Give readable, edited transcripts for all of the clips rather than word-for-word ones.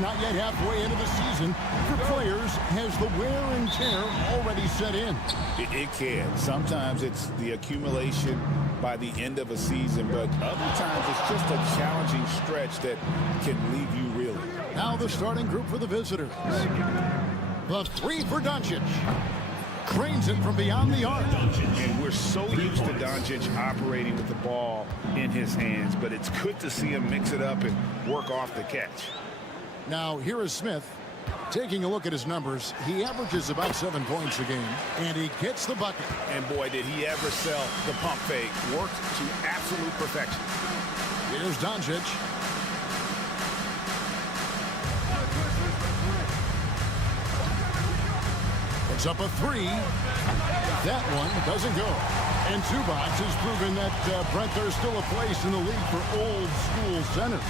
Not yet halfway into the season. For players, has the wear and tear already set in? It can. Sometimes it's the accumulation by the end of a season, but other times it's just a challenging stretch that can leave you reeling. Now the starting group for the visitors. The three for Doncic. Cranes it from beyond the arc. And we're so used to Doncic operating with the ball in his hands, but it's good to see him mix it up and work off the catch. Now, here is Smith. Taking a look at his numbers, he averages about 7 points a game, and he gets the bucket. And boy, did he ever sell the pump fake. Worked to absolute perfection. Here's Doncic. Puts up a three. That one doesn't go. And Zubac has proven that, Brent, there's still a place in the league for old-school center.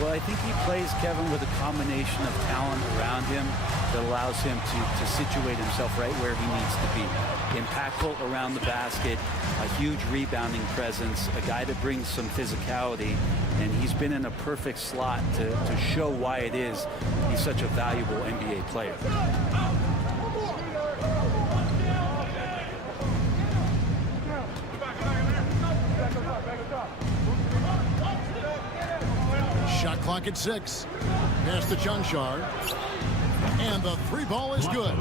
Well, I think he plays, Kevin, with a combination of talent around him that allows him to situate himself right where he needs to be. Impactful around the basket, a huge rebounding presence, a guy that brings some physicality, and he's been in a perfect slot to show why it is he's such a valuable NBA player. Shot clock at 6. Pass to Chanchar. And the three ball is good.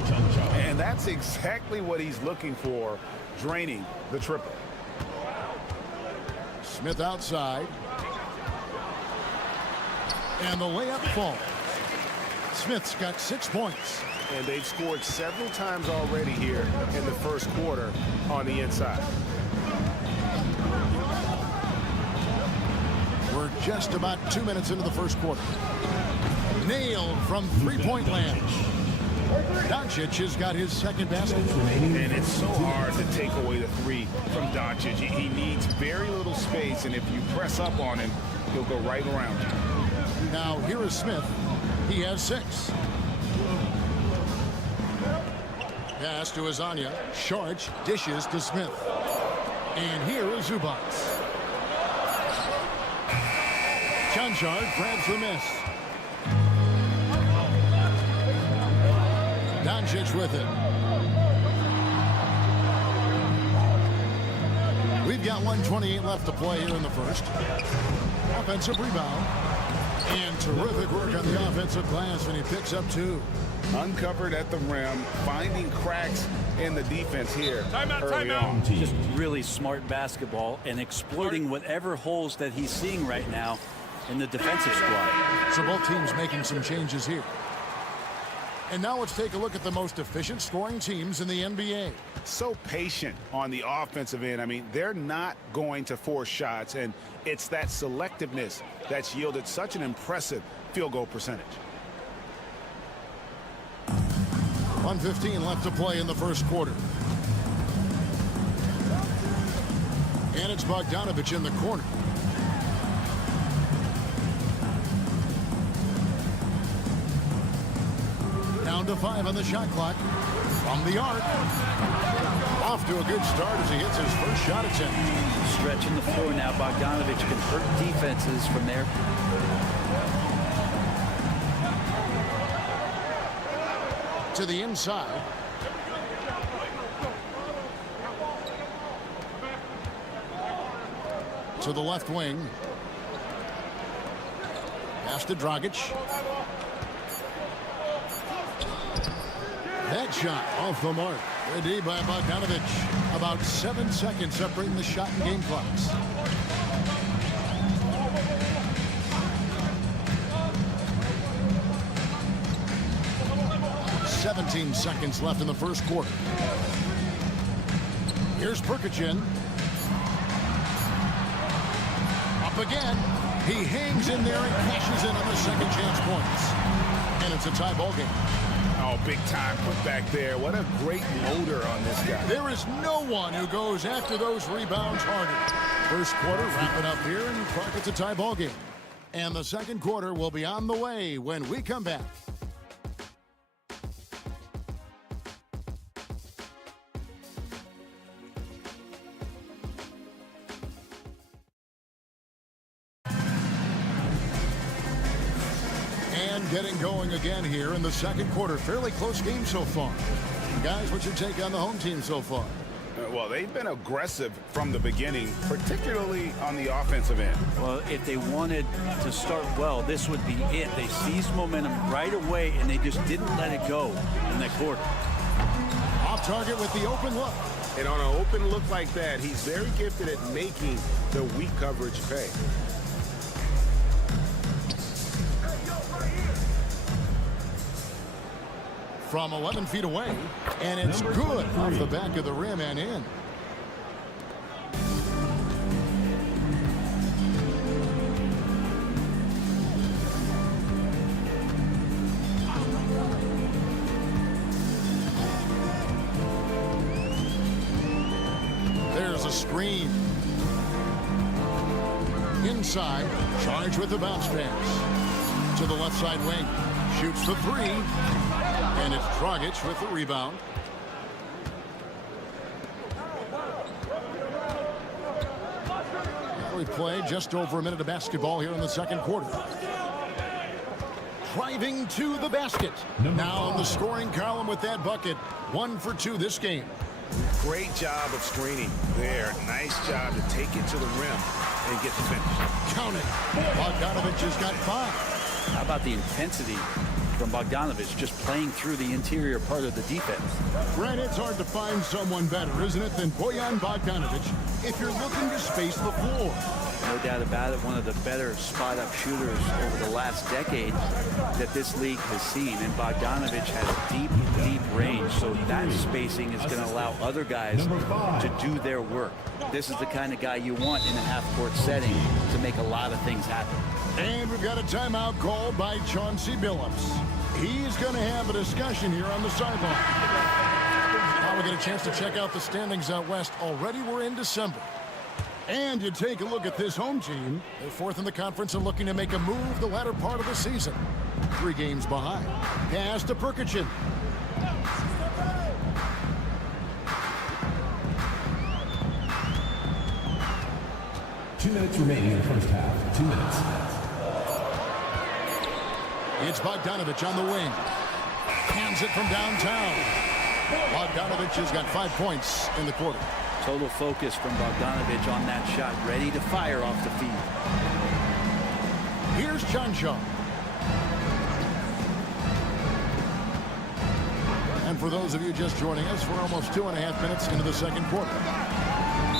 And that's exactly what he's looking for, draining the triple. Smith outside. And the layup falls. Smith's got 6 points. And they've scored several times already here in the first quarter on the inside. We're just about 2 minutes into the first quarter. Nailed from three-point land. Doncic has got his second basket. And it's so hard to take away the three from Doncic. He needs very little space, and if you press up on him, he'll go right around you. Now here is Smith. He has 6. Pass to Azania. Short dishes to Smith. And here is Zubac. Chanchar grabs the miss. Doncic with it. We've got 1:28 left to play here in the first. Offensive rebound. And terrific work on the offensive glass, and he picks up 2. Uncovered at the rim, finding cracks in the defense here. Timeout. Just really smart basketball and exploiting whatever holes that he's seeing right now in the defensive squad. So both teams making some changes here. And now let's take a look at the most efficient scoring teams in the NBA. So patient on the offensive end. I mean, they're not going to force shots, and it's that selectiveness that's yielded such an impressive field goal percentage. 1:15 left to play in the first quarter. And it's Bogdanovich in the corner. Down to 5 on the shot clock. From the arc. Off to a good start as he hits his first shot attempt. Stretching the floor now. Bogdanovich can hurt defenses from there. To the inside. To the left wing. Pass to Dragic. That shot off the mark. Good D by Bogdanovich. About 7 seconds separating the shot and game clocks. "17 seconds left in the first quarter. Here's Perkichin. Up again. He hangs in there and cashes in on the second chance points. And it's a tie ball game. Oh, big time put back there. What a great loader on this guy. There is no one who goes after those rebounds harder. First quarter wrapping up here, and Crockett's a tie ball game. And the second quarter will be on the way when we come back. And getting going again here in the second quarter. Fairly close game so far. Guys, what's your take on the home team so far? Well, they've been aggressive from the beginning, particularly on the offensive end. Well, if they wanted to start well, this would be it. They seized momentum right away, and they just didn't let it go in that quarter. Off target with the open look. And on an open look like that, he's very gifted at making the weak coverage pay. From 11 feet away, and it's good off the back of the rim and in. There's a screen. Inside, charged with the bounce pass. To the left side wing. Shoots the three. And it's Dragic with the rebound. We played just over a minute of basketball here in the second quarter. Driving to the basket. Now in the scoring column with that bucket. 1 for 2 this game. Great job of screening there. Nice job to take it to the rim and get the finish. Count it. Bogdanovich has got 5. How about the intensity from Bogdanovich, just playing through the interior part of the defense? Brad, it's hard to find someone better, isn't it, than Bojan Bogdanovich if you're looking to space the floor. No doubt about it, one of the better spot-up shooters over the last decade that this league has seen. And Bogdanovich has deep, deep range, so that spacing is going to allow other guys to do their work. This is the kind of guy you want in a half-court setting to make a lot of things happen. And we've got a timeout called by Chauncey Billups. He's going to have a discussion here on the sideline. Now we get a chance to check out the standings out west. Already we're in December. And you take a look at this home team. They're 4th in the conference and looking to make a move the latter part of the season. 3 games behind. Pass to Perkichin. Two minutes remaining in the first half. 2 minutes. It's Bogdanovich on the wing. Hands it from downtown. Bogdanovich has got 5 points in the quarter. Total focus from Bogdanovich on that shot, ready to fire off the feed. Here's Chanshaw. And for those of you just joining us, we're almost 2.5 minutes into the second quarter.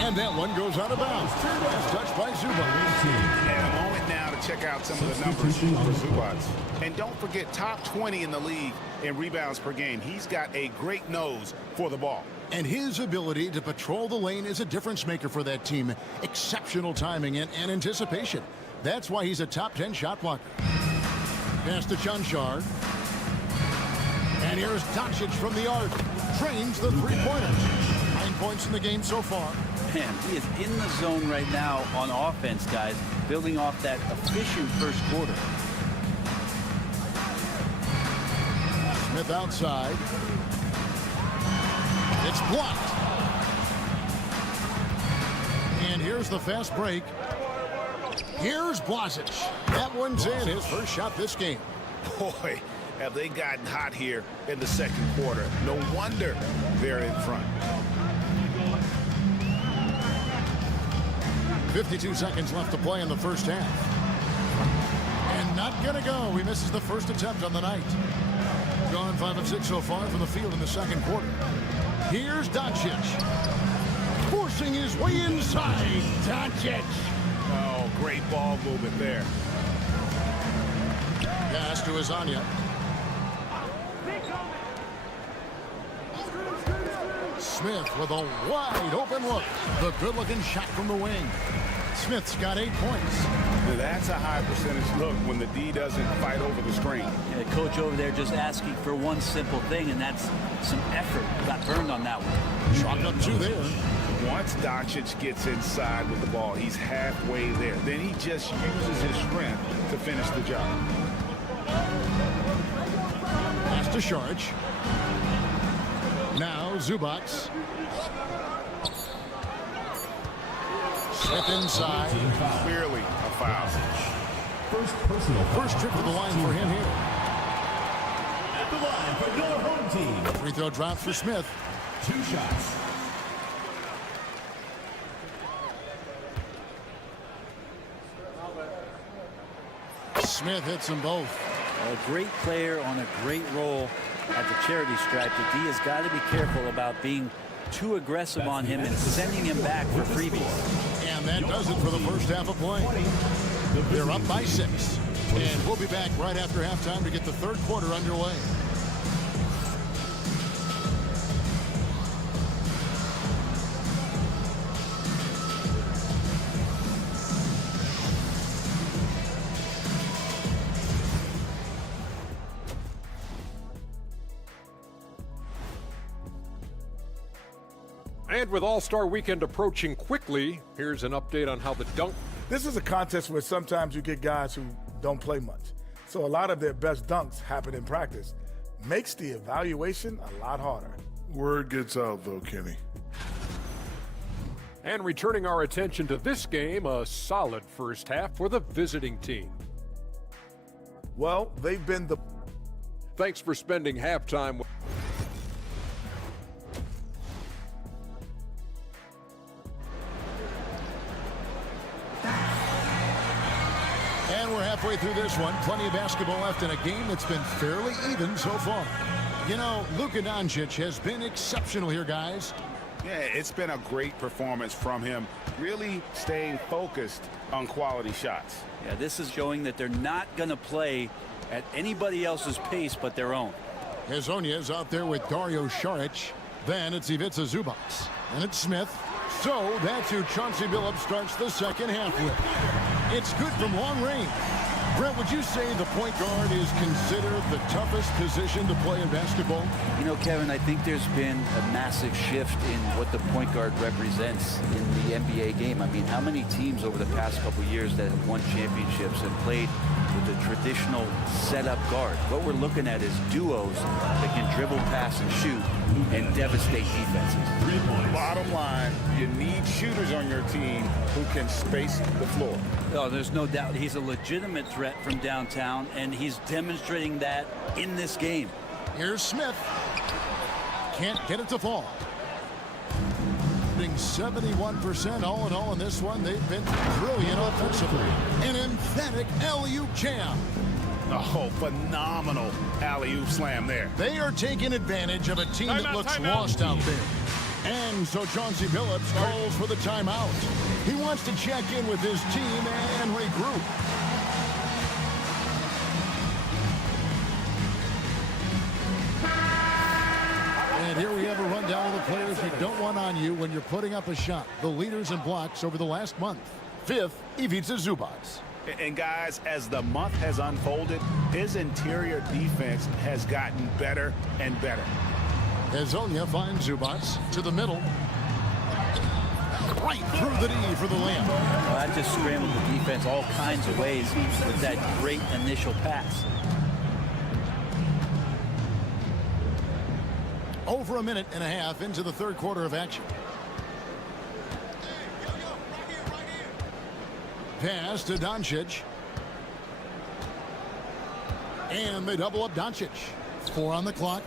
And that one goes out of bounds. Last touch by Zubac. And a moment now to check out some of the numbers for Zubac. And don't forget, top 20 in the league in rebounds per game. He's got a great nose for the ball. And his ability to patrol the lane is a difference maker for that team. Exceptional timing and anticipation. That's why he's a top 10 shot blocker. Pass to Chanchar. And here's Doncic from the arc. Trains the three-pointer. 9 points in the game so far. Man, he is in the zone right now on offense, guys, building off that efficient first quarter. Smith outside. It's blocked. And here's the fast break. Here's Blasic. That one's in, his first shot this game. Boy, have they gotten hot here in the second quarter. No wonder they're in front. 52 seconds left to play in the first half. And not gonna go. He misses the first attempt on the night. Gone 5 of 6 so far from the field in the second quarter. Here's Doncic. Forcing his way inside. Doncic. Oh, great ball movement there. Pass to Azania. Smith with a wide open look. The good-looking shot from the wing. Smith's got 8 points. Now, that's a high percentage look when the D doesn't fight over the screen. Yeah, coach over there just asking for one simple thing, and that's some effort. Got burned on that one. Chalked up 2 there. Once Doncic gets inside with the ball, he's halfway there. Then he just uses his strength to finish the job. Pass to Saric. Now Zubac. Smith inside. Clearly a foul. First trip to the line for him here. At the line for your home team. Free throw drop for Smith. 2 shots. Smith hits them both. A great player on a great role at the charity stripe. The D has got to be careful about being too aggressive on him and sending him back for freebies. And that does it for the first half of play. They're up by 6. And we'll be back right after halftime to get the third quarter underway. And with All-Star Weekend approaching quickly, here's an update on how the dunk. This is a contest where sometimes you get guys who don't play much. So a lot of their best dunks happen in practice. Makes the evaluation a lot harder. Word gets out, though, Kenny. And returning our attention to this game, a solid first half for the visiting team. Well, they've been the... Thanks for spending halftime with... And we're halfway through this one. Plenty of basketball left in a game that's been fairly even so far. You know, Luka Doncic has been exceptional here, guys. Yeah, it's been a great performance from him, really staying focused on quality shots. Yeah, this is showing that they're not going to play at anybody else's pace but their own. Hezonja's out there with Dario Saric. Then it's Ivica Zubac. And it's Smith. So that's who Chauncey Billups starts the second half with. It's good from long range. Brent, would you say the point guard is considered the toughest position to play in basketball? You know, Kevin, I think there's been a massive shift in what the point guard represents in the NBA game. I mean, how many teams over the past couple years that have won championships and played with the traditional setup guard? What we're looking at is duos that can dribble, pass, and shoot and devastate defenses. Bottom line, you need shooters on your team who can space the floor. Oh, there's no doubt he's a legitimate threat from downtown, and he's demonstrating that in this game. Here's Smith. Can't get it to fall. Shooting 71% all in all in this one. They've been brilliant offensively. An emphatic alley-oop jam. Oh, phenomenal alley-oop slam there. They are taking advantage of a team that looks lost out there. And so Chauncey Billups calls for the timeout. He wants to check in with his team and regroup. And here we have a rundown of the players you don't want on you when you're putting up a shot. The leaders in blocks over the last month. 5th, Ivica Zubac. And guys, as the month has unfolded, his interior defense has gotten better and better. Hezonja finds Zubac to the middle. Right through the D for the layup. Well, that just scrambled the defense all kinds of ways with that great initial pass. Over a minute and a half into the third quarter of action. Pass to Doncic. And they double up Doncic. 4 on the clock.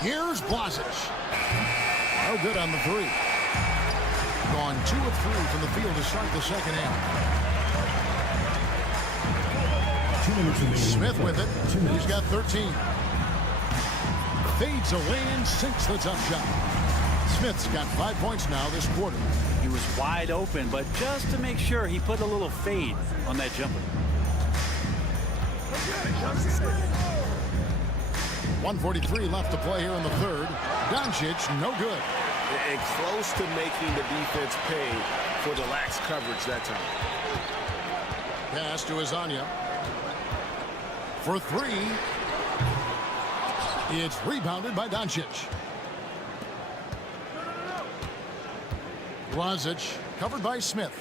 Here's Blasic. No good on the 3. Gone 2 of 3 from the field to start the second half. 2 minutes remaining. Smith with it. 2 minutes. He's got 13. Fades away and sinks the tough shot. Smith's got 5 points now this quarter. He was wide open, but just to make sure, he put a little fade on that jumper. 1:43 left to play here in the third. Doncic, no good. And close to making the defense pay for the lax coverage that time. Pass to Azania. For three. It's rebounded by Doncic. Dragic covered by Smith.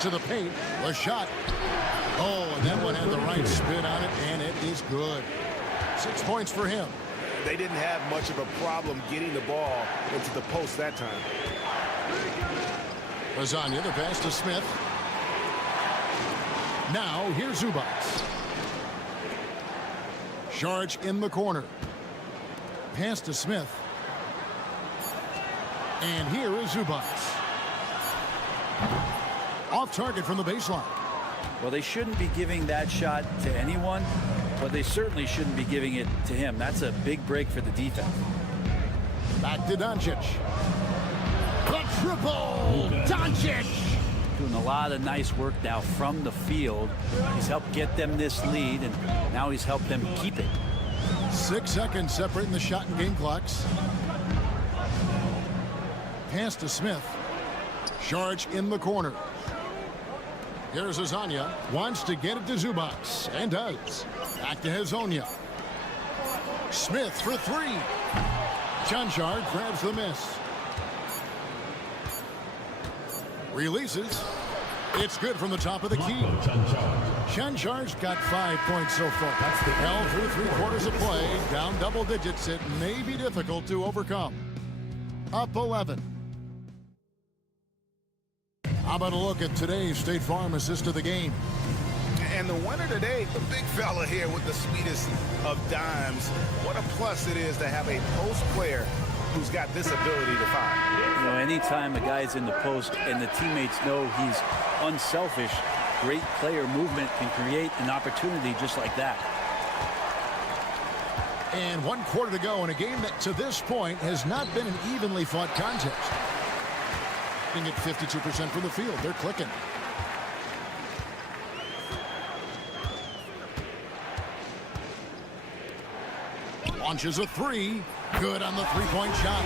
To the paint, a shot. Oh, and that one had the right spin on it, and it is good. 6 points for him. They didn't have much of a problem getting the ball into the post that time. Lasagna, the pass to Smith. Now, here's Zubats. Sharge in the corner. Pass to Smith. And here is Zubats. Off target from the baseline. Well, they shouldn't be giving that shot to anyone, but they certainly shouldn't be giving it to him. That's a big break for the defense. Back to Doncic. The triple! Doncic! Doing a lot of nice work now from the field. He's helped get them this lead, and now he's helped them keep it. 6 seconds separating the shot and game clocks. Pass to Smith. Charge in the corner. Here's Azania. Wants to get it to Zubats, and does. Back to Hazonia. Smith for three. Chanchard grabs the miss. Releases. It's good from the top of the key. Chanchard's got 5 points so far. Held through 3 quarters of play. Down double digits. It may be difficult to overcome. Up 11. How about a look at today's State Farm assist of the game? And the winner today, the big fella here with the sweetest of dimes. What a plus it is to have a post player who's got this ability to find. You know, anytime a guy's in the post and the teammates know he's unselfish, great player movement can create an opportunity just like that. And 1 quarter to go in a game that to this point has not been an evenly fought contest. At 52% from the field. They're clicking. Launches a three. Good on the three-point shot.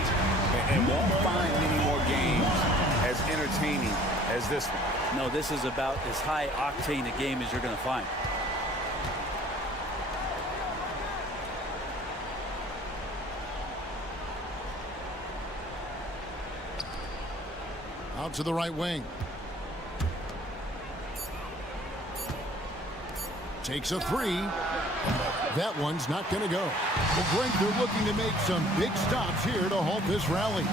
And won't find many more games as entertaining as this one. No, this is about as high octane a game as you're going to find. Out to the right wing. Takes a three. That one's not going to go. Well, Greg, they're looking to make some big stops here to halt this rally.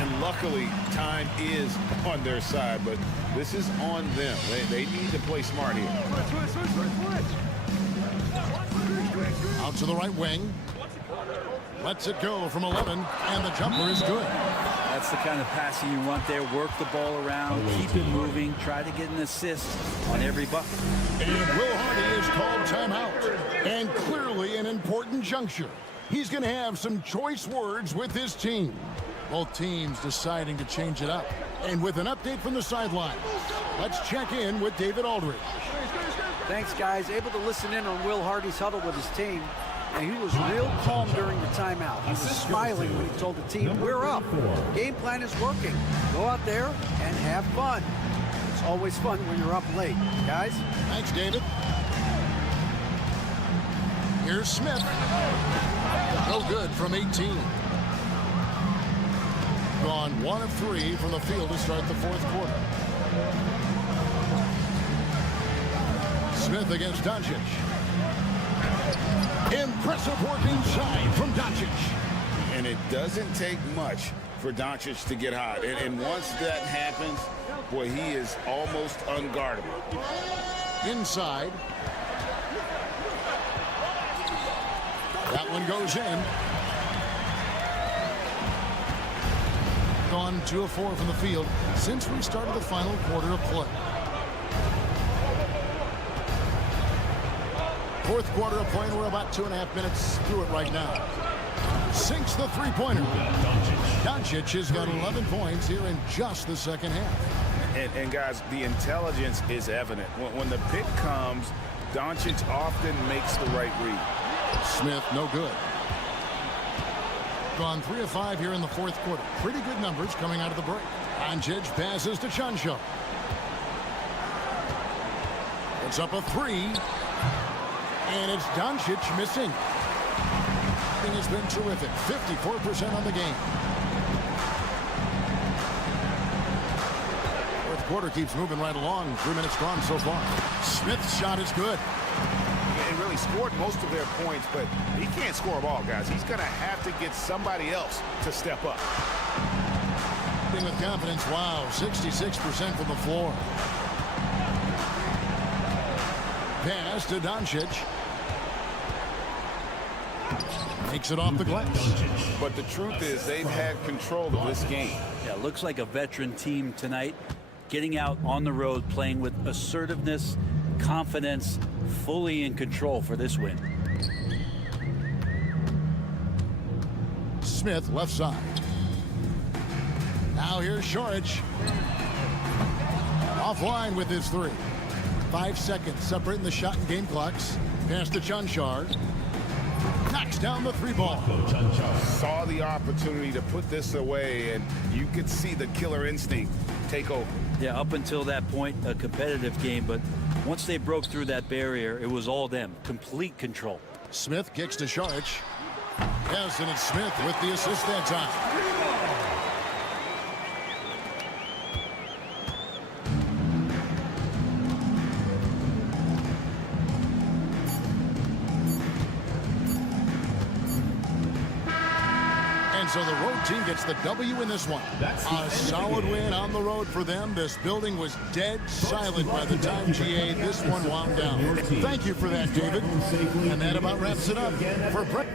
And luckily, time is on their side, but this is on them. They need to play smart here. Out to the right wing. Lets it go from 11, and the jumper is good. That's the kind of passing you want there. Work the ball around, keep it moving, try to get an assist on every bucket. And Will Hardy is called timeout. And clearly an important juncture. He's going to have some choice words with his team. Both teams deciding to change it up. And with an update from the sideline, let's check in with David Aldridge. Thanks, guys. Able to listen in on Will Hardy's huddle with his team. And he was real calm during the timeout. He was smiling when he told the team, we're up. Game plan is working. Go out there and have fun. It's always fun when you're up late. Guys? Thanks, David. Here's Smith. No good from 18. Gone 1 of 3 from the field to start the fourth quarter. Smith against Doncic. Impressive work inside from Doncic. And it doesn't take much for Doncic to get hot. And once that happens, boy, he is almost unguardable. Inside. That one goes in. gone 2 of 4 from the field since we started the final quarter of play. Fourth quarter of play, and we're about 2.5 minutes through it right now. Sinks the three-pointer. Doncic has got 11 points here in just the second half. And guys, the intelligence is evident. When the pick comes, Doncic often makes the right read. Smith, no good. Gone 3 of 5 here in the fourth quarter. Pretty good numbers coming out of the break. Doncic passes to Chuncho. It's up a 3. And it's Doncic missing. It has been terrific. 54% on the game. Fourth quarter keeps moving right along. 3 minutes gone so far. Smith's shot is good. He really scored most of their points, but he can't score them all, guys. He's going to have to get somebody else to step up. With confidence, wow, 66% from the floor. Pass to Doncic. Makes it off the glass. But the truth is they've had control of this game. Yeah, looks like a veteran team tonight, getting out on the road, playing with assertiveness, confidence, fully in control for this win. Smith left side. Now here's Šorić. Offline with his 3. 5 seconds separating the shot and game clocks. Pass to Čančar. Knocks down the 3 ball. Saw the opportunity to put this away, and you could see the killer instinct take over. Yeah, up until that point, a competitive game, but once they broke through that barrier, it was all them. Complete control. Smith kicks to Šorić. Yes, and it's Smith with the assist that time. So the road team gets the W in this one. A solid win on the road for them. This building was dead silent by the time GA this one wound down. Thank you for that, David. And that about wraps it up for Brett.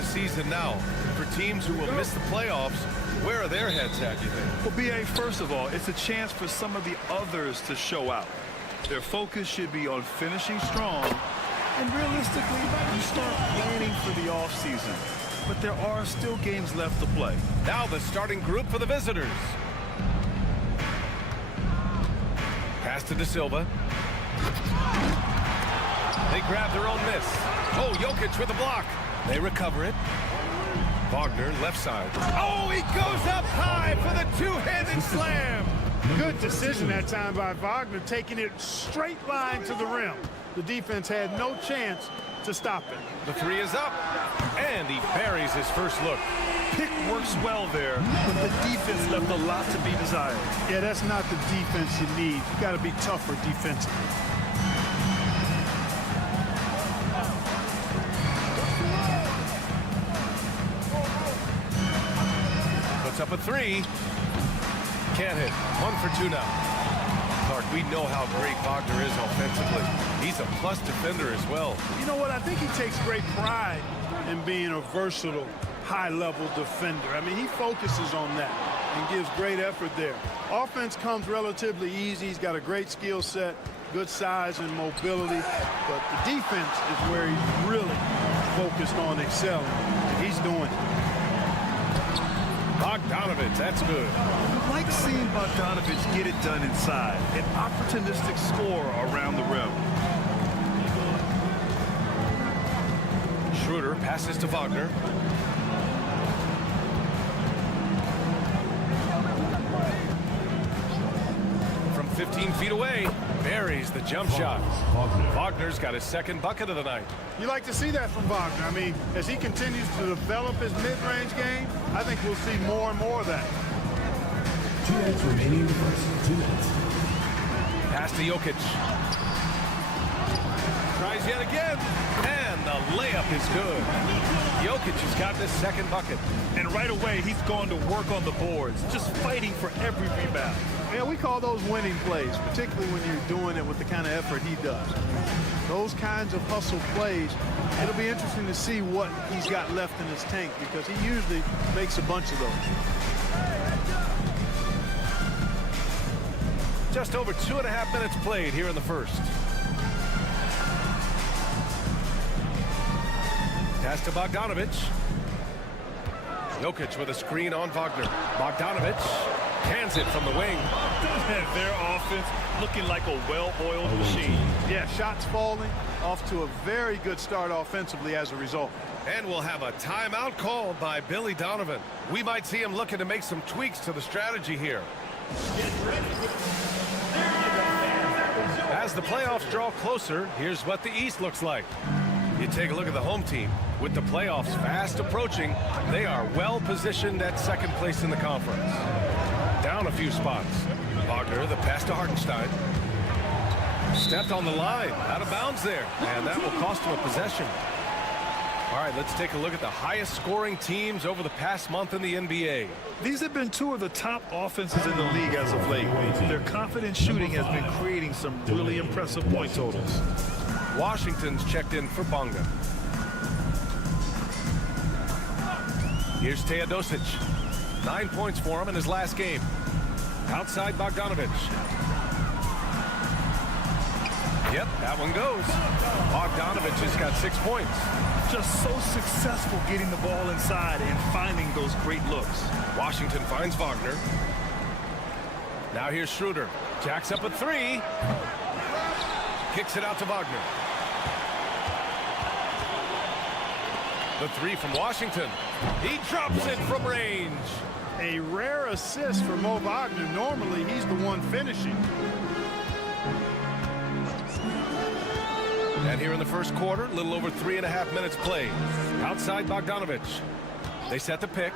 the season now. For teams who will miss the playoffs, where are their heads at, you think? Well, B.A., first of all, it's a chance for some of the others to show out. Their focus should be on finishing strong, and realistically, you start planning for the offseason. But there are still games left to play. Now the starting group for the visitors. Pass to De Silva. They grab their own miss. Oh, Jokic with a block. They recover it. Wagner, left side. Oh, he goes up high for the two-handed slam. Good decision that time by Wagner, taking it straight line to the rim. The defense had no chance to stop it. The three is up, and he buries his first look. Pick works well there, but the defense left a lot to be desired. Yeah, that's not the defense you need. You got to be tougher defensively. Puts up a three. Can't hit. 1 for 2 now. Clark, we know how great Wagner is offensively. He's a plus defender as well. You know what? I think he takes great pride in being a versatile, high-level defender. I mean, he focuses on that and gives great effort there. Offense comes relatively easy. He's got a great skill set, good size and mobility. But the defense is where he's really focused on excelling. And he's doing it. Bogdanovich, that's good. I like seeing Bogdanovich get it done inside. An opportunistic score around the rim. Schroeder passes to Wagner. From 15 feet away, buries the jump shot. Wagner's got his second bucket of the night. You like to see that from Wagner. I mean, as he continues to develop his mid-range game, I think we'll see more and more of that. 2 minutes remaining in the first. 2 minutes. Pass to Jokic. Tries yet again, and the layup is good. Jokic has got this second bucket. And right away, he's going to work on the boards, just fighting for every rebound. Yeah, we call those winning plays, particularly when you're doing it with the kind of effort he does. Those kinds of hustle plays, it'll be interesting to see what he's got left in his tank because he usually makes a bunch of those. Just over 2.5 minutes played here in the first. Pass to Bogdanovich. Jokic with a screen on Wagner. Bogdanovich hands it from the wing. Their offense looking like a well-oiled machine. Yeah, shots falling, off to a very good start offensively as a result. And we'll have a timeout called by Billy Donovan. We might see him looking to make some tweaks to the strategy here. As the playoffs draw closer, here's what the East looks like. You take a look at the home team. With the playoffs fast approaching, they are well positioned at second place in the conference. Down a few spots. Wagner, the pass to Hartenstein. Stepped on the line, out of bounds there, and that will cost him a possession. All right, let's take a look at the highest scoring teams over the past month in the NBA. These have been 2 of the top offenses in the league as of late. Their confident shooting has been creating some really impressive point totals. Washington's checked in for Bonga. Here's Teodosic. 9 points for him in his last game. Outside Bogdanovich. Yep, that one goes. Bogdanovich has got 6 points. Just so successful getting the ball inside and finding those great looks. Washington finds Wagner. Now here's Schroeder. Jacks up a 3. Kicks it out to Wagner. The 3 from Washington. He drops it from range. A rare assist for Mo Wagner. Normally, he's the one finishing. And here in the first quarter, a little over 3.5 minutes played. Outside Bogdanovich. They set the pick.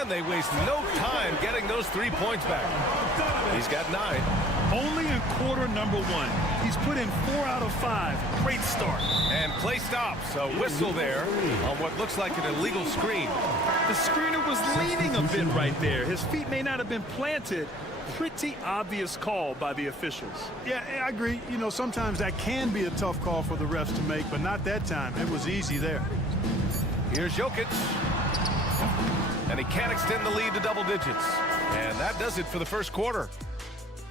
And they waste no time getting those 3 points back. He's got 9. Only in quarter number 1. He's put in 4 out of 5. Great start. And play stops. A whistle there on what looks like an illegal screen. The screener was leaning a bit right there. His feet may not have been planted. Pretty obvious call by the officials. Yeah, I agree. You know, sometimes that can be a tough call for the refs to make, but not that time. It was easy there. Here's Jokic. And he can't extend the lead to double digits. And that does it for the first quarter.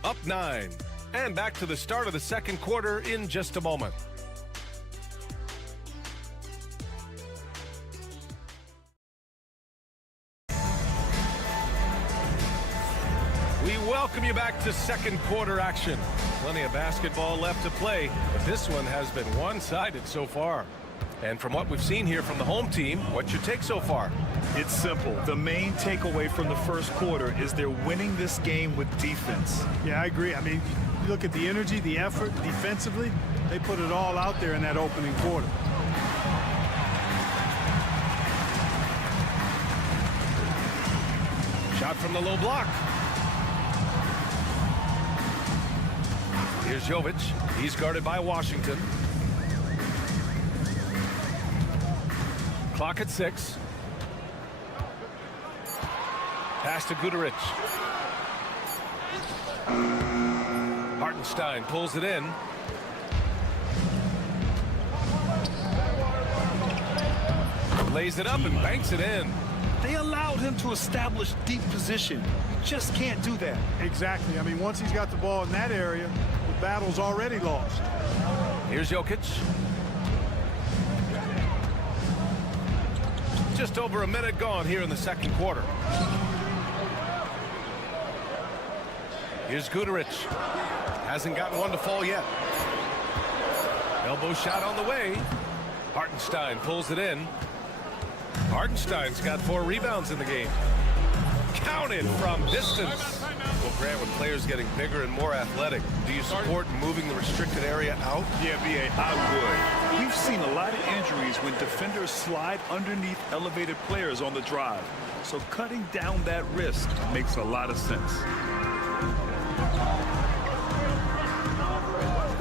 Up 9. And back to the start of the second quarter in just a moment. We welcome you back to second quarter action. Plenty of basketball left to play, but this one has been one-sided so far. And from what we've seen here from the home team, what's your take so far? It's simple. The main takeaway from the first quarter is they're winning this game with defense. Yeah, I agree. I mean, you look at the energy, the effort defensively, they put it all out there in that opening quarter. Shot from the low block. Here's Jovic. He's guarded by Washington. Clock at 6. Pass to Guduric. Hartenstein pulls it in. Lays it up and banks it in. They allowed him to establish deep position. You just can't do that. Exactly. I mean, once he's got the ball in that area, the battle's already lost. Here's Jokic. Just over a minute gone here in the second quarter. Here's Guduric. Hasn't gotten one to fall yet. Elbow shot on the way. Hartenstein pulls it in. Hartenstein's got 4 rebounds in the game. Counted from distance. Well, Grant, with players getting bigger and more athletic, do you support moving the restricted area out? Yeah, B.A., I would. We've seen a lot of injuries when defenders slide underneath elevated players on the drive. So cutting down that risk makes a lot of sense.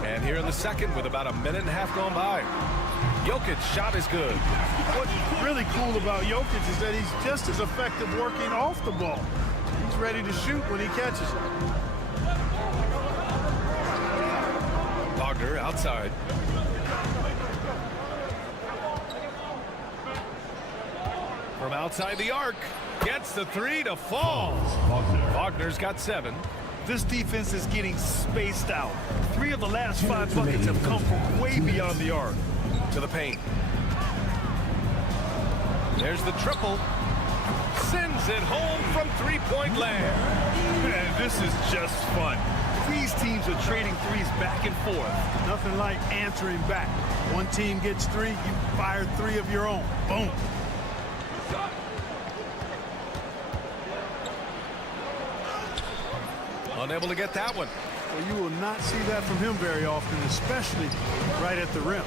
And here in the second with about a minute and a half gone by. Jokic's shot is good. What's really cool about Jokic is that he's just as effective working off the ball. He's ready to shoot when he catches it. Wagner outside. From outside the arc. Gets the 3 to fall. Wagner's got 7. This defense is getting spaced out. 3 of the last 5 buckets have come from way beyond the arc. To the paint. There's the triple. Sends it home from three-point land. Man, this is just fun. These teams are trading threes back and forth. Nothing like answering back. One team gets 3, you fire 3 of your own. Boom. Unable to get that one. Well, you will not see that from him very often, especially right at the rim.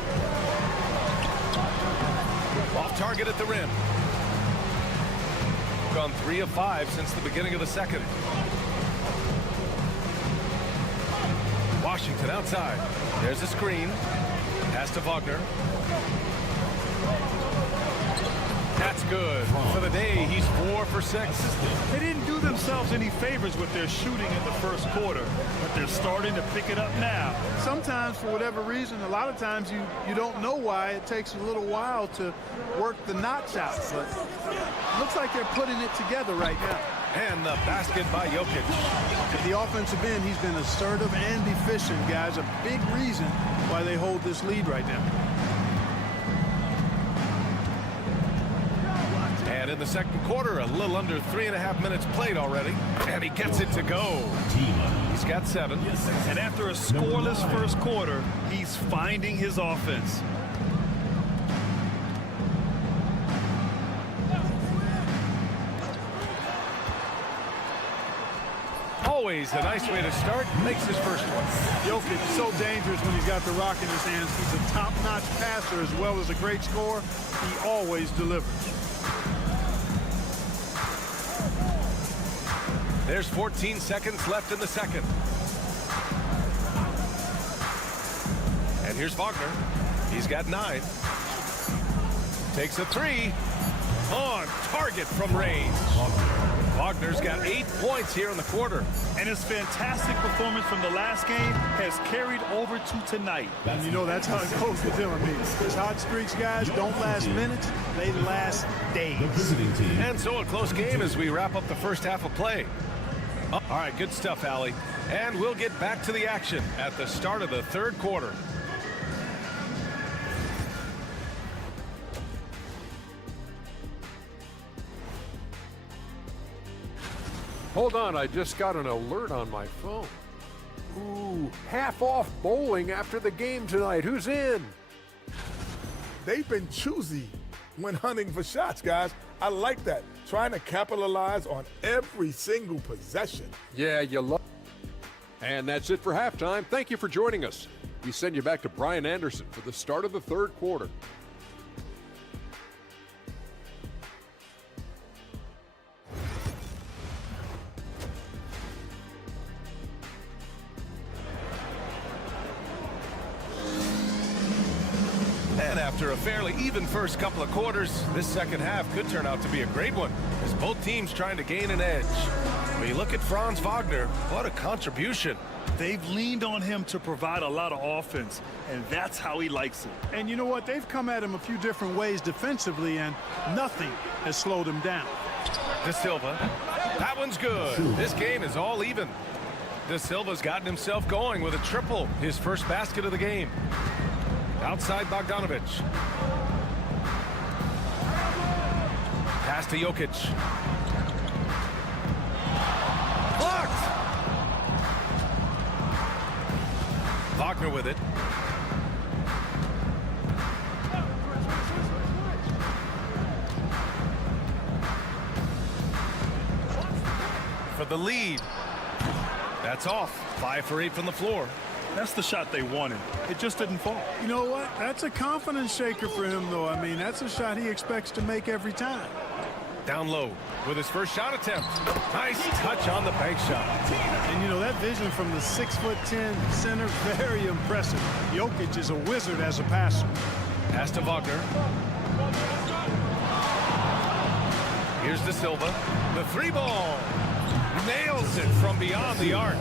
Off target at the rim. Gone 3 of 5 since the beginning of the second. Washington outside. There's a screen. Pass to Wagner. That's good. For the day, he's 4 for 6. They didn't do themselves any favors with their shooting in the first quarter, but they're starting to pick it up now. Sometimes, for whatever reason, a lot of times you don't know why. It takes a little while to work the knots out, but it looks like they're putting it together right now. And the basket by Jokic. At the offensive end, he's been assertive and efficient, guys. A big reason why they hold this lead right now. And in the second quarter, a little under 3.5 minutes played already. And he gets it to go. He's got 7. And after a scoreless first quarter, he's finding his offense. Always a nice way to start. Makes his first one. Jokic is so dangerous when he's got the rock in his hands. He's a top-notch passer as well as a great scorer. He always delivers. There's 14 seconds left in the second. And here's Wagner. He's got 9. Takes a 3. On target from range. Wagner's got 8 points here in the quarter. And his fantastic performance from the last game has carried over to tonight. And you know that's how it goes with him. I mean, his hot streaks, guys, don't last minutes. They last days. And so a close game as we wrap up the first half of play. All right, good stuff, Allie. And we'll get back to the action at the start of the third quarter. Hold on, I just got an alert on my phone. Ooh, half off bowling after the game tonight. Who's in? They've been choosy when hunting for shots, guys. I like that. Trying to capitalize on every single possession. Yeah, you love. And that's it for halftime. Thank you for joining us. We send you back to Brian Anderson for the start of the third quarter. And after a fairly even first couple of quarters, this second half could turn out to be a great one, as both teams trying to gain an edge. When you look at Franz Wagner, what a contribution. They've leaned on him to provide a lot of offense, and that's how he likes it. And you know what? They've come at him a few different ways defensively, and nothing has slowed him down. De Silva. That one's good. This game is all even. De Silva's gotten himself going with a triple, his first basket of the game. Outside Bogdanovic. Pass to Jokic. Blocked! Wagner with it. For the lead. That's off. 5 for 8 from the floor. That's the shot they wanted. It just didn't fall. You know what? That's a confidence shaker for him, though. I mean, that's a shot he expects to make every time. Down low with his first shot attempt. Nice touch on the bank shot. And, you know, that vision from the 6'10" center, very impressive. Jokic is a wizard as a passer. Pass to Wagner. Here's De Silva. The 3 ball. Nails it from beyond the arc.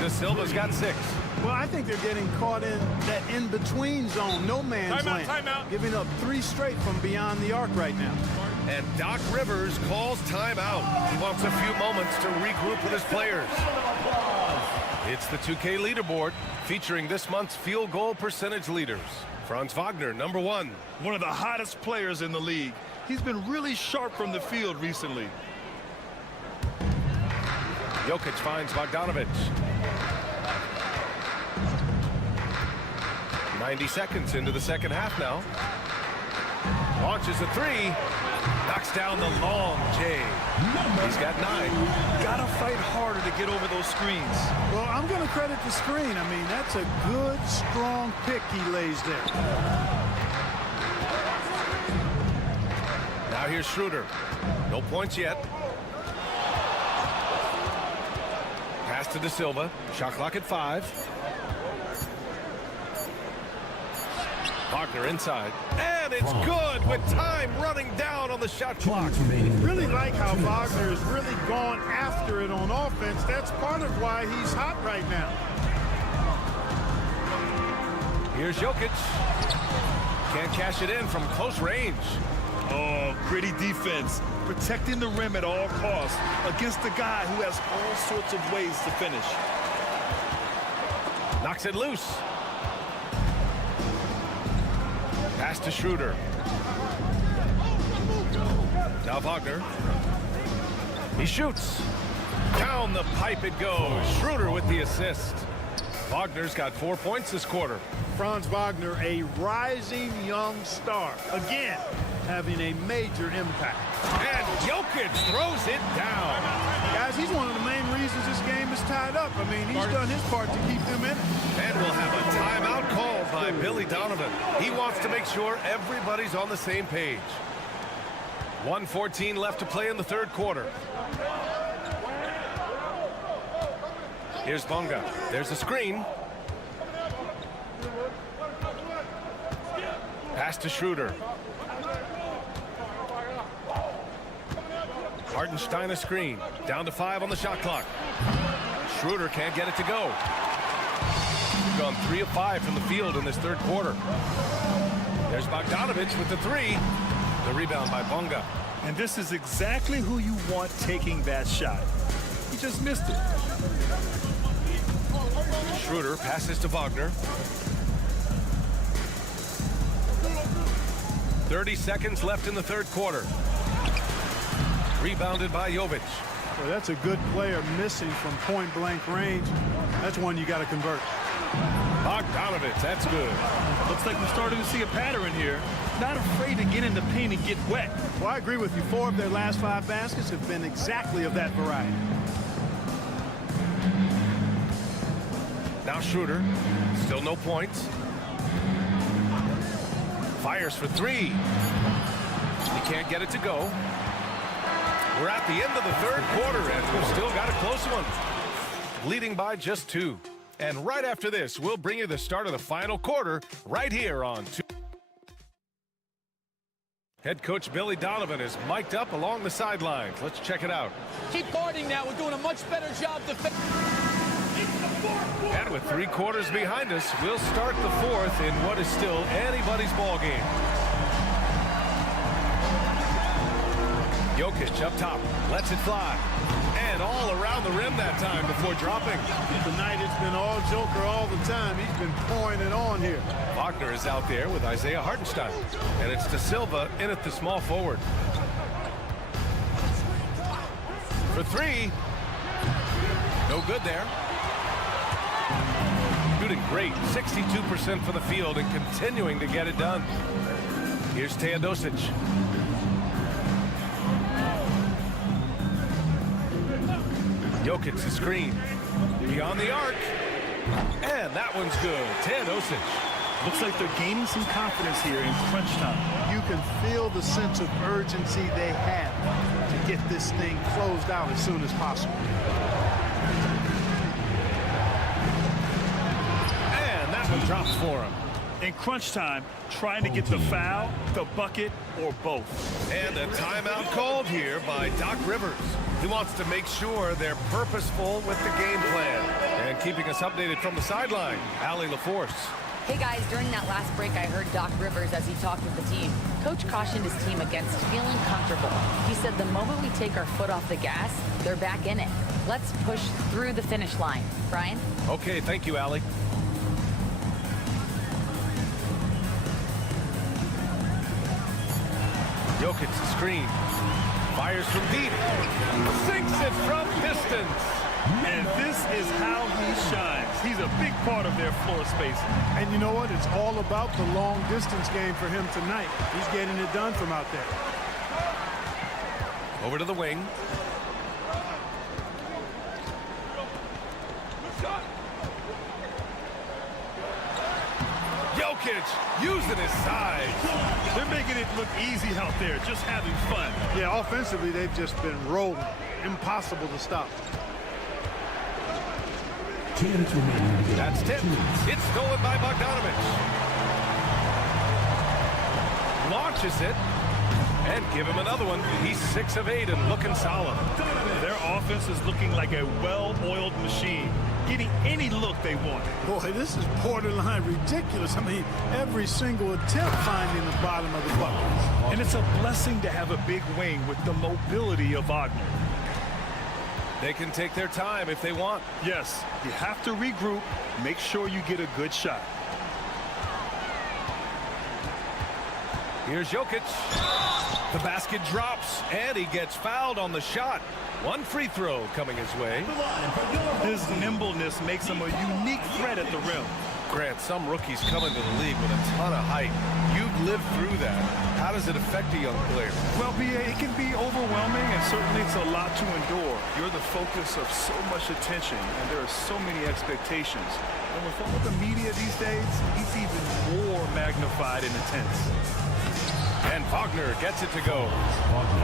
De Silva's got 6. Well, I think they're getting caught in that in-between zone, no man's land. Timeout. Giving up 3 straight from beyond the arc right now. And Doc Rivers calls timeout. He wants a few moments to regroup with his players. It's the 2K leaderboard featuring this month's field goal percentage leaders. Franz Wagner, number 1. One of the hottest players in the league. He's been really sharp from the field recently. Jokic finds Bogdanovic. 90 seconds into the second half now. Launches a 3. Knocks down the long J. He's got 9. Gotta fight harder to get over those screens. Well, I'm going to credit the screen. I mean, that's a good, strong pick he lays there. Now here's Schroeder. No points yet. Pass to De Silva. Shot clock at 5. Wagner inside. And it's good with time running down on the shot clock. Really like how Wagner has really gone after it on offense. That's part of why he's hot right now. Here's Jokic. Can't cash it in from close range. Oh, gritty defense. Protecting the rim at all costs against a guy who has all sorts of ways to finish. Knocks it loose. Pass to Schroeder. Now Wagner. He shoots. Down the pipe it goes. Schroeder with the assist. Wagner's got 4 points this quarter. Franz Wagner, a rising young star. Again, having a major impact. And Jokic throws it down. Guys, he's one of the main reasons this game is tied up. I mean, he's done his part to keep them in it. And we'll have a timeout called by Billy Donovan. He wants to make sure everybody's on the same page. 1:14 left to play in the third quarter. Here's Bonga. There's a screen. Pass to Schroeder. Hartenstein a screen. Down to 5 on the shot clock. Schroeder can't get it to go. We've gone 3 of 5 from the field in this third quarter. There's Bogdanovic with the 3. The rebound by Bonga. And this is exactly who you want taking that shot. He just missed it. Schroeder passes to Wagner. 30 seconds left in the third quarter. Rebounded by Jovic. Well, that's a good player missing from point-blank range. That's one you got to convert. Bogdanovic, that's good. Looks like we're starting to see a pattern here. Not afraid to get in the paint and get wet. Well, I agree with you. 4 of their last 5 baskets have been exactly of that variety. Now Schroeder, still no points. Fires for 3. He can't get it to go. We're at the end of the third quarter, and we've still got a close one. Leading by just 2. And right after this, we'll bring you the start of the final quarter right here on 2. Head coach Billy Donovan is mic'd up along the sidelines. Let's check it out. Keep guarding now. We're doing a much better job defending. And with 3 quarters behind us, we'll start the fourth in what is still anybody's ball game. Jokic up top, lets it fly. And all around the rim that time before dropping. Tonight it's been all Joker all the time. He's been pouring it on here. Wagner is out there with Isaiah Hartenstein. And it's De Silva in at the small forward. For 3. No good there. Shooting great, 62% for the field and continuing to get it done. Here's Teodosic. Jokic the screen. Beyond the arc. And that one's good. Teodosic. Looks like they're gaining some confidence here in crunch time. You can feel the sense of urgency they have to get this thing closed out as soon as possible. And that one drops for him. In crunch time, trying to get the foul, the bucket, or both. And a timeout called here by Doc Rivers. He wants to make sure they're purposeful with the game plan. And keeping us updated from the sideline, Allie LaForce. Hey guys, during that last break, I heard Doc Rivers as he talked with the team. Coach cautioned his team against feeling comfortable. He said the moment we take our foot off the gas, they're back in it. Let's push through the finish line. Brian? Okay, thank you, Allie. Jokic the screen. Fires from deep. Sinks it from distance. And this is how he shines. He's a big part of their floor space. And you know what? It's all about the long distance game for him tonight. He's getting it done from out there. Over to the wing. Jokic using his size. They're making it look easy out there, just having fun. Yeah, offensively, they've just been rolling. Impossible to stop. 2 minutes remaining. That's tipped. It's stolen by Bogdanovic. Launches it. And give him another one. He's 6 of 8 and looking solid. Their offense is looking like a well-oiled machine, getting any look they want. Boy, this is borderline ridiculous. I mean, every single attempt finding the bottom of the bucket. And it's a blessing to have a big wing with the mobility of Wagner. They can take their time if they want. Yes, you have to regroup, make sure you get a good shot. Here's Jokic. The basket drops, and he gets fouled on the shot. 1 free throw coming his way. His nimbleness makes him a unique threat at the rim. Grant, some rookies come into the league with a ton of height. You've lived through that. How does it affect a young player? Well, it can be overwhelming, and certainly it's a lot to endure. You're the focus of so much attention, and there are so many expectations. And with all the media these days, it's even more magnified and intense. And Wagner gets it to go.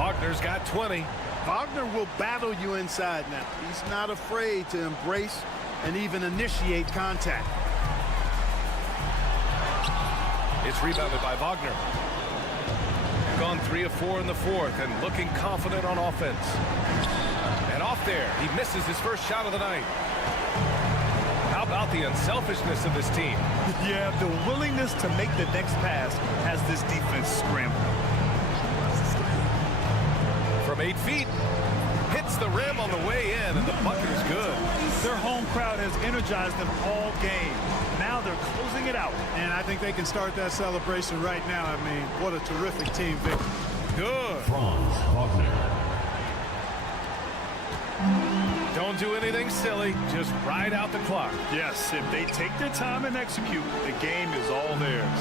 Wagner's got 20. Wagner will battle you inside now. He's not afraid to embrace and even initiate contact. It's rebounded by Wagner. Gone 3 of 4 in the fourth and looking confident on offense. And off there, he misses his first shot of the night. How about the unselfishness of this team? Yeah, the willingness to make the next pass has this defense scrambling. From 8 feet, hits the rim on the way in, and the bucket is good. Their home crowd has energized them all game. Now they're closing it out. And I think they can start that celebration right now. I mean, what a terrific team victory. Good. Franz Wagner. Don't do anything silly. Just ride out the clock. Yes, if they take their time and execute, the game is all theirs.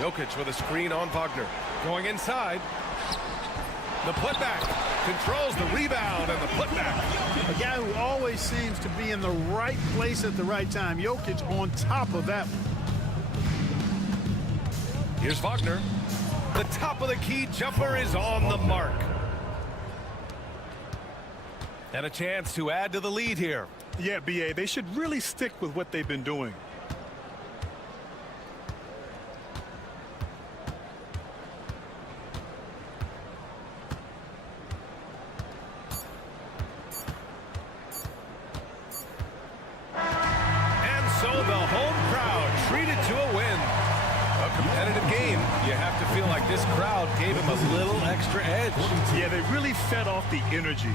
Jokic with a screen on Wagner. Going inside. The putback. Controls the rebound and the putback. A guy who always seems to be in the right place at the right time. Jokic on top of that one. Here's Wagner. The top of the key jumper is on the mark. And a chance to add to the lead here. Yeah, BA, they should really stick with what they've been doing. So the home crowd treated to a win. A competitive game. You have to feel like this crowd gave him a little extra edge. Yeah, they really fed off the energy.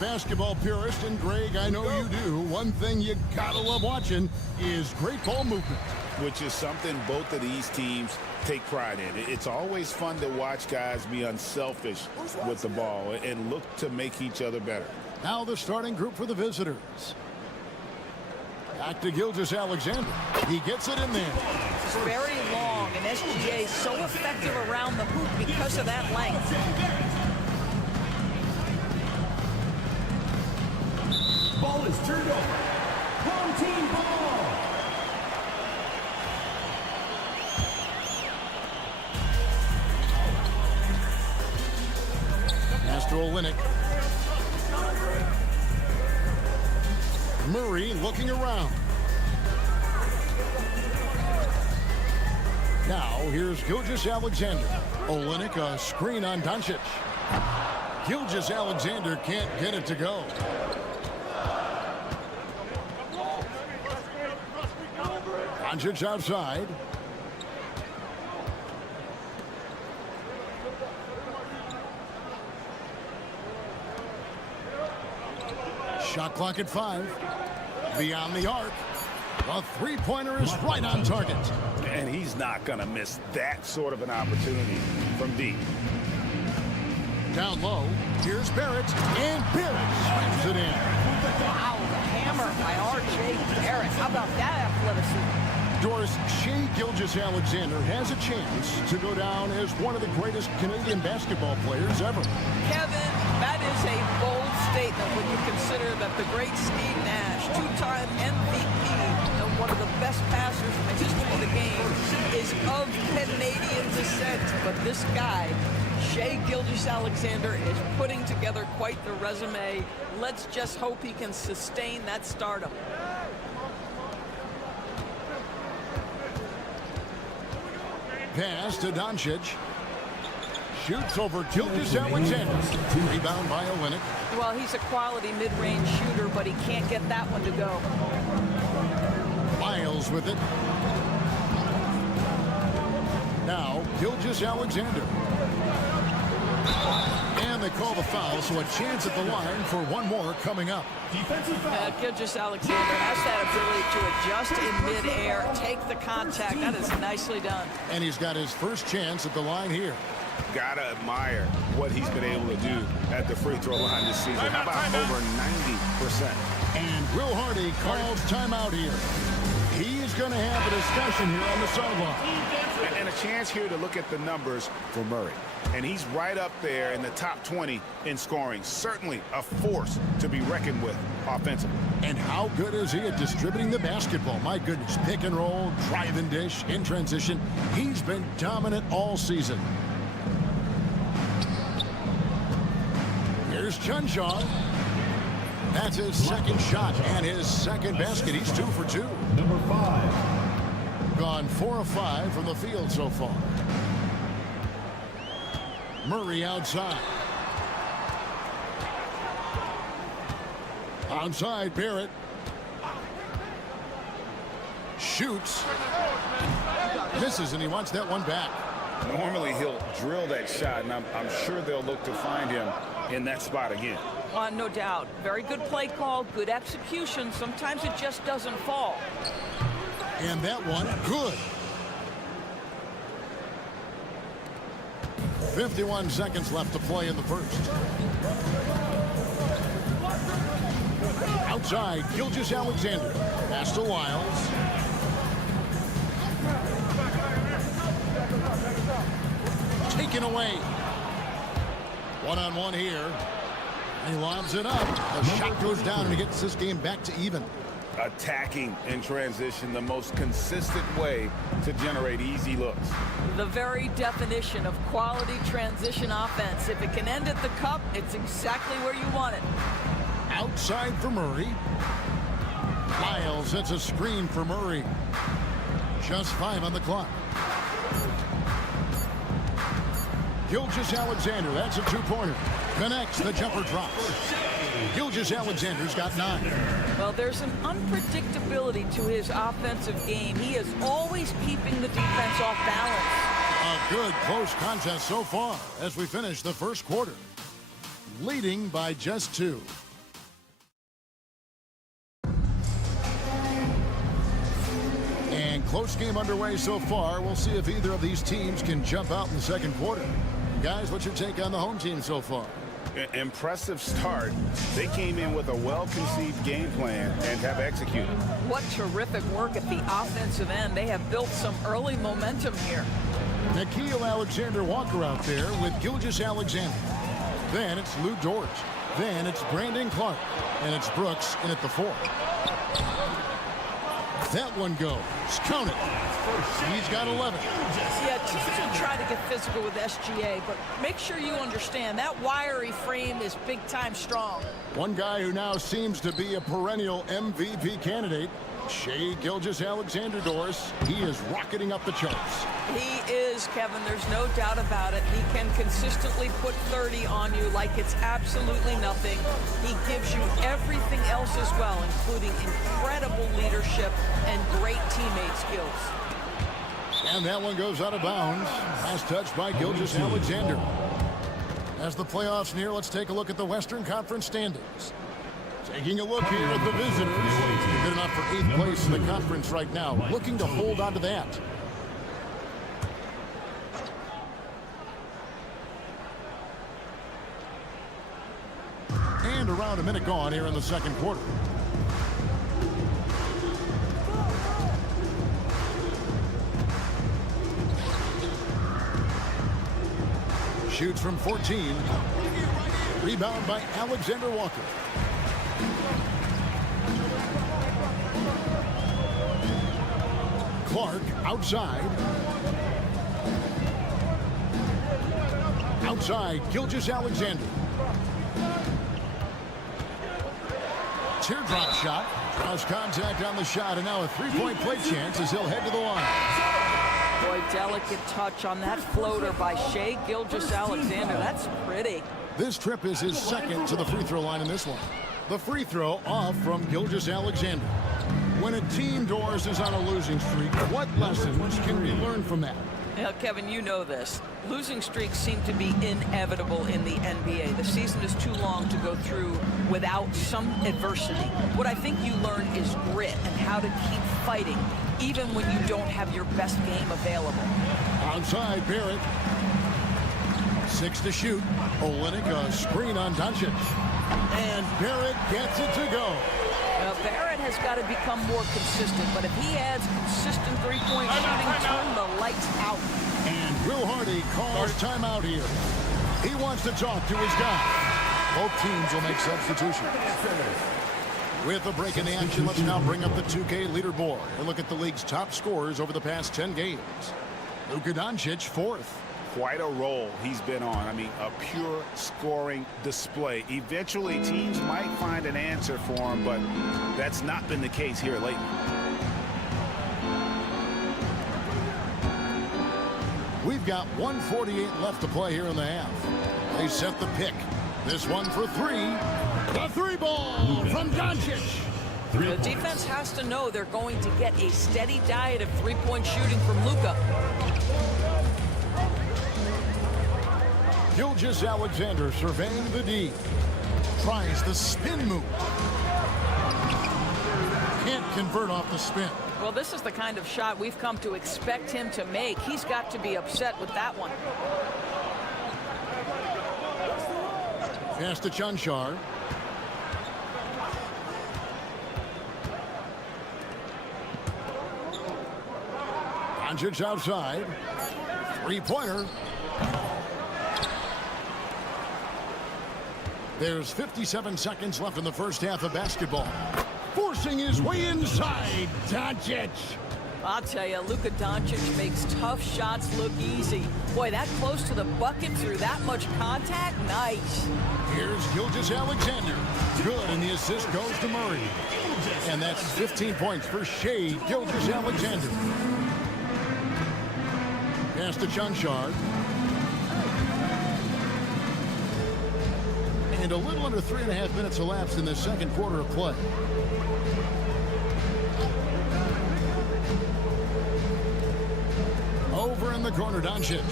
Basketball purist, and Greg, I know you do. One thing you gotta love watching is great ball movement. Which is something both of these teams take pride in. It's always fun to watch guys be unselfish with the ball and look to make each other better. Now the starting group for the visitors. Back to Gilgeous-Alexander. He gets it in there. It's very long, and SGA is so effective around the hoop because of that length. Ball is turned over. Home team ball. Master Olynyk. Murray looking around. Now here's Gilgeous-Alexander. Olynyk, a screen on Doncic. Gilgeous-Alexander can't get it to go. Doncic outside. Shot clock at 5. Beyond the arc. The three-pointer is right on target. And he's not going to miss that sort of an opportunity from deep. Down low. Here's Barrett. And Barrett slams it in. Wow, the hammer by R.J. Barrett. How about that athleticism? Doris, Shai Gilgeous-Alexander has a chance to go down as one of the greatest Canadian basketball players ever. Kevin, that is a bold statement when you consider that the great Steve Nash, two-time MVP, and one of the best passers in the history of the game, is of Canadian descent. But this guy, Shai Gilgeous-Alexander, is putting together quite the resume. Let's just hope he can sustain that stardom. Pass to Doncic. shoots over Gilgeous Alexander. Rebound by Olynyk. Well, he's a quality mid-range shooter, but he can't get that one to go. Miles with it. Now, Gilgeous Alexander. And they call the foul, so a chance at the line for one more coming up. Gilgeous Alexander has that ability to adjust in midair, take the contact. That is nicely done. And he's got his first chance at the line here. Gotta admire what he's been able to do at the free throw line this season. How about over 90%? And Will Hardy calls timeout here. He's going to have a discussion here on the sideline. And a chance here to look at the numbers for Murray. And he's right up there in the top 20 in scoring. Certainly a force to be reckoned with offensively. And how good is he at distributing the basketball? My goodness, pick and roll, drive and dish, in transition. He's been dominant all season. Here's Chunchon. That's his second shot and his second basket. He's 2 for 2. Number 5. Gone 4 of 5 from the field so far. Murray outside. Outside, Barrett. Shoots. Misses, and he wants that one back. Normally he'll drill that shot, and I'm sure they'll look to find him in that spot again. No doubt. Very good play call, good execution. Sometimes it just doesn't fall. And that one, good. 51 seconds left to play in the first. Outside, Gilgeous Alexander. Pass to Wiles. Taken away. One-on-one here. And he lobs it up. The shot goes down and he gets this game back to even. Attacking in transition, the most consistent way to generate easy looks. The very definition of quality transition offense. If it can end at the cup, it's exactly where you want it. Outside for Murray. Miles hits a screen for Murray. Just 5 on the clock. Gilgeous Alexander, that's a 2-pointer. Connects, the jumper drops. Gilgeous Alexander's got 9. Well, there's an unpredictability to his offensive game. He is always keeping the defense off balance. A good close contest so far as we finish the first quarter. Leading by just 2. And close game underway so far. We'll see if either of these teams can jump out in the second quarter. Guys, what's your take on the home team so far? Impressive start. They came in with a well-conceived game plan and have executed. What terrific work at the offensive end. They have built some early momentum here. Nickeil Alexander-Walker out there with Gilgeous Alexander. Then it's Lou Dort. Then it's Brandon Clark. And it's Brooks in at the 4. That one goes. Count it. He's got 11. Yeah, teams will try to get physical with SGA, but make sure you understand that wiry frame is big-time strong. One guy who now seems to be a perennial MVP candidate, Shai Gilgeous-Alexander, Doris. He is rocketing up the charts. He is, Kevin. There's no doubt about it. He can consistently put 30 on you like it's absolutely nothing. He gives you everything else as well, including incredible leadership and great teammate skills. And that one goes out of bounds. Last touch by Gilgeous-Alexander. As the playoffs near, let's take a look at the Western Conference standings. Taking a look here at the visitors. Good enough for 8th place in the conference right now. Looking to hold on to that. And around a minute gone here in the second quarter. Shoots from 14. Rebound by Alexander Walker. Clark outside. Outside, Gilgeous-Alexander. Teardrop shot. Draws contact on the shot, and now a 3-point play chance as he'll head to the line. Boy, delicate touch on that floater by Shai Gilgeous-Alexander. That's pretty. This trip is his second to the free throw line in this one. The free throw off from Gilgeous-Alexander. When a team Doors is on a losing streak, what lessons can we learn from that? Now, Kevin, you know this. Losing streaks seem to be inevitable in the NBA. The season is too long to go through without some adversity. What I think you learn is grit and how to keep fighting, even when you don't have your best game available. Outside, Barrett. 6 to shoot. Olynyk a screen on Doncic. And Barrett gets it to go. Now, Barrett has got to become more consistent, but if he adds consistent three-point shooting, turn the lights out. And Will Hardy calls timeout here. He wants to talk to his guy. Both teams will make substitutions. With a break in the action, let's now bring up the 2K leaderboard and look at the league's top scorers over the past 10 games. Luka Doncic, 4th. Quite a role he's been on. I mean, a pure scoring display. Eventually, teams might find an answer for him, but that's not been the case here lately. We've got 1:48 left to play here in the half. They set the pick. This one for 3. The 3-ball from Doncic. The defense has to know they're going to get a steady diet of three-point shooting from Luka. Gilgeous-Alexander surveying the D. Tries the spin move. Can't convert off the spin. Well, this is the kind of shot we've come to expect him to make. He's got to be upset with that one. Pass to Chanchar. Doncic outside. Three-pointer. There's 57 seconds left in the first half of basketball. Forcing his way inside, Doncic. I'll tell you, Luka Doncic makes tough shots look easy. Boy, that close to the bucket through that much contact, nice. Here's Gilgeous-Alexander. Good, and the assist goes to Murray. And that's 15 points for Shai Gilgeous-Alexander. Pass to Chanchar. And a little under 3.5 minutes elapsed in the second quarter of play. Over in the corner, Doncic.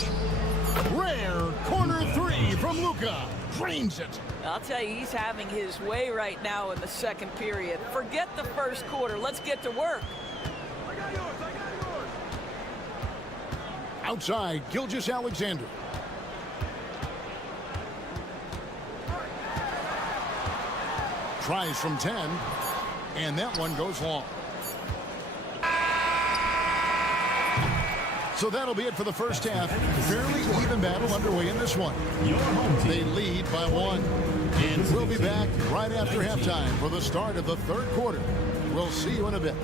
Rare corner 3 from Luka. Drains it. I'll tell you, he's having his way right now in the second period. Forget the first quarter. Let's get to work. Outside, Gilgeous-Alexander. Tries from 10, and that one goes long. So that'll be it for the first half. Fairly even battle underway in this one. They lead by 1. And we'll be back right after halftime for the start of the third quarter. We'll see you in a bit.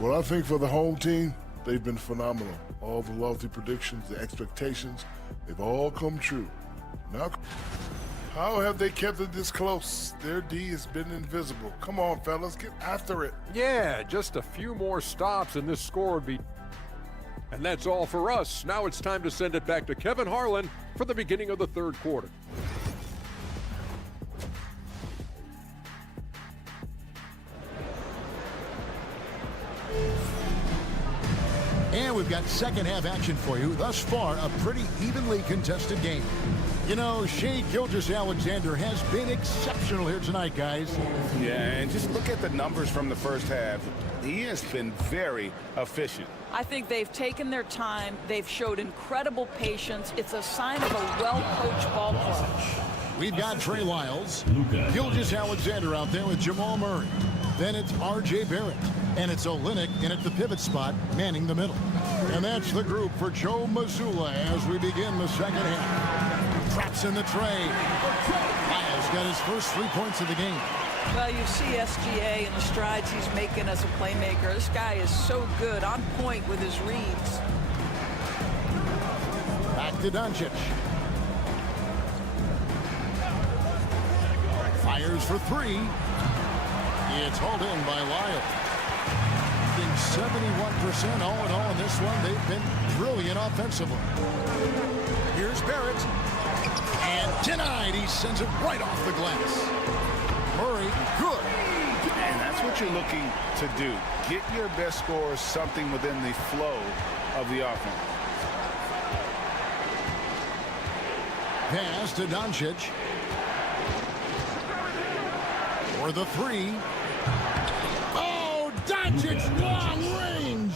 Well, I think for the home team, they've been phenomenal. All the lofty predictions, the expectations, they've all come true. Now, how have they kept it this close? Their D has been invisible. Come on, fellas, get after it. Yeah, just a few more stops and this score would be... And that's all for us. Now it's time to send it back to Kevin Harlan for the beginning of the third quarter. And we've got second half action for you. Thus far, a pretty evenly contested game. You know, Shai Gilgeous-Alexander has been exceptional here tonight, guys. Yeah, and just look at the numbers from the first half. He has been very efficient. I think they've taken their time. They've showed incredible patience. It's a sign of a well-coached ball club. We've got Trey Lyles, Gilgeous-Alexander out there with Jamal Murray. Then it's R.J. Barrett. And it's Olynyk in at the pivot spot, manning the middle. And that's the group for Joe Mazzulla as we begin the second half. Drops in the tray. Lyles got his first 3 points of the game. Well, you see SGA and the strides he's making as a playmaker. This guy is so good, on point with his reads. Back to Doncic. Fires for three. It's hauled in by Lyle. 71% all in all in this one. They've been brilliant offensively. Here's Barrett. And denied. He sends it right off the glass. Murray, good. And that's what you're looking to do. Get your best scorers something within the flow of the offense. Pass to Doncic. For the three. Oh, Doncic, long range.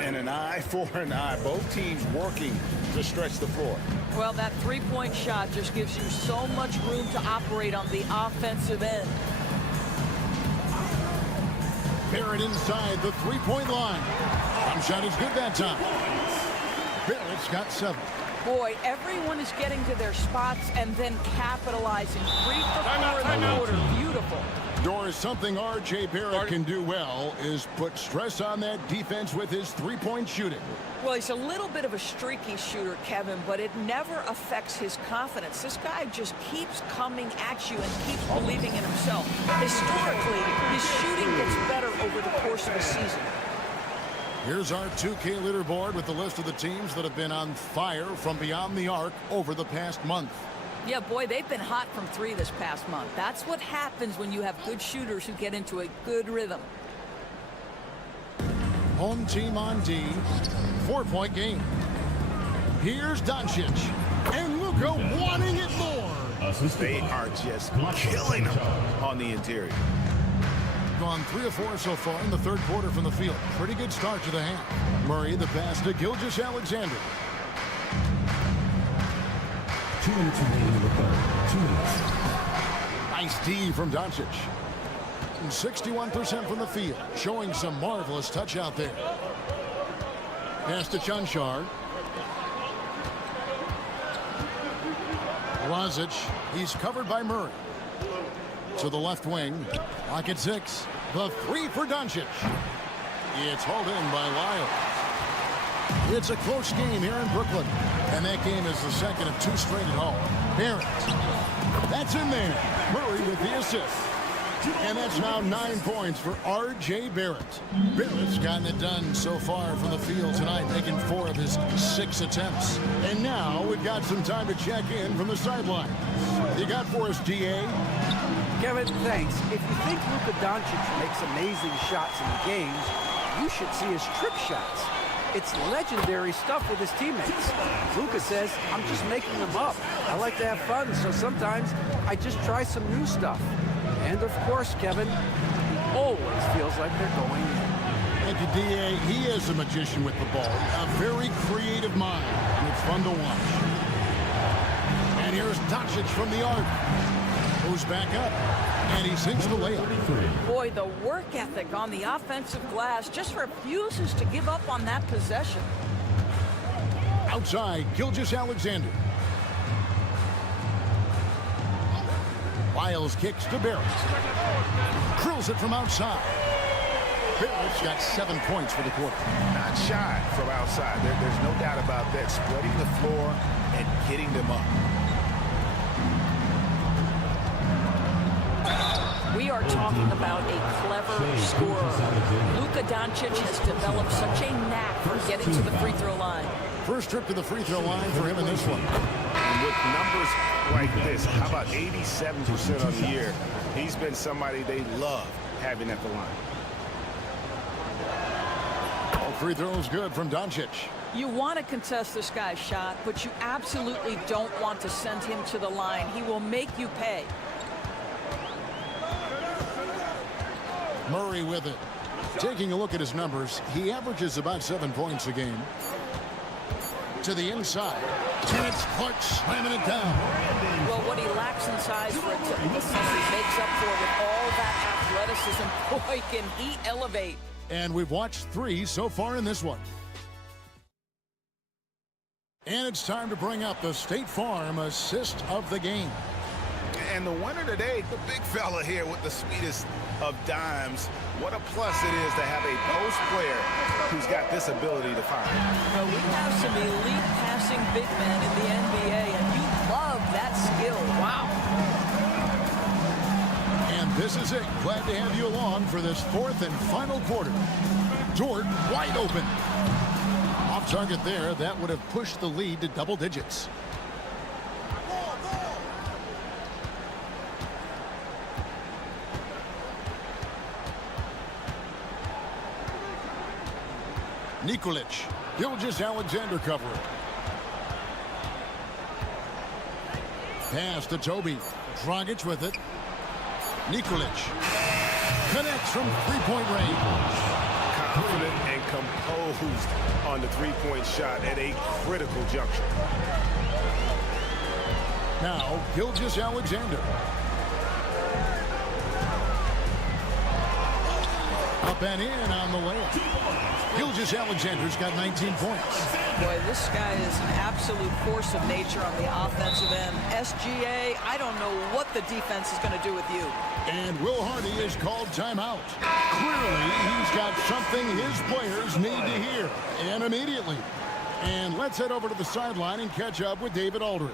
And an eye for an eye. Both teams working to stretch the floor. Well, that three-point shot just gives you so much room to operate on the offensive end. Barrett inside the three-point line. Jump shot is good that time. Barrett's got 7. Boy, everyone is getting to their spots and then capitalizing. 3 for 4 in the quarter. Beautiful. Doris, something R.J. Barrett can do well is put stress on that defense with his three-point shooting. Well, he's a little bit of a streaky shooter, Kevin, but it never affects his confidence. This guy just keeps coming at you and keeps believing in himself. Historically, his shooting gets better over the course of a season. Here's our 2K leaderboard with the list of the teams that have been on fire from beyond the arc over the past month. Yeah, boy, they've been hot from 3 this past month. That's what happens when you have good shooters who get into a good rhythm. Home team on D. 4-point game. Here's Doncic. And Luka wanting it more. They are just killing him on the interior. Gone 3 of 4 so far in the third quarter from the field. Pretty good start to the half. Murray the pass to Gilgeous-Alexander. 2 minutes remaining in the third. 2 minutes. Nice D from Doncic. 61% from the field, showing some marvelous touch out there. Pass to Chanchar. Lazic, he's covered by Murray. To the left wing, lock at 6. The 3 for Doncic. It's hauled in by Lyle. It's a close game here in Brooklyn. And that game is the second of 2 straight at home. Barrett. That's in there. Murray with the assist. And that's now 9 points for R.J. Barrett. Barrett's gotten it done so far from the field tonight, making 4 of his 6 attempts. And now we've got some time to check in from the sideline. You got for us, D.A.? Kevin, thanks. If you think Luka Doncic makes amazing shots in the games, you should see his trip shots. It's legendary stuff with his teammates. Luka says, I'm just making them up. I like to have fun, so sometimes I just try some new stuff. And of course, Kevin, he always feels like they're going in. Thank you, D.A. He is a magician with the ball. A very creative mind. And it's fun to watch. And here's Doncic from the arc. Goes back up. And he sinks the layup. Boy, the work ethic on the offensive glass just refuses to give up on that possession. Outside, Gilgeous-Alexander. Wiles kicks to Barrett. Drills it from outside. Barrett's got 7 points for the quarter. Not shy from outside. There's no doubt about that. Spreading the floor and getting them up. We are talking about a clever scorer. Luka Doncic has developed such a knack for getting to the free throw line. First trip to the free throw line for him in this one. And with numbers like this, how about 87% on the year? He's been somebody they love having at the line. All free throws good from Doncic. You want to contest this guy's shot, but you absolutely don't want to send him to the line. He will make you pay. Murray with it. Taking a look at his numbers, he averages about 7 points a game. To the inside. Terrence Clark slamming it down. Well, what he lacks in size for a typical center, he makes up for with all that athleticism. Boy, can he elevate. And we've watched 3 so far in this one. And it's time to bring up the State Farm assist of the game. And the winner today, the big fella here with the sweetest of dimes. What a plus it is to have a post player who's got this ability to fire. Well, we have some elite passing big men in the NBA, and you love that skill. Wow. This is it. Glad to have you along for this fourth and final quarter. Dort wide open. Off target there. That would have pushed the lead to double digits. Nikolic. Gilgeous-Alexander covering. Pass to Toby. Dragic with it. Nikolic connects from three-point range. Confident and composed on the three-point shot at a critical juncture. Now, Gilgeous-Alexander. Up and in on the layup. Gilgeous-Alexander's got 19 points. Boy, this guy is an absolute force of nature on the offensive end. SGA, I don't know what the defense is going to do with you. And Will Hardy is called timeout. Clearly, he's got something his players need to hear, and immediately. And let's head over to the sideline and catch up with David Aldridge.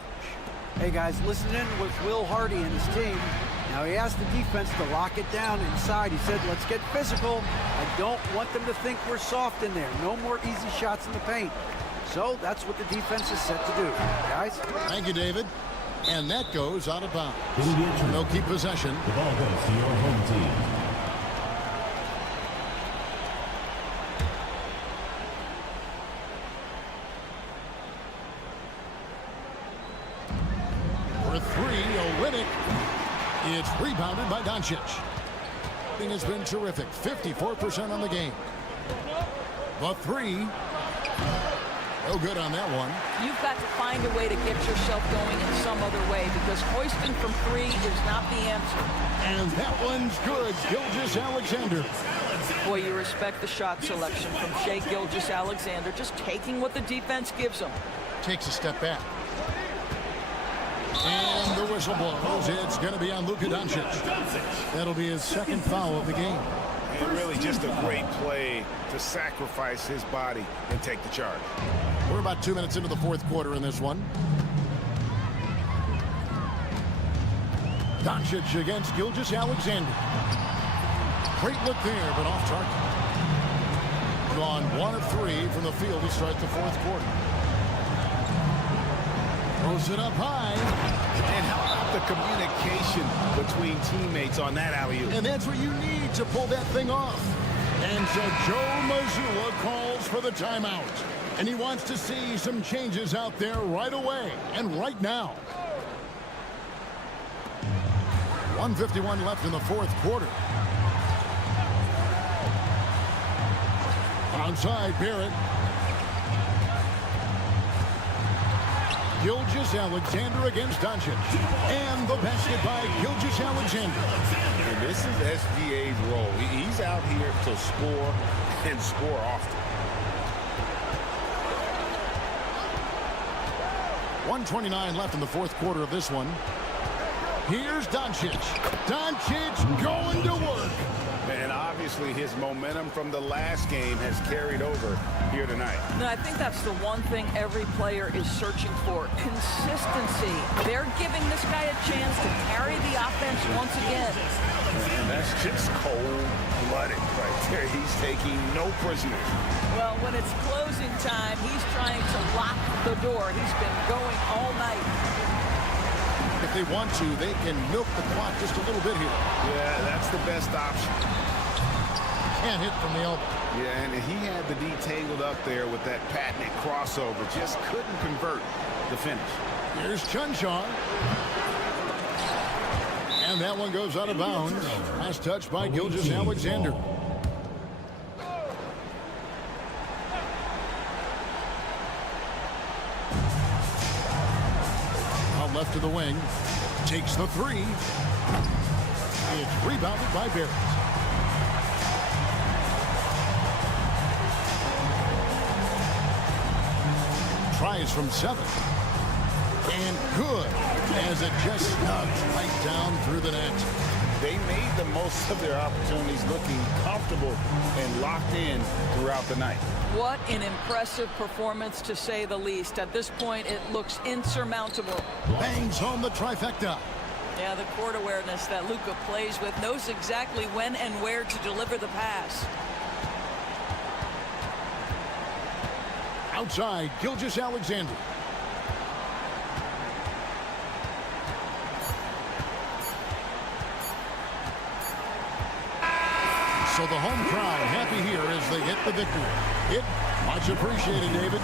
Hey, guys, listen in with Will Hardy and his team. Now, he asked the defense to lock it down inside. He said, let's get physical. I don't want them to think we're soft in there. No more easy shots in the paint. So that's what the defense is set to do. Guys? Thank you, David. And that goes out of bounds. They'll keep possession. The ball goes to your home team. For three, Olynyk. It's rebounded by Doncic. It has been terrific. 54% on the game. The three. No good on that one. You've got to find a way to get yourself going in some other way because hoisting from three is not the answer. And that one's good. Gilgeous-Alexander. Boy, you respect the shot selection from Shai Gilgeous-Alexander, just taking what the defense gives him. Takes a step back. And the whistle blows. It's going to be on Luka Doncic. That'll be his second foul of the game. And really just a great play to sacrifice his body and take the charge. We're about 2 minutes into the fourth quarter in this one. Doncic against Gilgeous-Alexander. Great look there, but off target. Gone 1 of 3 from the field to start the fourth quarter. Throws it up high. And how about the communication between teammates on that alley-oop? And that's what you need to pull that thing off. And so Joe Mazzulla calls for the timeout. And he wants to see some changes out there right away and right now. 1:51 left in the fourth quarter. Onside, Barrett. Gilgeous-Alexander against Doncic. And the basket by Gilgeous-Alexander. And this is SGA's role. He's out here to score and score often. 1:29 left in the fourth quarter of this one. Here's Doncic. Doncic going to work. And obviously his momentum from the last game has carried over here tonight. And I think that's the one thing every player is searching for, consistency. They're giving this guy a chance to carry the offense once again. And that's just cold-blooded right there. He's taking no prisoners. Well, when it's closing time, he's trying to lock the door. He's been going all night. If they want to, they can milk the clock just a little bit here. Yeah, that's the best option. Can't hit from the elbow. Yeah, and he had the D tangled up there with that patented crossover. Just couldn't convert the finish. Here's Chunshaw. And that one goes out of bounds. Last touch by Gilgeous-Alexander. Out left to the wing. Takes the three. It's rebounded by Barrett. Tries from 7. And good, as it just snugs right down through the net. They made the most of their opportunities, looking comfortable and locked in throughout the night. What an impressive performance, to say the least. At this point, it looks insurmountable. Bangs home the trifecta. Yeah, the court awareness that Luka plays with, knows exactly when and where to deliver the pass. Outside, Gilgeous-Alexander. So the home crowd happy here as they get the victory. Much appreciated, David.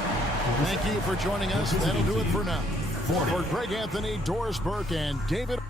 Thank you for joining us. That'll do it for now. For Greg Anthony, Doris Burke, and David.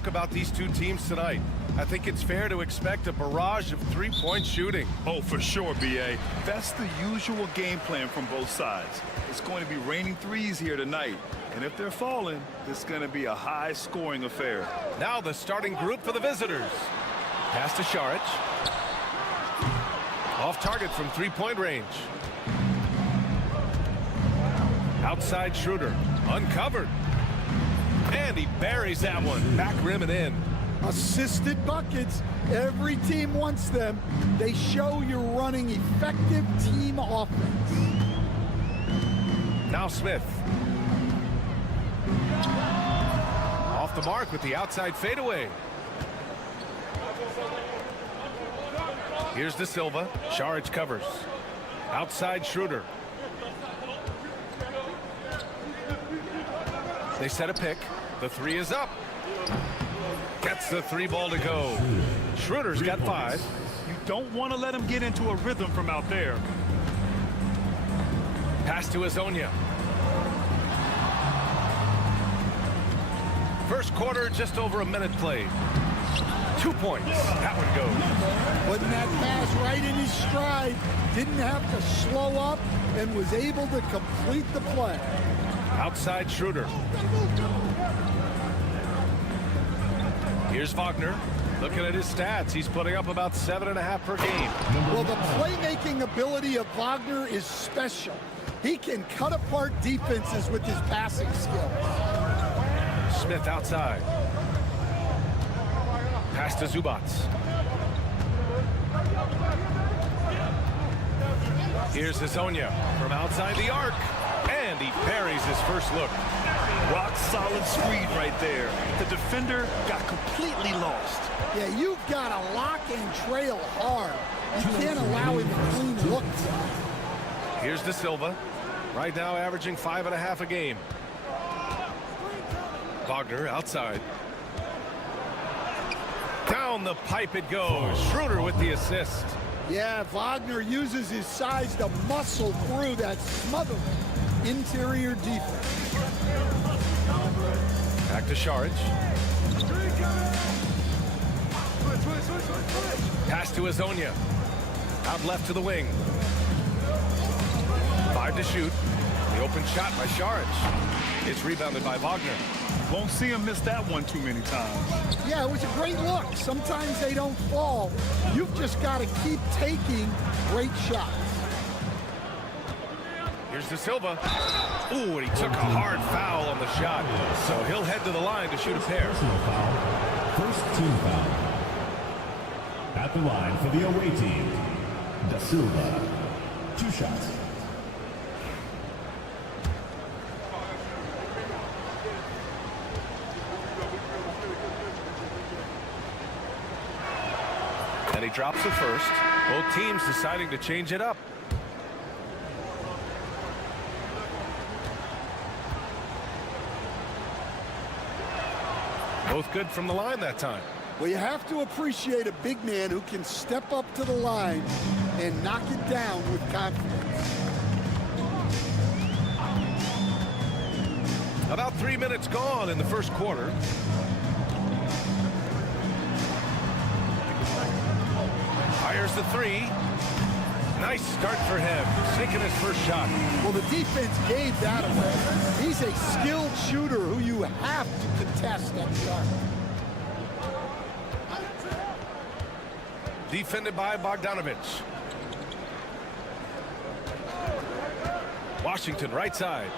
talk about these two teams tonight, I think it's fair to expect a barrage of three-point shooting. Oh, for sure, B.A. That's the usual game plan from both sides. It's going to be raining threes here tonight. And if they're falling, it's going to be a high-scoring affair. Now the starting group for the visitors. Pass to Šarić. Off target from three-point range. Outside Schroeder. Uncovered. And he buries that one. Back rim and in. Assisted buckets. Every team wants them. They show you're running effective team offense. Now Smith. Off the mark with the outside fadeaway. Here's De Silva. Šarić covers. Outside Schroeder. They set a pick. The three is up. Gets the three ball to go. Schroeder's got 5. You don't want to let him get into a rhythm from out there. Pass to Hezonja. First quarter, just over a minute played. 2 points. That one goes. Putting that pass right in his stride. Didn't have to slow up and was able to complete the play. Outside Schroeder. Here's Wagner. Looking at his stats, he's putting up about 7.5 per game. Well, the playmaking ability of Wagner is special. He can cut apart defenses with his passing skills. Smith outside. Pass to Zubac. Here's Hezonja from outside the arc. And he parries his first look. Rock solid screen right there. The defender got completely lost. Yeah, you've got to lock and trail hard. You can't allow him to clean look. Here's De Silva. Right now averaging 5.5 a game. Wagner outside. Down the pipe it goes. Schroeder with the assist. Yeah, Wagner uses his size to muscle through that smothering interior defense. Back to Šarić. Azonia. Out left to the wing. 5 to shoot. The open shot by Šarić. It's rebounded by Wagner. Won't see him miss that one too many times. Yeah, it was a great look. Sometimes they don't fall. You've just got to keep taking great shots. Here's De Silva. Ooh, and he took a hard foul on the shot. So he'll head to the line to shoot a pair. First team foul. At the line for the away team, De Silva. 2 shots. And he drops the first. Both teams deciding to change it up. Both good from the line that time. Well, you have to appreciate a big man who can step up to the line and knock it down with confidence. About 3 minutes gone in the first quarter. Fires the 3. Nice start for him. Sinking his first shot. Well, the defense gave that away. He's a skilled shooter who you have to contest that shot. Defended by Bogdanovic. Washington right side.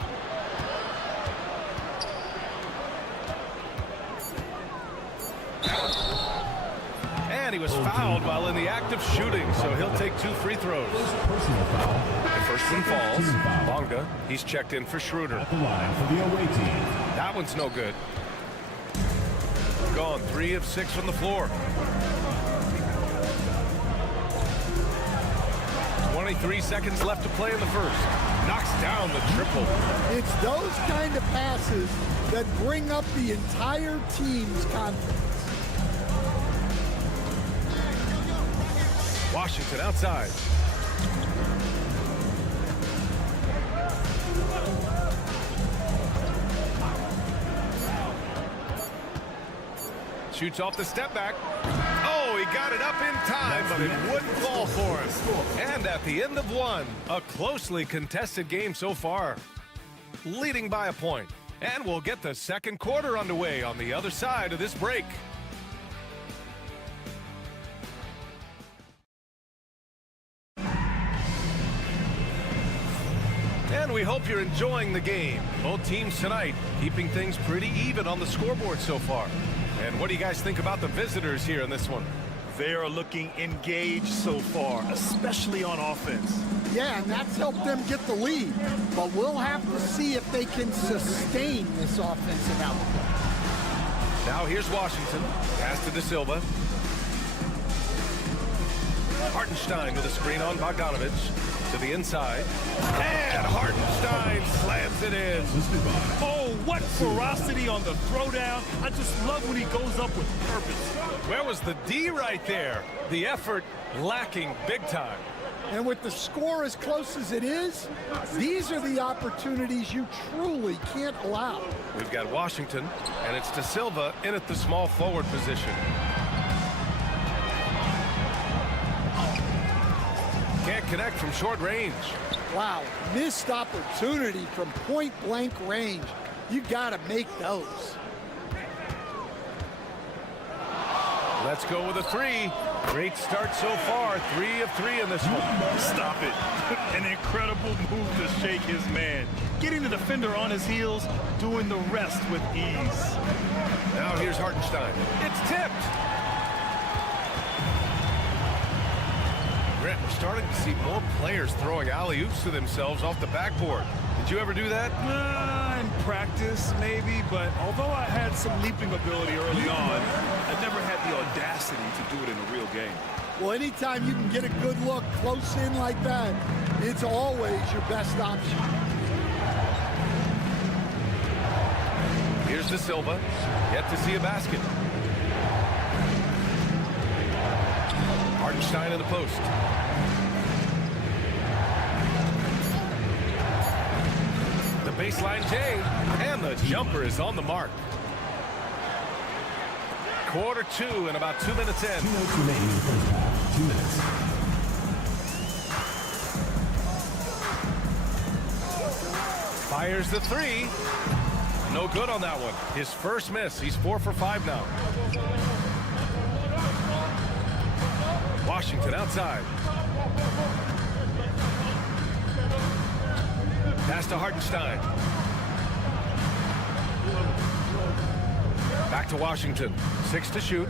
And he was fouled while in the act of shooting, so he'll take 2 free throws. Personal foul. The first one falls. Bonga, he's checked in for Schroeder. At the line for the away team. That one's no good. Gone 3 of 6 from the floor. 23 seconds left to play in the first. Knocks down the triple. It's those kind of passes that bring up the entire team's confidence. Washington outside. Shoots off the step back. Oh, he got it up in time, but it wouldn't fall for him. And at the end of one, a closely contested game so far. Leading by a point. And we'll get the second quarter underway on the other side of this break. And we hope you're enjoying the game. Both teams tonight keeping things pretty even on the scoreboard so far. And what do you guys think about the visitors here in this one? They are looking engaged so far, especially on offense. Yeah, and that's helped them get the lead. But we'll have to see if they can sustain this offensive output. Now here's Washington. Pass to De Silva. Hartenstein with a screen on Bogdanovic. To the inside. And Hartenstein slams it in. Oh, what ferocity on the throwdown. I just love when he goes up with purpose. Where was the D right there? The effort lacking big time. And with the score as close as it is, these are the opportunities you truly can't allow. We've got Washington, and it's De Silva in at the small forward position. Can't connect from short range. Wow, missed opportunity from point-blank range. You got to make those. Let's go with a 3. Great start so far. 3 of 3 in this one. Stop it. An incredible move to shake his man. Getting the defender on his heels, doing the rest with ease. Now here's Hartenstein. It's tipped. Brett, we're starting to see more players throwing alley-oops to themselves off the backboard. Did you ever do that? In practice, maybe, but although I had some leaping ability early on, I never had the audacity to do it in a real game. Well, anytime you can get a good look close in like that, it's always your best option. Here's De Silva. Yet to see a basket. Hartenstein in the post. The baseline J, and the jumper is on the mark. Quarter 2 and about 2 minutes in. 2 minutes remaining in the first half. 2 minutes. Fires the three. No good on that one. His first miss. He's 4 for 5 now. Washington outside. Pass to Hartenstein. Back to Washington. 6 to shoot.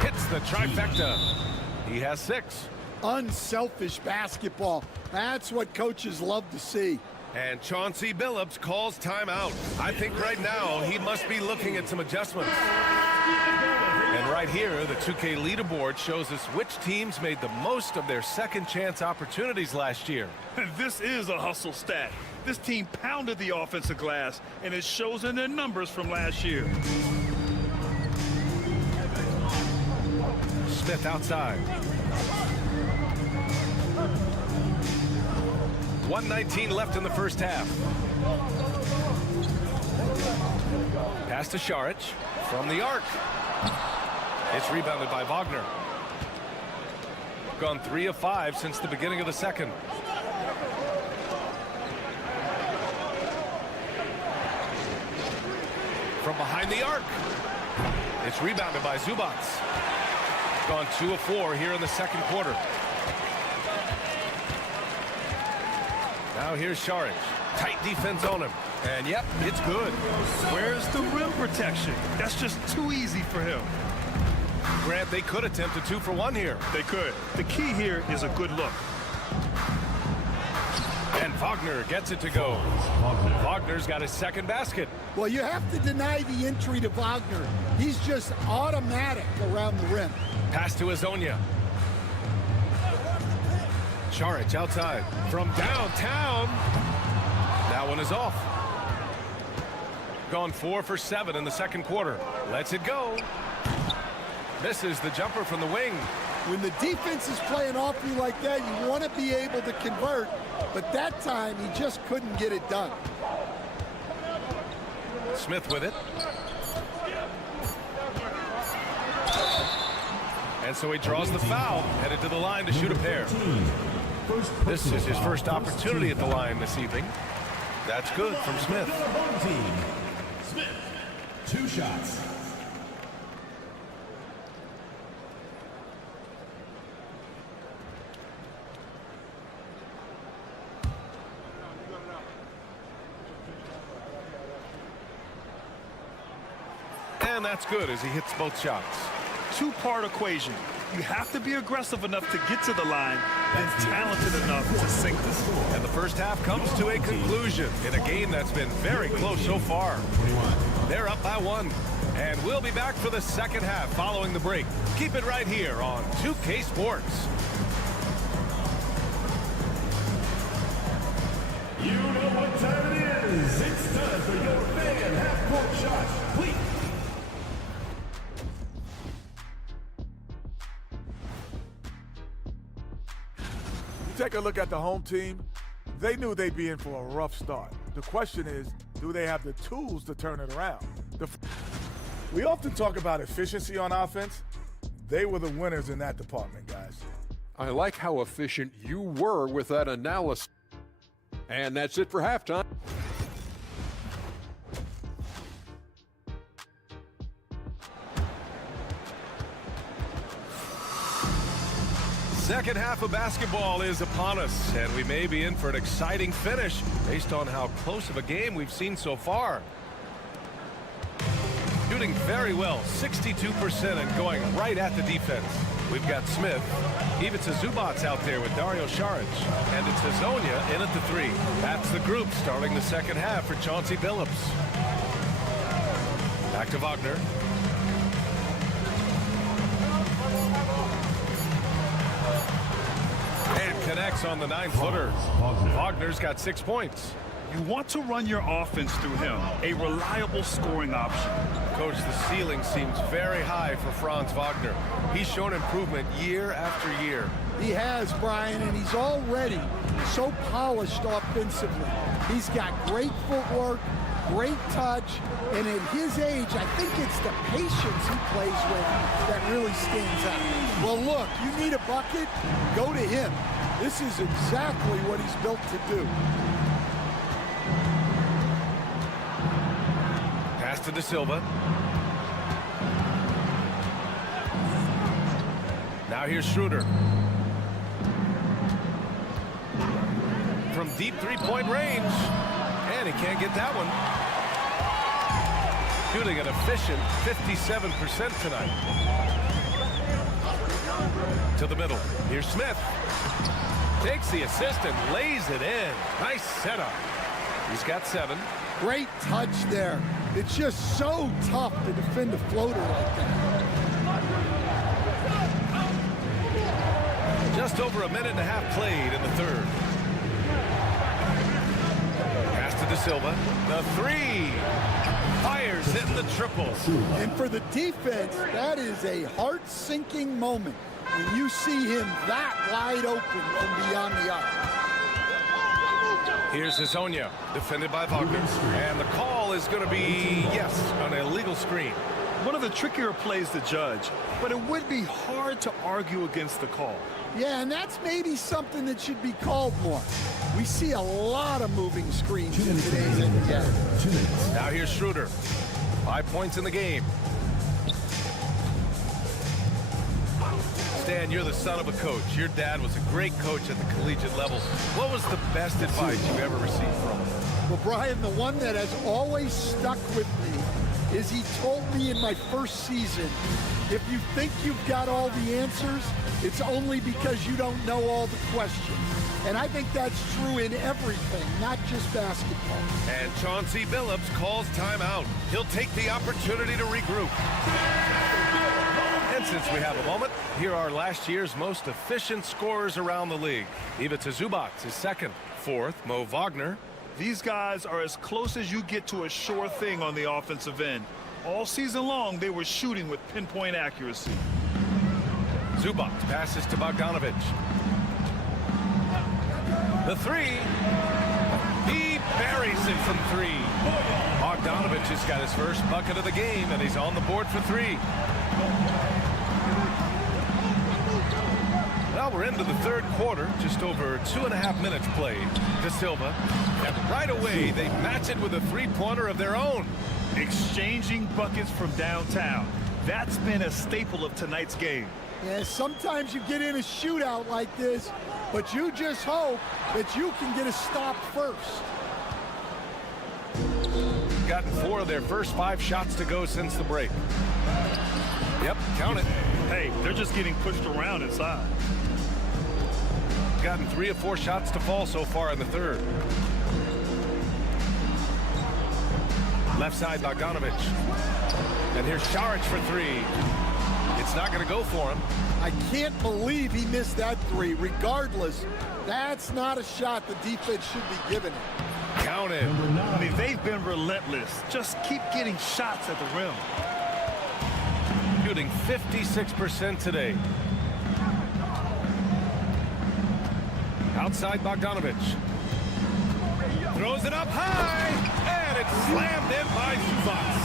Hits the trifecta. He has 6. Unselfish basketball. That's what coaches love to see. And Chauncey Billups calls timeout. I think right now he must be looking at some adjustments. And right here, the 2K leaderboard shows us which teams made the most of their second chance opportunities last year. This is a hustle stat. This team pounded the offensive glass, and it shows in their numbers from last year. Smith outside. 1:19 left in the first half. Pass to Šarić from the arc. It's rebounded by Wagner. Gone 3 of 5 since the beginning of the second. From behind the arc. It's rebounded by Zubac. Gone 2 of 4 here in the second quarter. Now here's Šarić. Tight defense on him. And yep, it's good. Where's the rim protection? That's just too easy for him. Grant, they could attempt a 2 for 1 here. They could. The key here is a good look. And Wagner gets it to go. Wagner's got his second basket. Well, you have to deny the entry to Wagner. He's just automatic around the rim. Pass to Azonia. Šarić outside from downtown. That one is off. Gone 4 for 7 in the second quarter. Lets it go. Misses the jumper from the wing. When the defense is playing off you like that, you want to be able to convert. But that time, he just couldn't get it done. Smith with it. And so he draws the foul, headed to the line to shoot a pair. This is his first opportunity at the line this evening. That's good from Smith. Smith, 2 shots. And that's good as he hits both shots. 2-part equation. You have to be aggressive enough to get to the line, and talented enough to sink the score. And the first half comes to a conclusion in a game that's been very close so far. They're up by 1. And we'll be back for the second half following the break. Keep it right here on 2K Sports. You know what time it is. It's time for your fan half-court shots, please. Take a look at the home team. They knew they'd be in for a rough start. The question is, do they have the tools to turn it around? We often talk about efficiency on offense. They were the winners in that department, guys. I like how efficient you were with that analysis. And that's it for halftime. Second half of basketball is upon us, and we may be in for an exciting finish based on how close of a game we've seen so far. Shooting very well, 62%, and going right at the defense. We've got Smith. Ivica Zubac out there with Dario Šarić. And it's Azonia in at the 3. That's the group starting the second half for Chauncey Billups. Back to Wagner. And connects on the 9-footer. Wagner's got 6 points. You want to run your offense through him, a reliable scoring option. Coach, the ceiling seems very high for Franz Wagner. He's shown improvement year after year. He has, Brian, and he's already so polished offensively. He's got great footwork, great touch, and at his age, I think it's the patience he plays with that really stands out. Well, look, you need a bucket, go to him. This is exactly what he's built to do. Pass to De Silva. Now here's Schroeder. From deep three-point range. And he can't get that one. Shooting an efficient 57% tonight. To the middle. Here's Smith. Takes the assist and lays it in. Nice setup. He's got 7. Great touch there. It's just so tough to defend a floater like that. Just over a minute and a half played in the third. Pass to De Silva. The 3. Fires hitting the triple. And for the defense, that is a heart-sinking moment when you see him that wide open from beyond the arc. Here's Hezonja, defended by Wagner. And the call is going to be, yes, an illegal screen. One of the trickier plays to judge, but it would be hard to argue against the call. Yeah, and that's maybe something that should be called more. We see a lot of moving screens in today's NBA. Now here's Schroeder. 5 points in the game. Stan, you're the son of a coach. Your dad was a great coach at the collegiate level. What was the best advice you ever received from him? Well, Brian, the one that has always stuck with me is he told me in my first season, if you think you've got all the answers, it's only because you don't know all the questions. And I think that's true in everything, not just basketball. And Chauncey Billups calls timeout. He'll take the opportunity to regroup. And since we have a moment, here are last year's most efficient scorers around the league. Ivica Zubac is second. Fourth, Mo Wagner. These guys are as close as you get to a sure thing on the offensive end. All season long, they were shooting with pinpoint accuracy. Zubac passes to Bogdanovic. The 3. He buries it from 3. Bogdanovic has got his first bucket of the game, and he's on the board for 3. Now we're into the third quarter, just over 2.5 minutes played. De Silva, and right away they match it with a three-pointer of their own. Exchanging buckets from downtown. That's been a staple of tonight's game. Yeah, sometimes you get in a shootout like this, but you just hope that you can get a stop first. Gotten 4 of their first 5 shots to go since the break. Yep, count it. Hey, they're just getting pushed around inside. Gotten 3 of 4 shots to fall so far in the third. Left side, Bogdanovic. And here's Šarić for 3. It's not going to go for him. I can't believe he missed that 3. Regardless, that's not a shot the defense should be giving him. Count it. I mean, they've been relentless. Just keep getting shots at the rim. Shooting 56% today. Outside Bogdanovic. Throws it up high, and it's slammed in by Zubac.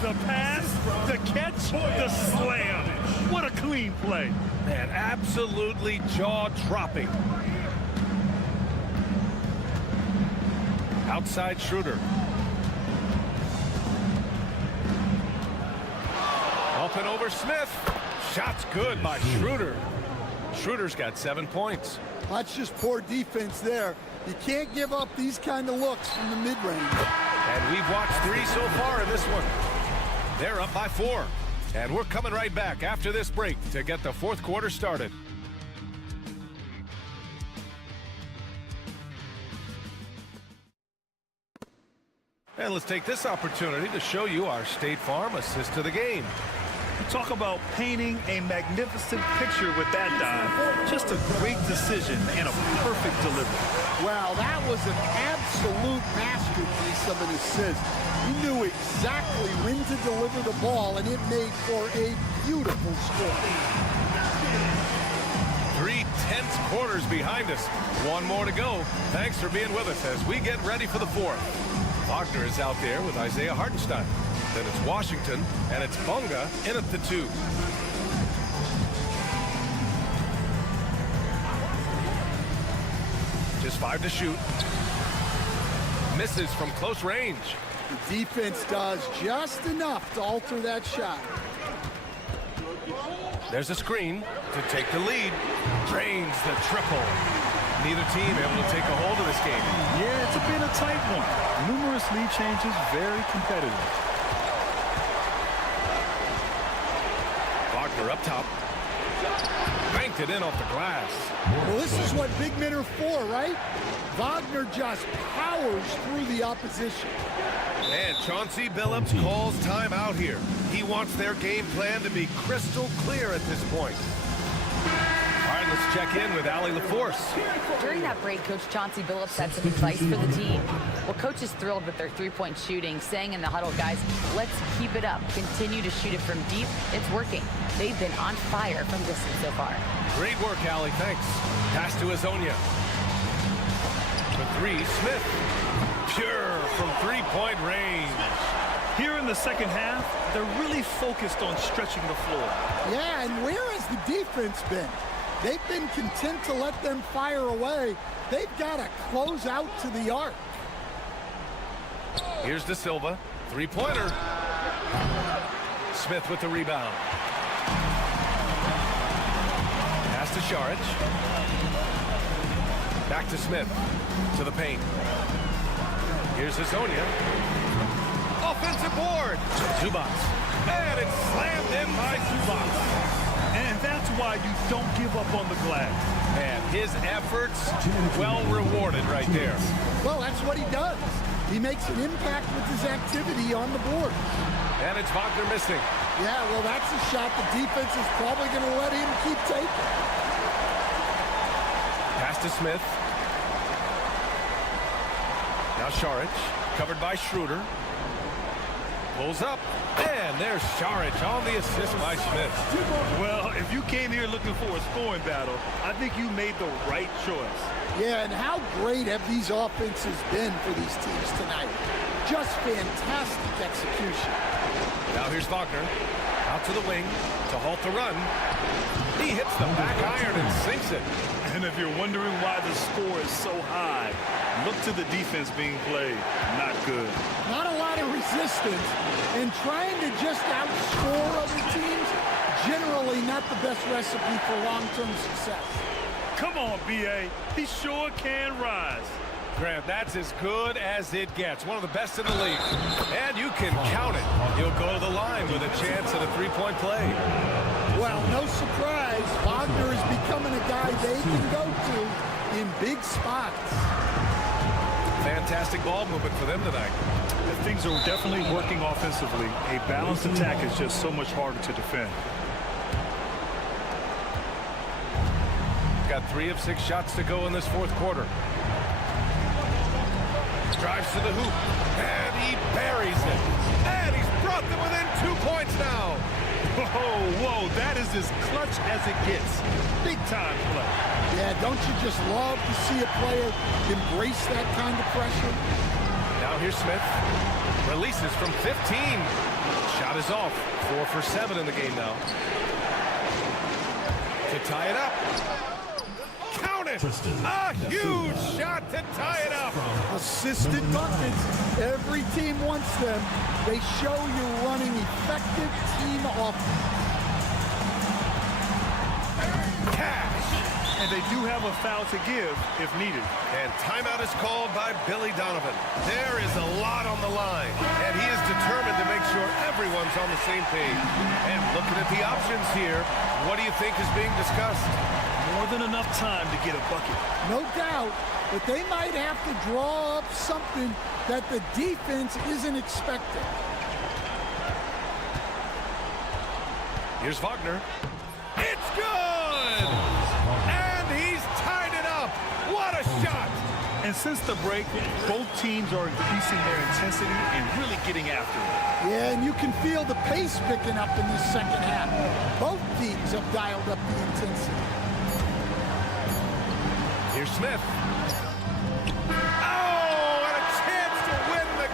The pass, the catch, the slam. What a clean play. Man, absolutely jaw-dropping. Outside Schroeder. Up and over Smith. Shot's good by Schroeder. Schroeder's got 7 points. That's just poor defense there. You can't give up these kind of looks from the mid-range. And we've watched 3 so far in this one. They're up by 4. And we're coming right back after this break to get the fourth quarter started. And let's take this opportunity to show you our State Farm assist to the game. Talk about painting a magnificent picture with that dive. Just a great decision and a perfect delivery. Wow, that was an absolute masterpiece of an assist. He knew exactly when to deliver the ball, and it made for a beautiful score. 3 tense quarters behind us. 1 more to go. Thanks for being with us as we get ready for the fourth. Wagner is out there with Isaiah Hartenstein. Then it's Washington, and it's Bonga in at the 2. Just 5 to shoot. Misses from close range. The defense does just enough to alter that shot. There's a screen to take the lead. Drains the triple. Neither team able to take a hold of this game. Yeah, it's been a tight one. Numerous lead changes, very competitive. Wagner up top. Banked it in off the glass. Well, this is what big men are for, right? Wagner just powers through the opposition. And Chauncey Billups calls timeout here. He wants their game plan to be crystal clear at this point. All right, let's check in with Allie LaForce. During that break, Coach Chauncey Billups had some advice for the team. Well, Coach is thrilled with their three-point shooting, saying in the huddle, guys, let's keep it up. Continue to shoot it from deep. It's working. They've been on fire from distance so far. Great work, Allie. Thanks. Pass to Azonia. For 3, Smith. Pure from three-point range. Here in the second half, they're really focused on stretching the floor. Yeah, and where has the defense been? They've been content to let them fire away. They've got to close out to the arc. Here's De Silva. Three-pointer. Smith with the rebound. Pass to Šarić. Back to Smith. To the paint. Here's Azonia. Offensive board. Zubac. And it's slammed in by Zubac. And that's why you don't give up on the glass. And his efforts well rewarded right there. Well, that's what he does. He makes an impact with his activity on the board. And it's Wagner missing. Yeah, well, that's a shot the defense is probably going to let him keep taking. Pass to Smith. Now Šarić, covered by Schroeder. Pulls up, and there's Šarić on the assist by Smith. Well, if you came here looking for a scoring battle, I think you made the right choice. Yeah, and how great have these offenses been for these teams tonight? Just fantastic execution. Now here's Wagner, out to the wing to halt the run. He hits the back iron and sinks it. And if you're wondering why the score is so high, look to the defense being played. Not good. Not a lot of resistance, and trying to just outscore other teams, generally not the best recipe for long-term success. Come on, B.A. He sure can rise. Grant, that's as good as it gets. One of the best in the league. And you can count it. He'll go to the line with a chance at a three-point play. Well, no surprise. Wagner is becoming a guy they can go to in big spots. Fantastic ball movement for them tonight. Things are definitely working offensively. A balanced attack is just so much harder to defend. Got 3 of 6 shots to go in this fourth quarter. Drives to the hoop, and he buries it. And he's brought them within 2 points now. Whoa, that is as clutch as it gets. Big time play. Yeah, don't you just love to see a player embrace that kind of pressure? Now here's Smith. Releases from 15. Shot is off. 4 for 7 in the game now. To tie it up. Count it! A huge shot to tie it up. Assisted buckets. Every team wants them. They show you're running effective team offense. Cash. And they do have a foul to give if needed. And timeout is called by Billy Donovan. There is a lot on the line, and he is determined to make sure everyone's on the same page. And looking at the options here, what do you think is being discussed? More than enough time to get a bucket. No doubt, but they might have to draw up something that the defense isn't expecting. Here's Wagner. It's good! And he's tied it up. What a shot! And since the break, both teams are increasing their intensity and really getting after it. Yeah, and you can feel the pace picking up in this second half. Both teams have dialed up the intensity. Here's Smith. Oh, and a chance to win the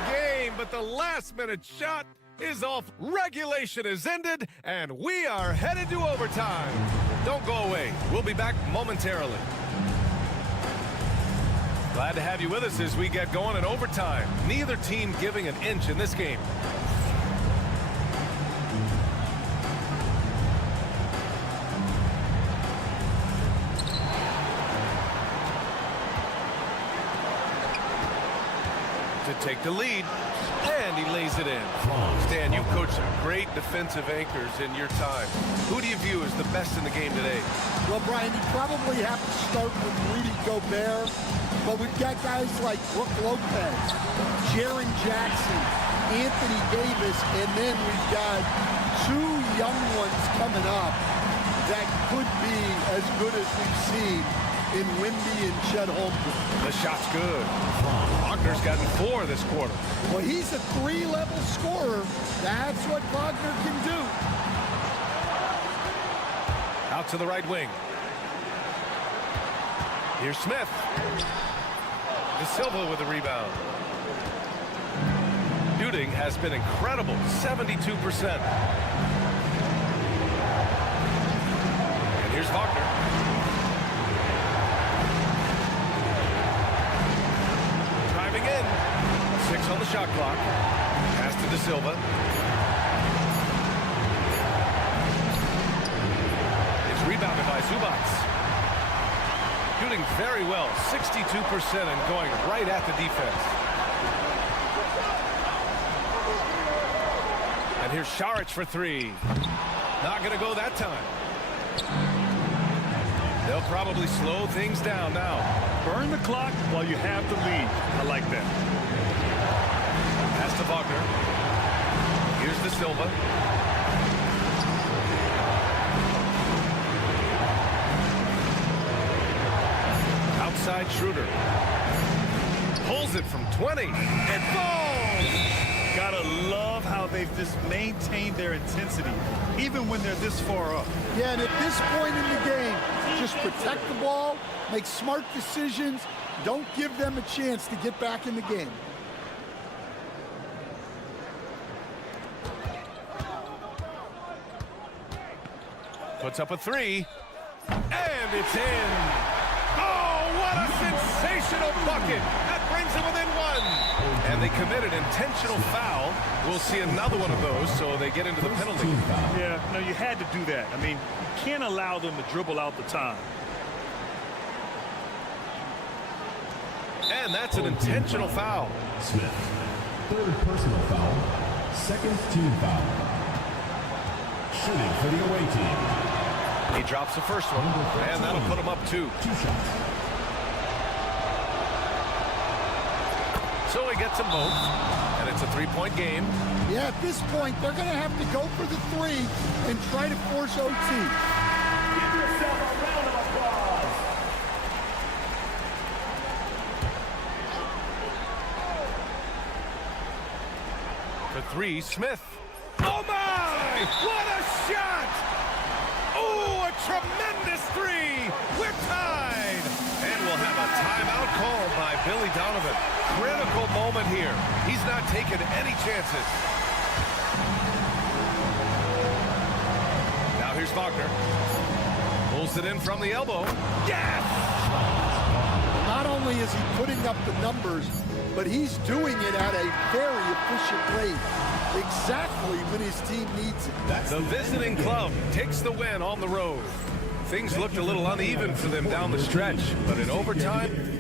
but the last-minute shot is off. Regulation is ended, and we are headed to overtime. Don't go away. We'll be back momentarily. Glad to have you with us as we get going in overtime. Neither team giving an inch in this game. To take the lead, and he lays it in. Stan, you've coached some great defensive anchors in your time. Who do you view as the best in the game today? Well, Brian, you probably have to start with Rudy Gobert, but we've got guys like Brook Lopez, Jaren Jackson, Anthony Davis, and then we've got two young ones coming up that could be as good as we've seen in Wimby and Chet Holmgren. The shot's good. Wagner's gotten 4 this quarter. Well, he's a 3-level scorer. That's what Wagner can do. Out to the right wing. Here's Smith. De Silva with the rebound. Shooting has been incredible, 72%. And here's Wagner. Driving in. 6 on the shot clock. Pass to De Silva. It's rebounded by Zubats. Shooting very well, 62% and going right at the defense. And here's Šarić for 3. Not going to go that time. They'll probably slow things down now. Burn the clock while you have the lead. I like that. Pass to Wagner. Here's De Silva. Outside Schroeder. Pulls it from 20. It falls! Gotta love how they've just maintained their intensity, even when they're this far up. Yeah, and at this point in the game, just protect the ball, make smart decisions, don't give them a chance to get back in the game. Puts up a 3. And it's in! Oh, what a sensational bucket! That brings them within 1. And they committed intentional foul. We'll see another one of those, so they get into the penalty. Yeah, no, you had to do that. I mean, you can't allow them to dribble out the time. And that's an intentional foul. Smith, 3rd personal foul, 2nd team foul. Shooting for the away team. He drops the first one, and that'll put him up 2. 2 shots. So he gets them both, and it's a 3-point game. Yeah, at this point, they're going to have to go for the 3 and try to force OT. Give yourself a round of applause. For 3, Smith. Oh, my! What a shot! Oh, a tremendous 3! We're tied! And we'll have a timeout called by Billy Donovan. Critical moment here. He's not taking any chances. Now here's Wagner. Pulls it in from the elbow. Yes! Not only is he putting up the numbers, but he's doing it at a very efficient rate. Exactly when his team needs it. The visiting club takes the win on the road. Things looked a little uneven for them down the stretch, but in overtime,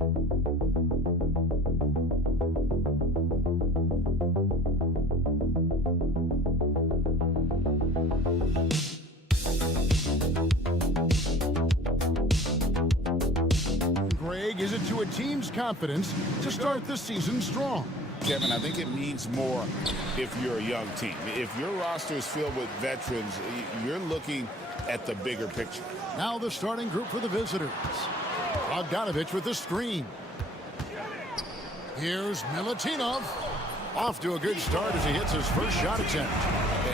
Greg, is it to a team's confidence to start the season strong? Kevin, I think it means more if you're a young team. If your roster is filled with veterans, you're looking at the bigger picture. Now the starting group for the visitors. Bogdanovich with the screen. Here's Milutinov. Off to a good start as he hits his first shot attempt.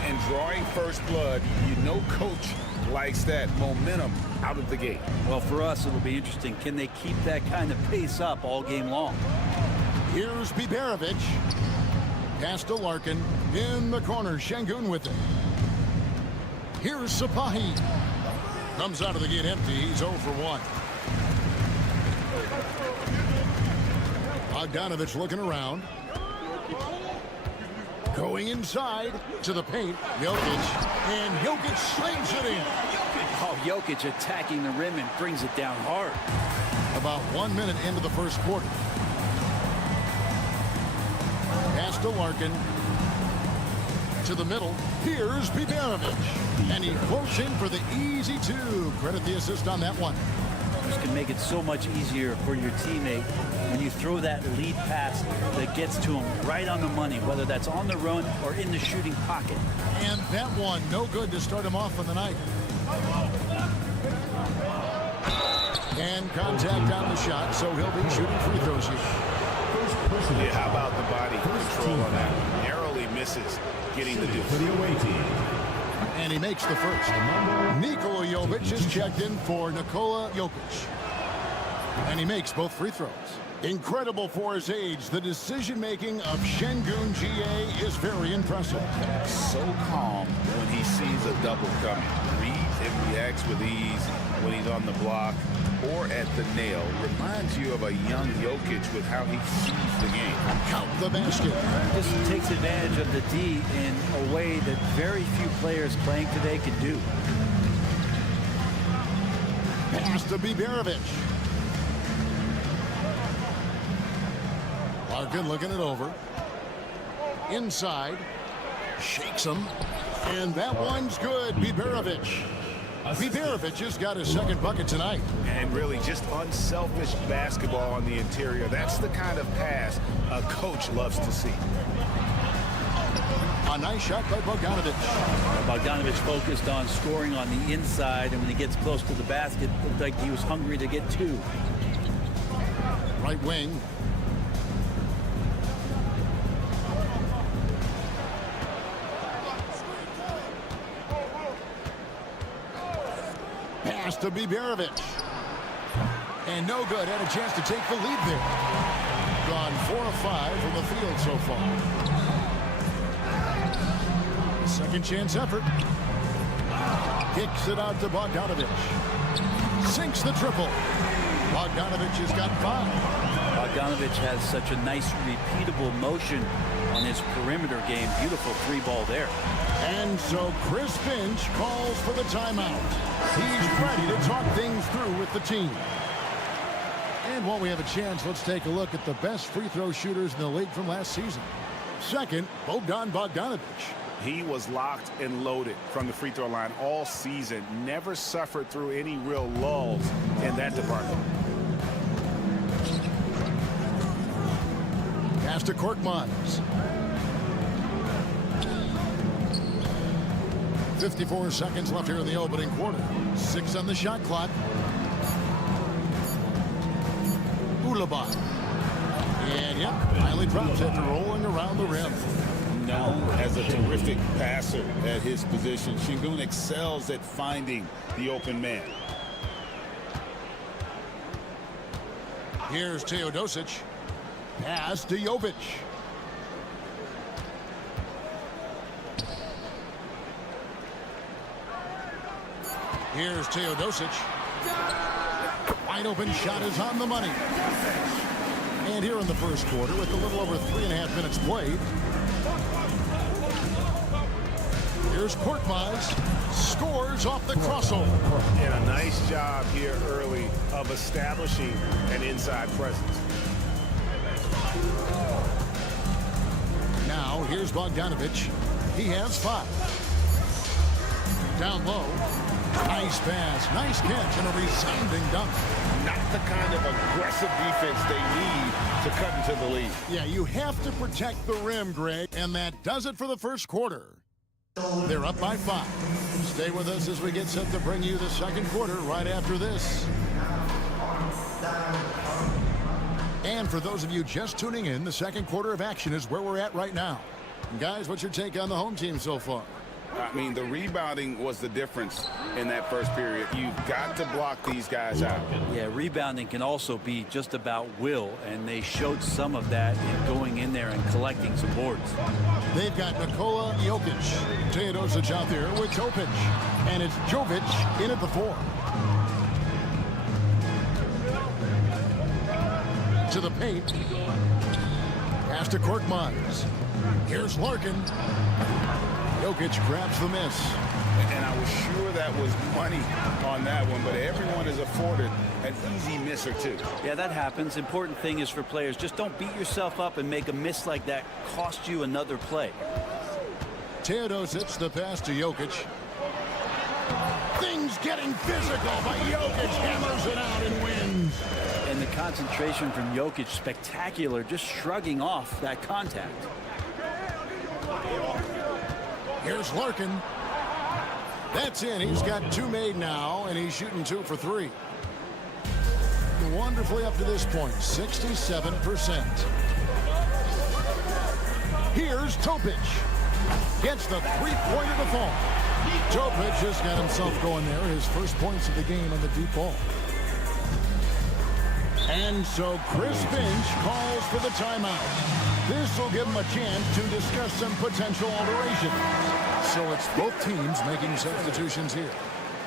And drawing first blood, you know coach likes that momentum out of the gate. Well, for us, it'll be interesting. Can they keep that kind of pace up all game long? Here's Biberovic. Pass to Larkin. In the corner, Şengün with it. Here's Sapahi. Comes out of the gate empty. He's 0 for 1. Bogdanovich looking around. Going inside to the paint. Jokic. And Jokic slings it in. Oh, Jokic attacking the rim and brings it down hard. About 1 minute into the first quarter. Pass to Larkin. To the middle. Here's Biberovic. And he floats in for the easy two. Credit the assist on that one. This can make it so much easier for your teammate when you throw that lead pass that gets to him right on the money, whether that's on the run or in the shooting pocket. And that one, no good to start him off on the night. And contact on the shot, so he'll be shooting free throws here. Yeah, how about the body control on that one? Narrowly misses getting the deuce. And he makes the first. Nikola Jovic is checked in for Nikola Jokic. And he makes both free throws. Incredible for his age. The decision-making of Şengün GA is very impressive. So calm when he sees a double coming. Reads and reacts with ease when he's on the block or at the nail. Reminds you of a young Jokic with how he sees the game. Count the basket. This takes advantage of the D in a way that very few players playing today can do. Pass to Biberovic. Larkin looking it over. Inside. Shakes him. And that one's good. Biberovic. Biberovic has got his second bucket tonight. And really just unselfish basketball on the interior. That's the kind of pass a coach loves to see. A nice shot by Bogdanovich. Bogdanovich focused on scoring on the inside, and when he gets close to the basket, it looked like he was hungry to get two. Right wing. Pass to Biberovic. And no good. Had a chance to take the lead there. Gone 4 of 5 from the field so far. Second chance effort. Kicks it out to Bogdanovich. Sinks the triple. Bogdanovich has got 5. Bogdanovich has such a nice repeatable motion on his perimeter game. Beautiful three ball there. And so Chris Finch calls for the timeout. He's ready to talk things through with the team. And while we have a chance, let's take a look at the best free throw shooters in the league from last season. Second, Bogdanovich. He was locked and loaded from the free throw line all season. Never suffered through any real lulls in that department. Pass to Korkmaz. 54 seconds left here in the opening quarter. 6 on the shot clock. Ulabot. And yep, finally drops after rolling around the rim. Known as a terrific passer at his position, Şengün excels at finding the open man. Here's Teodosic. Pass to Jovic. Here's Teodosic. Wide open shot is on the money. And here in the first quarter, with a little over 3.5 minutes played, Here's Korkmaz. Scores off the crossover. And a nice job here early of establishing an inside presence. Now, here's Bogdanovic. He has 5. Down low. Nice pass, nice catch, and a resounding dunk. Not the kind of aggressive defense they need to cut into the lead. Yeah, you have to protect the rim, Greg, and that does it for the first quarter. They're up by 5. Stay with us as we get set to bring you the second quarter right after this. And for those of you just tuning in, the second quarter of action is where we're at right now. And guys, what's your take on the home team so far? I mean, the rebounding was the difference in that first period. You've got to block these guys out. Yeah, rebounding can also be just about will, and they showed some of that in going in there and collecting some boards. They've got Nikola Jokic. Teodosic out there with Topic. And it's Jovic in at the 4. To the paint. Pass to Korkmaz. Here's Larkin. Jokic grabs the miss. And I was sure that was money on that one, but everyone is afforded an easy miss or two. Yeah, that happens. Important thing is for players, just don't beat yourself up and make a miss like that cost you another play. Teodosic, the pass to Jokic. Things getting physical, but Jokic hammers it out and wins. And the concentration from Jokic, spectacular, just shrugging off that contact. Here's Larkin. That's in. He's got 2 made now, and he's shooting 2 for 3. Wonderfully up to this point, 67%. Here's Topic. Gets the 3-pointer to fall. Topic just got himself going there. His first points of the game on the deep ball. And so Chris Finch calls for the timeout. This will give him a chance to discuss some potential alterations. So it's both teams making substitutions here.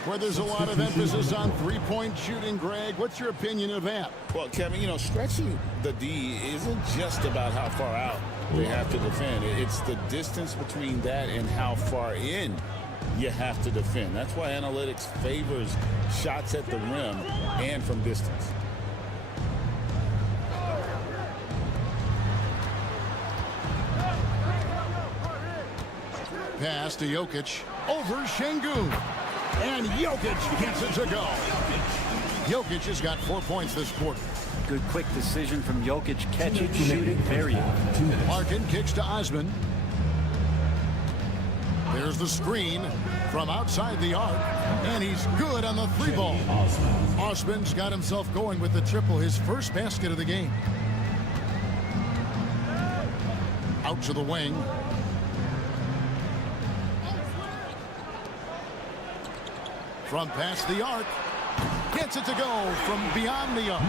Where there's a lot of emphasis on 3-point shooting, Greg, what's your opinion of that? Well, Kevin, you know, stretching the D isn't just about how far out they have to defend. It's the distance between that and how far in you have to defend. That's why analytics favors shots at the rim and from distance. Pass to Jokic over Şengün. And Jokic gets it to go. Jokic has got 4 points this quarter. Good quick decision from Jokic. Catch it, shoot it, bury it. Larkin kicks to Osman. There's the screen from outside the arc. And he's good on the 3-ball. Osman's got himself going with the triple, his first basket of the game. Out to the wing. From past the arc. Gets it to go from beyond the arc.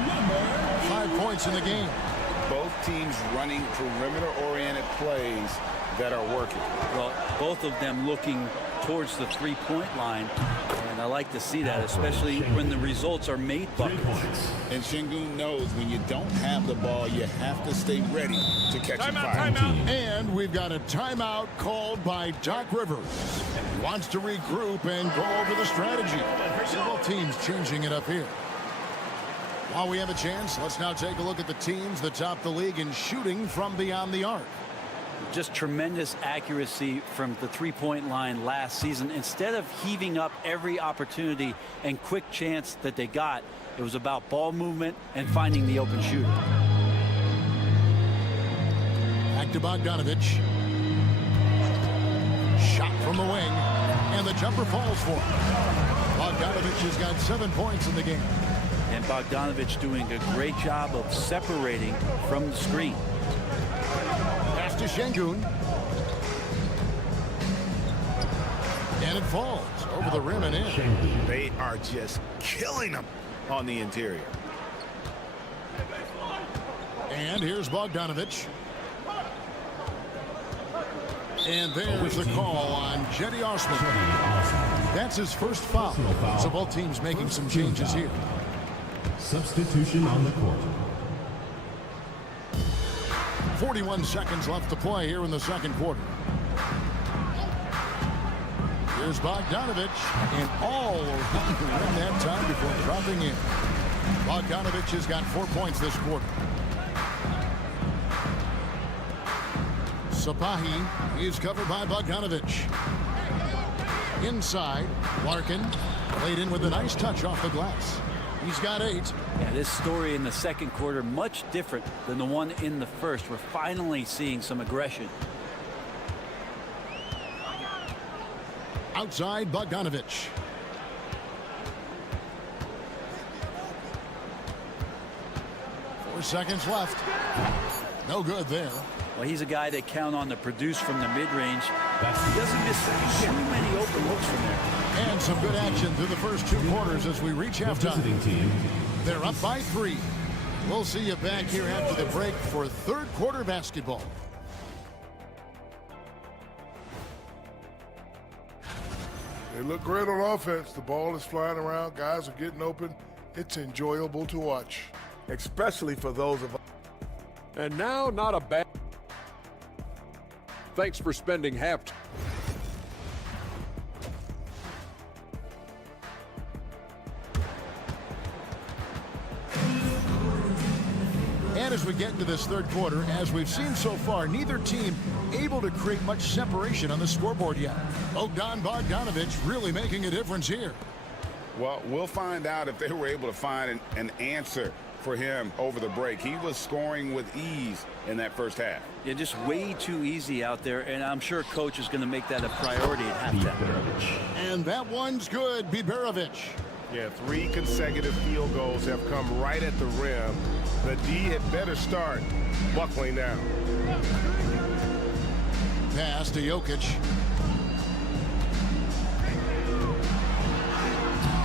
5 points in the game. Both teams running perimeter-oriented plays that are working. Well, both of them looking towards the 3-point line. And I like to see that, especially when the results are made buckets. And Şengün knows when you don't have the ball, you have to stay ready to catch a fire. And we've got a timeout called by Doc Rivers. He wants to regroup and go over the strategy. Both teams changing it up here. While we have a chance, let's now take a look at the teams that top the league in shooting from beyond the arc. Just tremendous accuracy from the 3-point line last season. Instead of heaving up every opportunity and quick chance that they got, it was about ball movement and finding the open shooter. Back to Bogdanovic. Shot from the wing, and the jumper falls for him. Bogdanovic has got 7 points in the game. And Bogdanovic doing a great job of separating from the screen. Pass to Şengün. And it falls over the rim and in. They are just killing them on the interior. And here's Bogdanovic. And there's the call on Cedi Osman. That's his first foul. So both teams making some changes here. Substitution on the court. 41 seconds left to play here in the second quarter. Here's Bogdanovich, and all around the rim that time before dropping in. Bogdanovich has got 4 points this quarter. Sapahi is covered by Bogdanovich. Inside, Larkin laid in with a nice touch off the glass. He's got 8. Yeah, this story in the second quarter much different than the one in the first. We're finally seeing some aggression. Outside, Bogdanovich. Seconds left. No good there. Well, he's a guy that count on to produce from the mid-range. He doesn't miss too many open looks from there. And some good action through the first 2 quarters as we reach halftime. They're up by 3. We'll see you back here after the break for third quarter basketball. They look great on offense. The ball is flying around. Guys are getting open. It's enjoyable to watch. Especially for those of us. And now, not a bad. Thanks for spending half. And as we get into this third quarter, as we've seen so far, neither team able to create much separation on the scoreboard yet. Bogdanovich really making a difference here. Well, we'll find out if they were able to find an answer for him over the break. He was scoring with ease in that first half. Yeah, just way too easy out there, and I'm sure coach is going to make that a priority at halftime. And that one's good, Biberovic. Yeah, 3 consecutive field goals have come right at the rim. The D had better start buckling down. Pass to Jokic.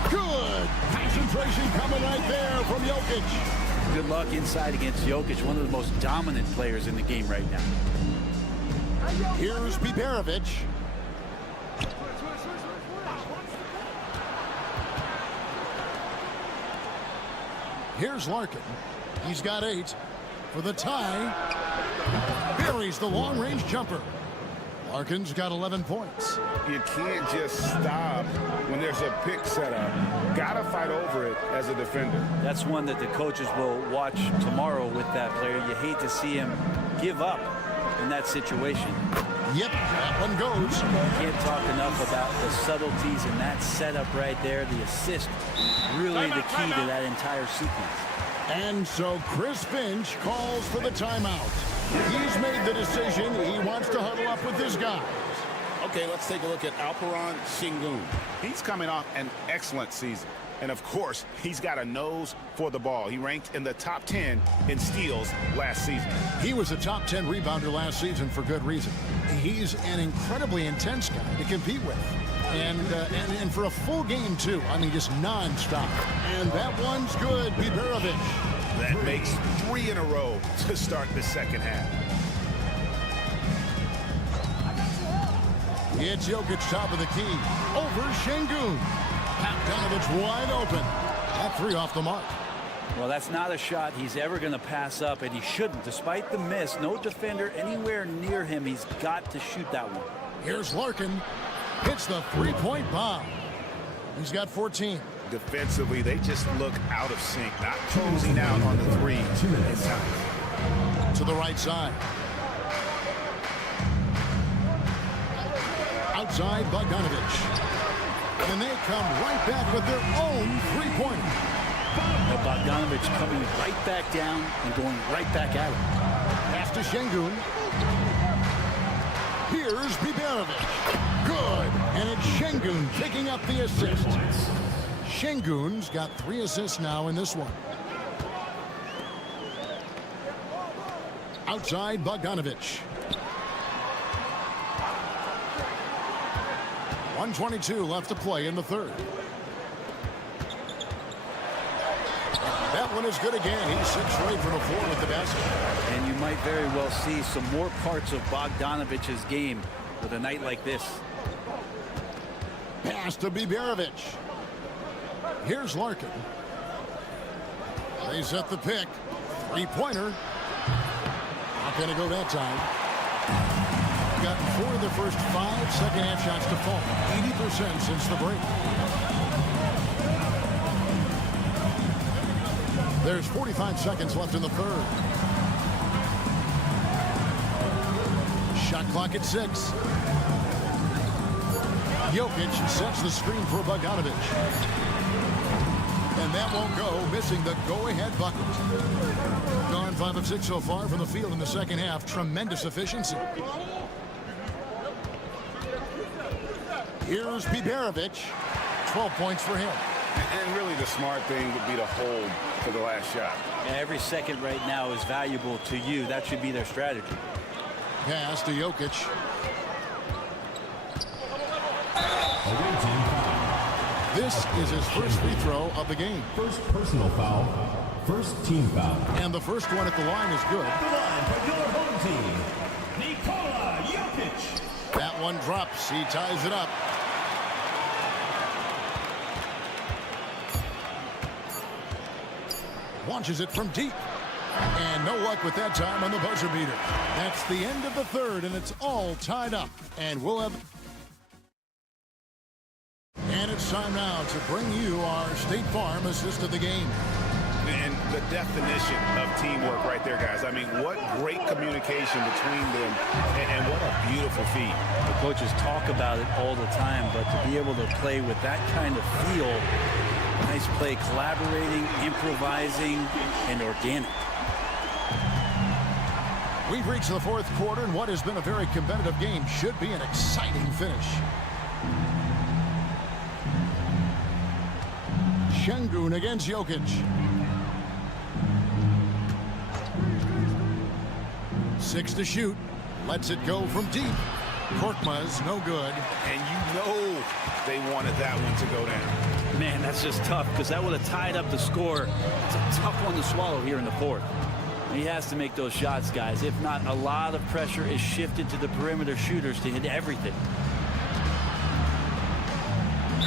Good concentration coming right there from Jokic. Good luck inside against Jokic, one of the most dominant players in the game right now. Here's Biberovic. Here's Larkin. He's got 8 for the tie. Buries the long-range jumper. Larkin's got 11 points. You can't just stop when there's a pick set up. Got to fight over it as a defender. That's one that the coaches will watch tomorrow with that player. You hate to see him give up in that situation. Yep, that one goes. Can't talk enough about the subtleties in that setup right there. The assist, really the key to that entire sequence. And so Chris Finch calls for the timeout. He's made the decision. He wants to huddle up with his guys. Okay, let's take a look at Alperen Şengün. He's coming off an excellent season. And of course, he's got a nose for the ball. He ranked in the top 10 in steals last season. He was a top 10 rebounder last season for good reason. He's an incredibly intense guy to compete with. And for a full game, too. I mean, just nonstop. And that one's good, Biberovic. That makes 3 in a row to start the second half. It's Jokic top of the key. Over Şengün. Bogdanovich wide open. That 3 off the mark. Well, that's not a shot he's ever going to pass up, and he shouldn't. Despite the miss, no defender anywhere near him. He's got to shoot that one. Here's Larkin. Hits the 3-point bomb. He's got 14. Defensively, they just look out of sync, not closing out on the 3 in time. To the right side. Outside, Bogdanovich. And they come right back with their own 3-pointer. Now Bogdanovich coming right back down and going right back at him. Pass to Şengün. Here's Biberovic. Good. And it's Şengün picking up the assist. Şengün's got 3 assists now in this one. Outside, Bogdanovich. 1:22 left to play in the third. That one is good again. He's 6 straight from the floor with the basket. And you might very well see some more parts of Bogdanovich's game with a night like this. Pass to Biberovic. Here's Larkin. They set the pick. 3-pointer. Not going to go that time. Gotten 4 of the first 5 second-half shots to fall. 80% since the break. There's 45 seconds left in the third. Shot clock at 6. Jokic sets the screen for Bogdanovic. And that won't go, missing the go-ahead bucket. Gone 5 of 6 so far from the field in the second half. Tremendous efficiency. Here's Biberovic. 12 points for him. And really the smart thing would be to hold for the last shot. Yeah, every second right now is valuable to you. That should be their strategy. Pass to Jokic. This is his first free throw of the game. First personal foul. First team foul. And the first one at the line is good. The line for your home team, Nikola Jokic. That one drops. He ties it up. Launches it from deep. And no luck with that time on the buzzer beater. That's the end of the third, and it's all tied up. And we'll have... And it's time now to bring you our State Farm assist of the game. And the definition of teamwork right there, guys. I mean, what great communication between them, and what a beautiful feat. The coaches talk about it all the time, but to be able to play with that kind of feel, nice play, collaborating, improvising, and organic. We've reached the fourth quarter, and what has been a very competitive game should be an exciting finish. Şengün against Jokic. 6 to shoot. Lets it go from deep. Korkmaz, no good. And you know they wanted that one to go down. Man, that's just tough because that would have tied up the score. It's a tough one to swallow here in the fourth. He has to make those shots, guys. If not, a lot of pressure is shifted to the perimeter shooters to hit everything.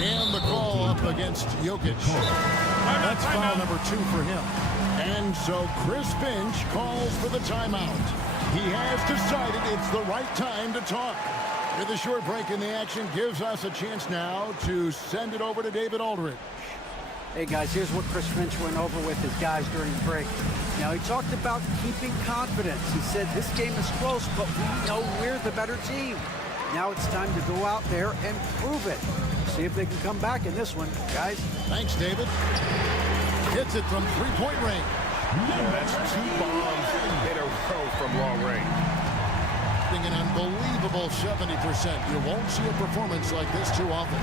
And the call up against Jokic. That's foul number 2 for him. And so Chris Finch calls for the timeout. He has decided it's the right time to talk. With a short break in the action gives us a chance now to send it over to David Aldridge. Hey, guys, here's what Chris Finch went over with his guys during the break. Now, he talked about keeping confidence. He said this game is close, but we know we're the better team. Now it's time to go out there and prove it. See if they can come back in this one, guys. Thanks, David. Hits it from three-point range. That's 2 bombs in a row from long range. An unbelievable 70%. You won't see a performance like this too often.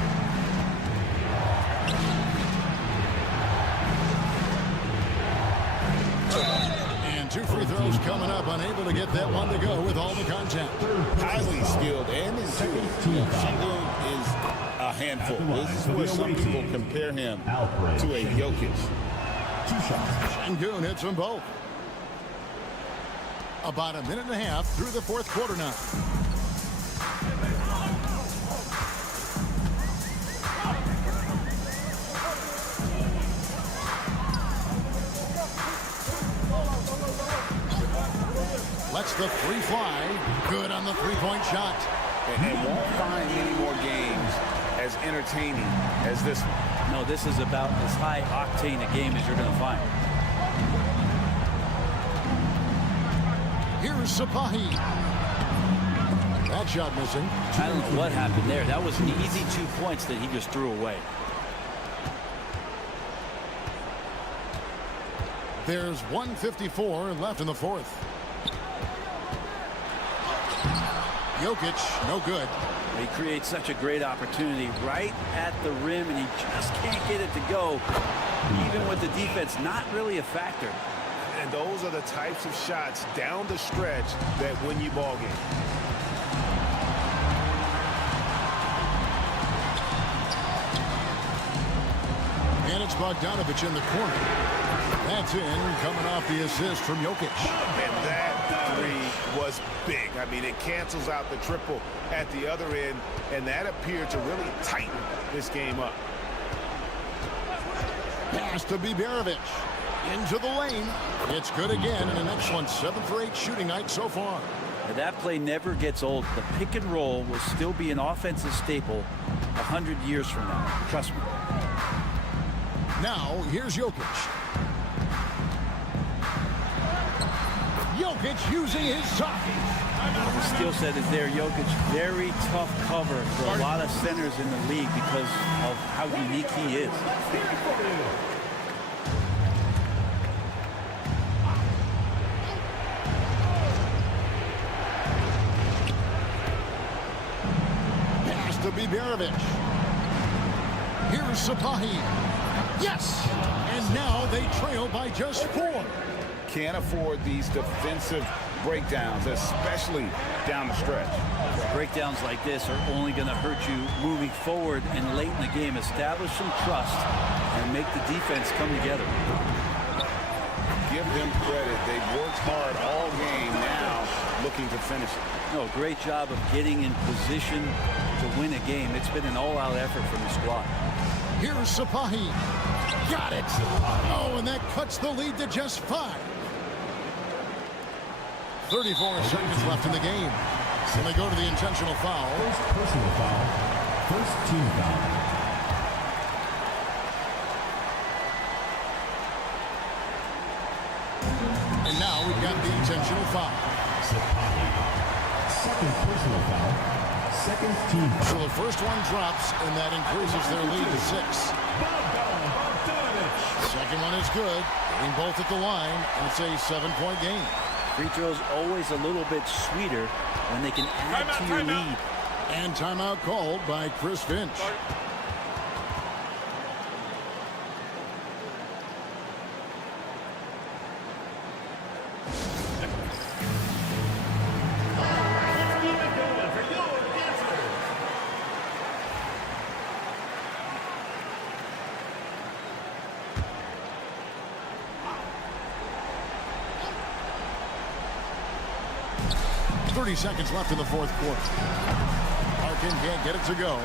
And 2 free throws coming up. Unable to get that one to go with all the contact. Highly skilled and intuitive. Şengün is a handful. This is where some people compare him to a Jokic. 2 shots. Şengün hits them both. About a minute and a half through the fourth quarter now. Lets the 3 fly. Good on the 3-point shot. And won't find many more games as entertaining as this one. No, this is about as high octane a game as you're going to find. Here's Sapahi. That shot missing. I don't know what happened there. That was an easy 2 points that he just threw away. There's 1:54 left in the fourth. Jokic, no good. He creates such a great opportunity right at the rim, and he just can't get it to go, even with the defense not really a factor. And those are the types of shots down the stretch that win you ball games. And it's Bogdanovic in the corner. That's in, coming off the assist from Jokic. And that 3 was big. I mean, it cancels out the triple at the other end, and that appeared to really tighten this game up. Pass to Biberovic. Into the lane. It's good again, and an excellent 7 for 8 shooting night so far. Now, that play never gets old. The pick and roll will still be an offensive staple 100 years from now. Trust me. Now, here's Jokic. Jokic using his size. The skill set is there. Jokic, very tough cover for a lot of centers in the league because of how unique he is. Pass to Biberovic. Here's Sapahi. Yes! And now they trail by just 4. Can't afford these defensive breakdowns, especially down the stretch. Breakdowns like this are only going to hurt you moving forward and late in the game. Establish some trust and make the defense come together. Give them credit. They've worked hard all game, now looking to finish it. No, great job of getting in position to win a game. It's been an all-out effort from the squad. Here's Sapahi. Got it. Oh, and that cuts the lead to just 5. 34 seconds left in the game. And they go to the intentional foul. First personal foul. First team foul. And now we've got the intentional foul. Second personal foul. Second team foul. So the first one drops, and that increases their lead to 6. Second one is good. Getting both at the line, and it's a 7-point game. Free throws always a little bit sweeter when they can add to your lead. And timeout called by Chris Finch. Seconds left in the fourth quarter. Harkin can't get it to go.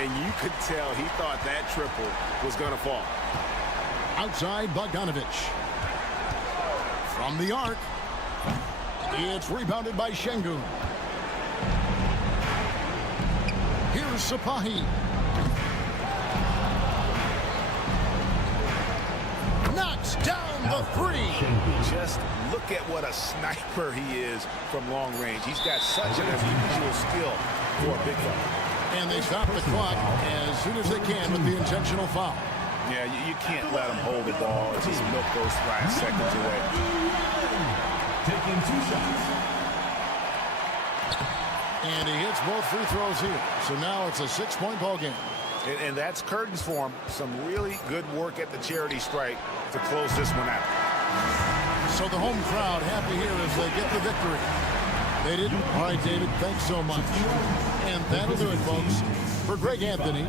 And you could tell he thought that triple was going to fall. Outside Bogdanovic. From the arc. It's rebounded by Şengün. Here's Sapahi. Knocks down the 3. Just look at what a sniper he is from long range. He's got such an unusual skill for a big fella. And they stop the clock as soon as they can with the intentional foul. Yeah, you can't let him hold the ball and just milk those last seconds away. Taking 2 shots. And he hits both free throws here. So now it's a 6-point ball game. And that's curtains for him. Some really good work at the charity strike to close this one out. So the home crowd happy here as they get the victory. They didn't. All right, David, thanks so much. And that'll do it, folks. For Greg Anthony.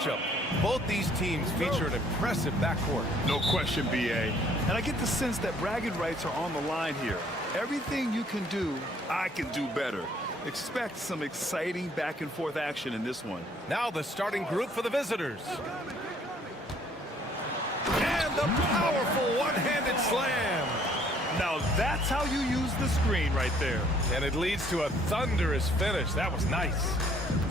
matchup. Both these teams feature an impressive backcourt. No question, B.A. And I get the sense that bragging rights are on the line here. Everything you can do, I can do better. Expect some exciting back-and-forth action in this one. Now the starting group for the visitors. And the powerful one-handed slam. Now that's how you use the screen right there. And it leads to a thunderous finish. That was nice.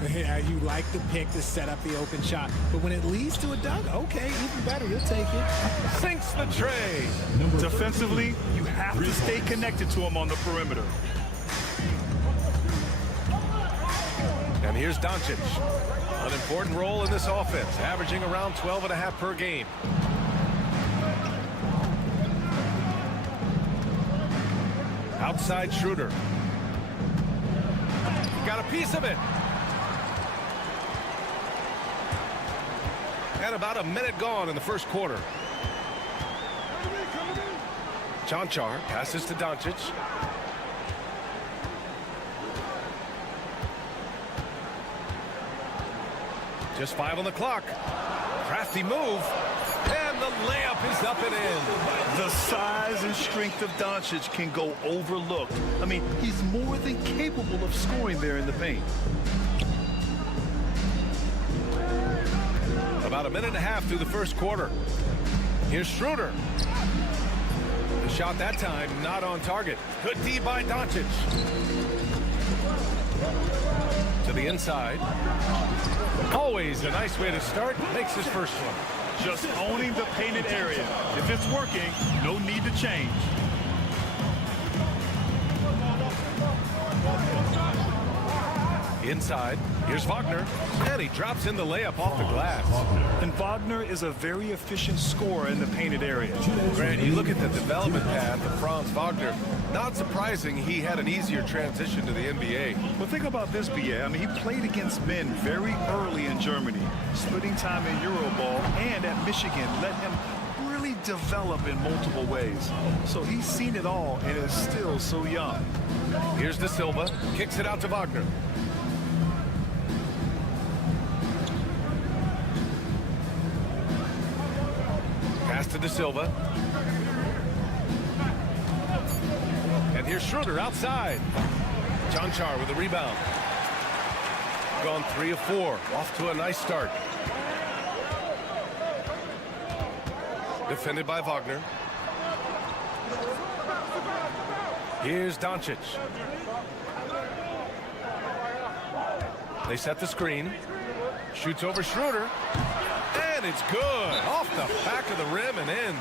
Yeah, you like the pick to set up the open shot, but when it leads to a dunk, okay, even better, you'll take it. Sinks the tray. Defensively, you have to stay connected to him on the perimeter. And here's Doncic. An important role in this offense, averaging around 12.5 per game. Outside Schroeder. Got a piece of it. And about a minute gone in the first quarter. Chanchar passes to Doncic. Just 5 on the clock. Crafty move. And the layup is up and in. The size and strength of Doncic can go overlooked. I mean, he's more than capable of scoring there in the paint. About a minute and a half through the first quarter. Here's Schroeder. The shot that time not on target. Good D by Doncic. To the inside. Always a nice way to start. Makes his first one. Just owning the painted area. If it's working, no need to change. Inside, here's Wagner, and he drops in the layup off the glass. And Wagner is a very efficient scorer in the painted area. Grant, you look at the development path of Franz Wagner, not surprising he had an easier transition to the NBA. Well, think about this, BA. I mean, he played against men very early in Germany, splitting time in Euroball, and at Michigan let him really develop in multiple ways. So he's seen it all and is still so young. Here's De Silva, kicks it out to Wagner. Pass to De Silva. And here's Schroeder outside. Chanchar with a rebound. Gone 3 of 4. Off to a nice start. Defended by Wagner. Here's Doncic. They set the screen. Shoots over Schroeder. And it's good. Off the back of the rim and in.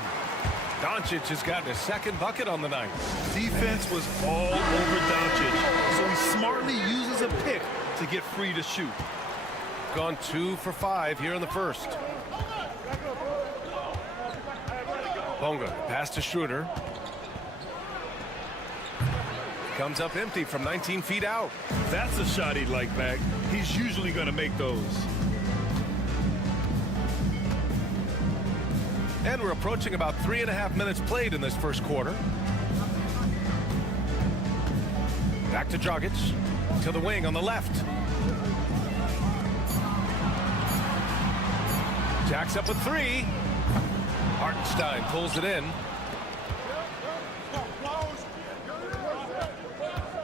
Doncic has gotten his second bucket on the night. Defense was all over Doncic, so he smartly uses a pick to get free to shoot. Gone 2 for 5 here in the first. Bonga pass to Schroeder. Comes up empty from 19 feet out. That's a shot he'd like back. He's usually going to make those. And we're approaching about 3.5 minutes played in this first quarter. Back to Dragic. To the wing on the left. Jacks up with 3. Hartenstein pulls it in.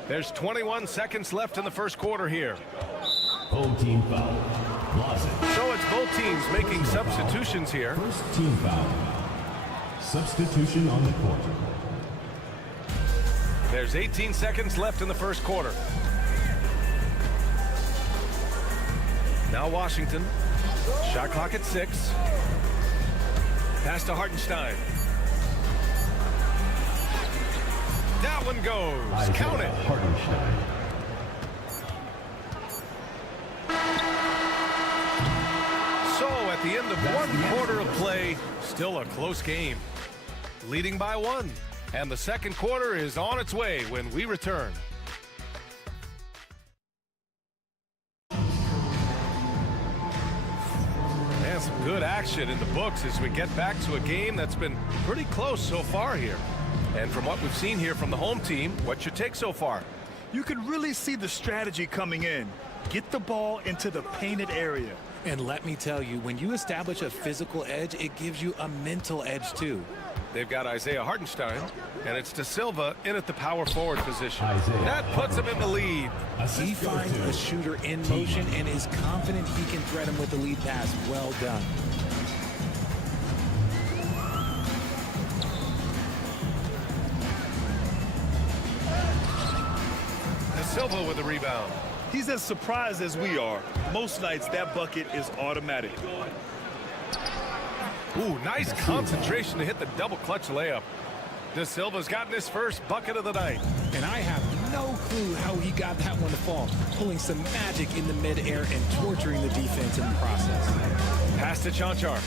There's 21 seconds left in the first quarter here. Home team foul. So it's both teams making substitutions here. First team foul. Substitution on the court. There's 18 seconds left in the first quarter. Now Washington. Shot clock at 6. Pass to Hartenstein. That one goes. Count it. Hartenstein. So at the end of one quarter of play, still a close game. Leading by 1. And the second quarter is on its way when we return. And some good action in the books as we get back to a game that's been pretty close so far here. And from what we've seen here from the home team, what's your take so far? You can really see the strategy coming in. Get the ball into the painted area. And let me tell you, when you establish a physical edge, it gives you a mental edge too. They've got Isaiah Hartenstein, and it's De Silva in at the power forward position. That puts him in the lead. He finds a shooter in motion and is confident he can thread him with the lead pass. Well done. De Silva with the rebound. He's as surprised as we are. Most nights that bucket is automatic. Ooh, nice concentration to hit the double clutch layup. De Silva's gotten his first bucket of the night. And I have no clue how he got that one to fall. Pulling some magic in the midair and torturing the defense in the process. Pass to Chanchar.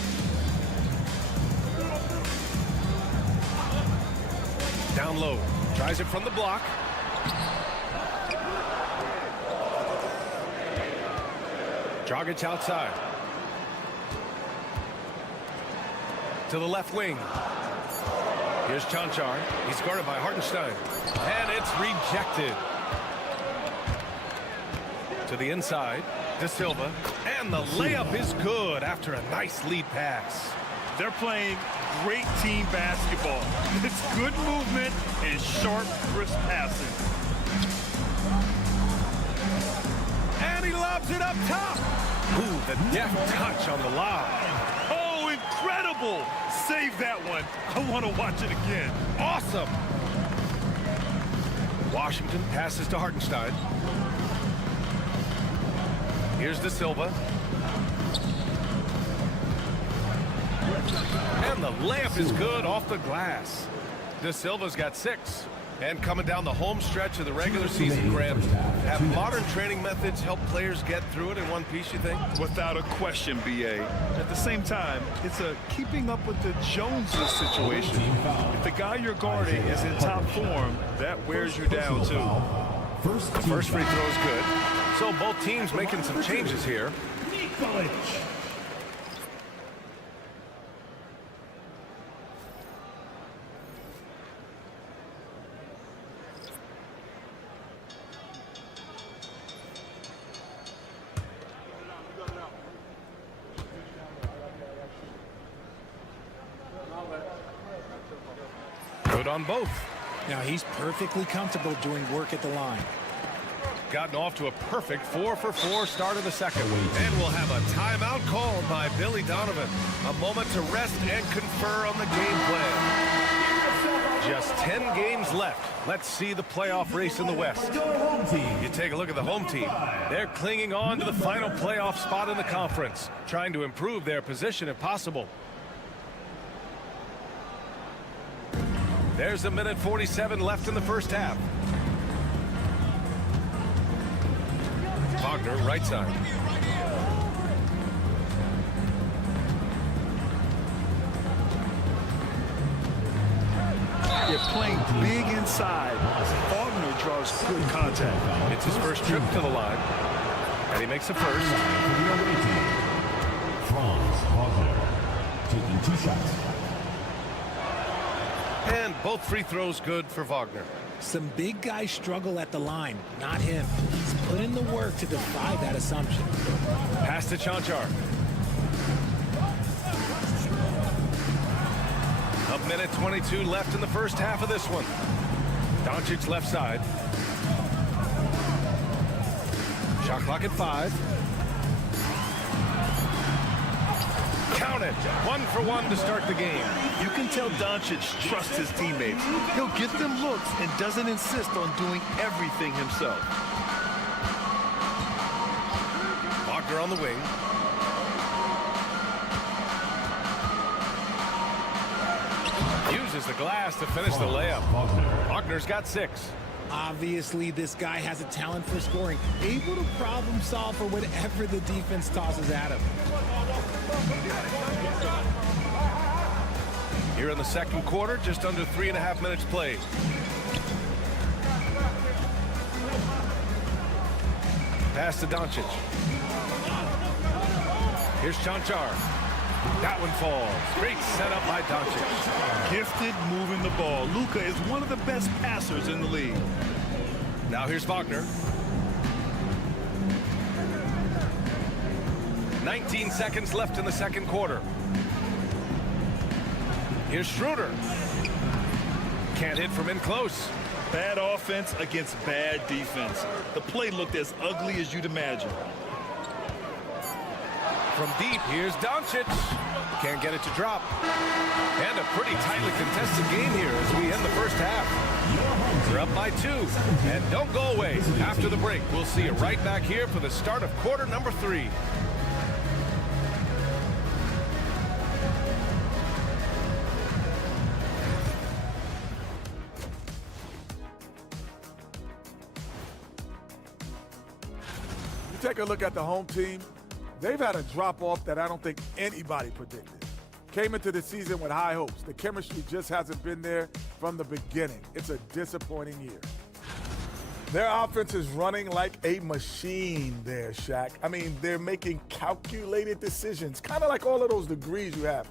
Down low. Tries it from the block. Dragic outside. To the left wing. Here's Chanchar. He's guarded by Hartenstein. And it's rejected. To the inside. De Silva. And the layup is good after a nice lead pass. They're playing great team basketball. It's good movement and sharp, crisp passing. And he lobs it up top. Ooh, the deft touch on the lob. Oh, incredible! Save that one. I want to watch it again. Awesome. Washington passes to Hartenstein. Here's De Silva. And the layup is good off the glass. De Silva's got 6. And coming down the home stretch of the regular season, Graham, have modern training methods help players get through it in one piece, you think? Without a question, BA. At the same time, it's a keeping up with the Joneses situation. If the guy you're guarding is in top form, that wears you down, too. The first free throw is good. So both teams making some changes here. Good on both. Now he's perfectly comfortable doing work at the line. Gotten off to a perfect 4-for-4 start of the second. And we'll have a timeout called by Billy Donovan. A moment to rest and confer on the game plan. Just 10 games left. Let's see the playoff race in the West. You take a look at the home team. They're clinging on to the final playoff spot in the conference, trying to improve their position if possible. There's a minute 47 left in the first half. Wagner, right side. They're playing big inside. Wagner draws good contact. It's his first trip to the line. And he makes the first. Franz Wagner taking 2 shots. And both free throws good for Wagner. Some big guys struggle at the line, not him. He's put in the work to defy that assumption. Pass to Chanchar. A minute 22 left in the first half of this one. Doncic left side. Shot clock at 5. Count it. 1 for 1 to start the game. You can tell Doncic trusts his teammates. He'll give them looks and doesn't insist on doing everything himself. Wagner on the wing. Uses the glass to finish the layup. Wagner's got 6. Obviously, this guy has a talent for scoring, able to problem solve for whatever the defense tosses at him. Here in the second quarter, just under 3.5 minutes played. Pass to Doncic. Here's Chanchar. That one falls. Great setup by Doncic. Gifted moving the ball. Luka is one of the best passers in the league. Now here's Wagner. 19 seconds left in the second quarter. Here's Schroeder. Can't hit from in close. Bad offense against bad defense. The play looked as ugly as you'd imagine. From deep, here's Doncic. Can't get it to drop. And a pretty tightly contested game here as we end the first half. We're up by 2. And don't go away. After the break, we'll see you right back here for the start of quarter number 3. You take a look at the home team. They've had a drop-off that I don't think anybody predicted. came into the season with high hopes. The chemistry just hasn't been there from the beginning. It's a disappointing year. Their offense is running like a machine there, Shaq. I mean, they're making calculated decisions, kind of like all of those degrees you have.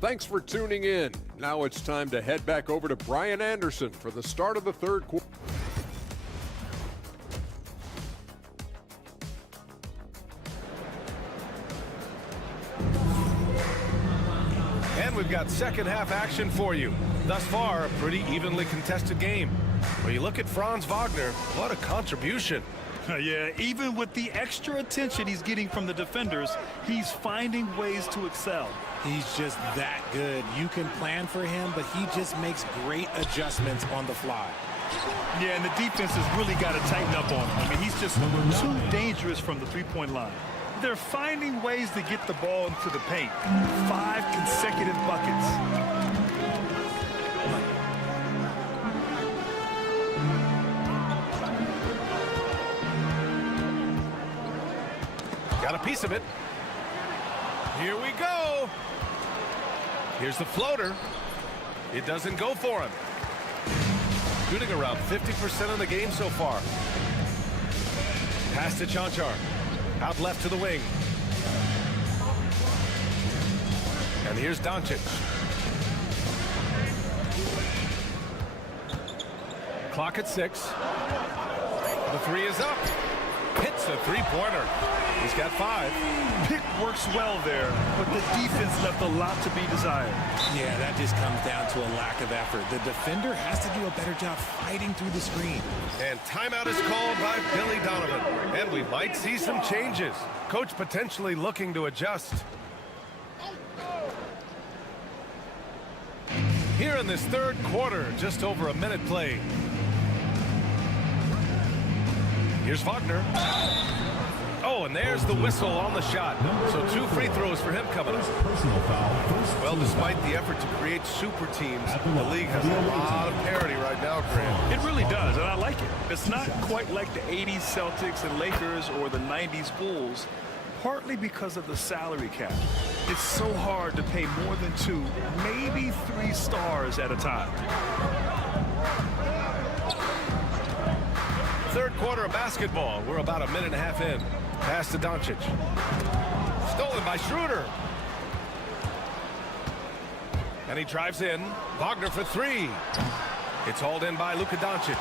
Thanks for tuning in. Now it's time to head back over to Brian Anderson for the start of the third quarter. And we've got second half action for you. Thus far, a pretty evenly contested game. When you look at Franz Wagner, what a contribution. Yeah, even with the extra attention he's getting from the defenders, he's finding ways to excel. He's just that good. You can plan for him, but he just makes great adjustments on the fly. Yeah, and the defense has really got to tighten up on him. I mean, he's just too dangerous from the three-point line. They're finding ways to get the ball into the paint. 5 consecutive buckets. Got a piece of it. Here we go. Here's the floater. It doesn't go for him. Shooting around 50% of the game so far. Pass to Chanchar. Out left to the wing. And here's Doncic. Clock at 6. The three is up. Hits the three-pointer. He's got 5. Pick works well there, but the defense left a lot to be desired. Yeah, that just comes down to a lack of effort. The defender has to do a better job fighting through the screen. And timeout is called by Billy Donovan. And we might see some changes. Coach potentially looking to adjust. Here in this third quarter, just over a minute played. Here's Wagner. Oh, and there's the whistle on the shot. So 2 free throws for him coming up. Well, despite the effort to create super teams, the league has a lot of parity right now, Grant. It really does, and I like it. It's not quite like the 80s Celtics and Lakers or the 90s Bulls, partly because of the salary cap. It's so hard to pay more than 2, maybe 3 stars at a time. Third quarter of basketball. We're about a minute and a half in. Pass to Doncic. Stolen by Schroeder. And he drives in. Wagner for 3. It's hauled in by Luka Doncic.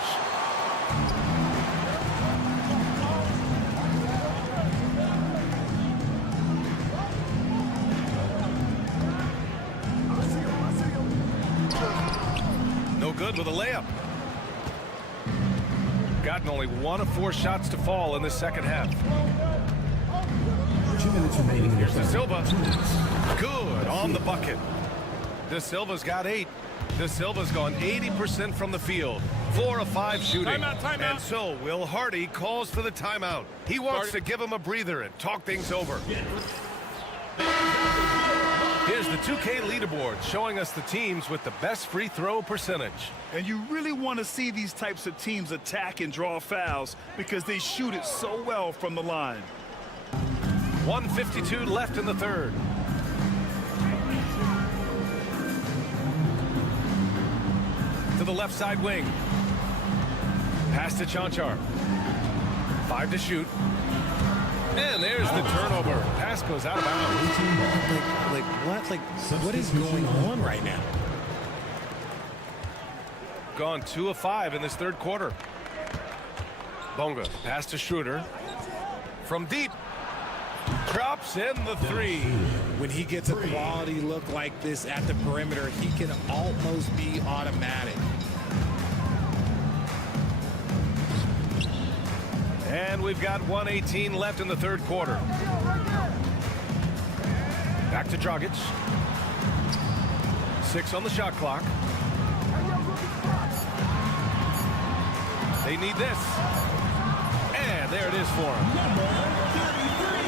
No good with a layup. Gotten only 1 of 4 shots to fall in the second half. 2 minutes remaining. Here's De Silva. Good on the bucket. De Silva's got 8. De Silva's gone 80% from the field. 4 of 5 shooting. Timeout. And so Will Hardy calls for the timeout. He wants to give him a breather and talk things over. Here's the 2K leaderboard showing us the teams with the best free throw percentage. And you really want to see these types of teams attack and draw fouls because they shoot it so well from the line. 1:52 left in the third. To the left side wing. Pass to Chanchar. 5 to shoot. And there's the turnover. Pass goes out of bounds. What is going on right now? Gone 2 of 5 in this third quarter. Bonga, pass to Schroeder. From deep. Drops in the 3. When he gets a quality look like this at the perimeter, he can almost be automatic. And we've got 1:18 left in the third quarter. Back to Dragic. 6 on the shot clock. They need this. And there it is for him.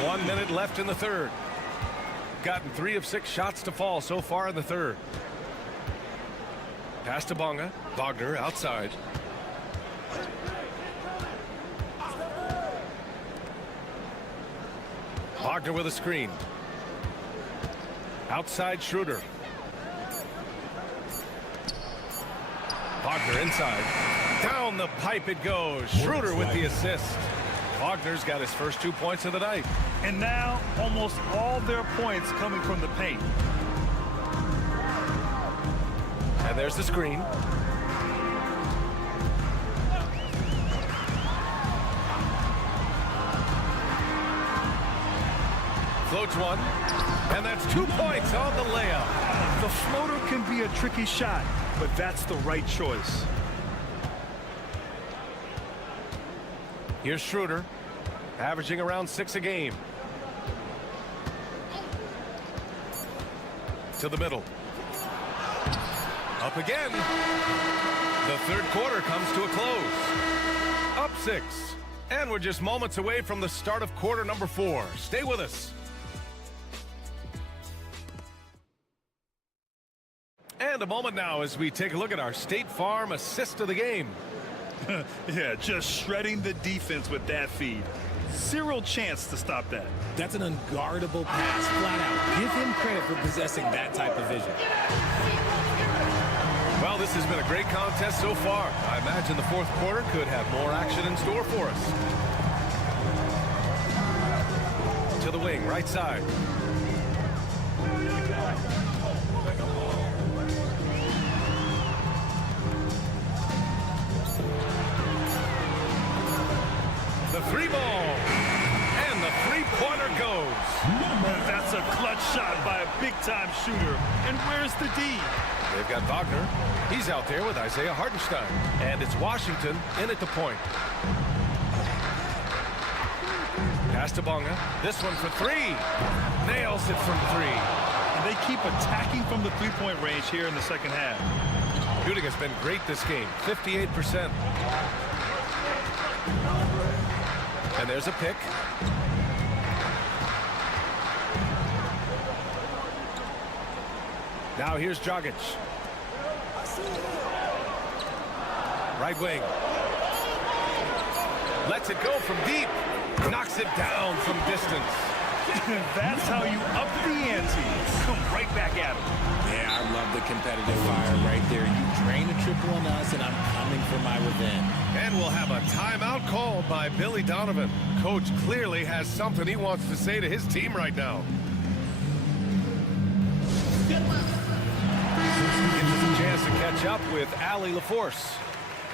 1 minute left in the third. Gotten 3 of 6 shots to fall so far in the third. Pass to Bonga. Wagner outside. Wagner with a screen. Outside Schroeder. Wagner inside. Down the pipe it goes. Schroeder with the assist. Wagner's got his first 2 points of the night. And now almost all their points coming from the paint. And there's the screen. Floats one. And that's 2 points on the layup. The floater can be a tricky shot, but that's the right choice. Here's Schroeder, averaging around 6 a game. To the middle. Up again. The third quarter comes to a close. Up 6. And we're just moments away from the start of quarter number 4. Stay with us. And a moment now as we take a look at our State Farm assist of the game. Yeah, just shredding the defense with that feed. Zero chance to stop that. That's an unguardable pass, flat out. Give him credit for possessing that type of vision. Well, this has been a great contest so far. I imagine the fourth quarter could have more action in store for us. To the wing, right side. The three ball, and the three-pointer goes. That's a clutch shot by a big-time shooter. And where's the D? They've got Wagner. He's out there with Isaiah Hartenstein. And it's Washington in at the point. Pass to Bonga. This one for 3. Nails it from 3. And they keep attacking from the three-point range here in the second half. Shooting has been great this game, 58%. And there's a pick. Now here's Dragic. Right wing. Lets it go from deep. Knocks it down from distance. That's how you up the ante. Come right back at him. Yeah, I love the competitive fire right there. You drain a triple on us, and I'm coming for my revenge. And we'll have a timeout called by Billy Donovan. Coach clearly has something he wants to say to his team right now. Gives us a chance to catch up with Allie LaForce.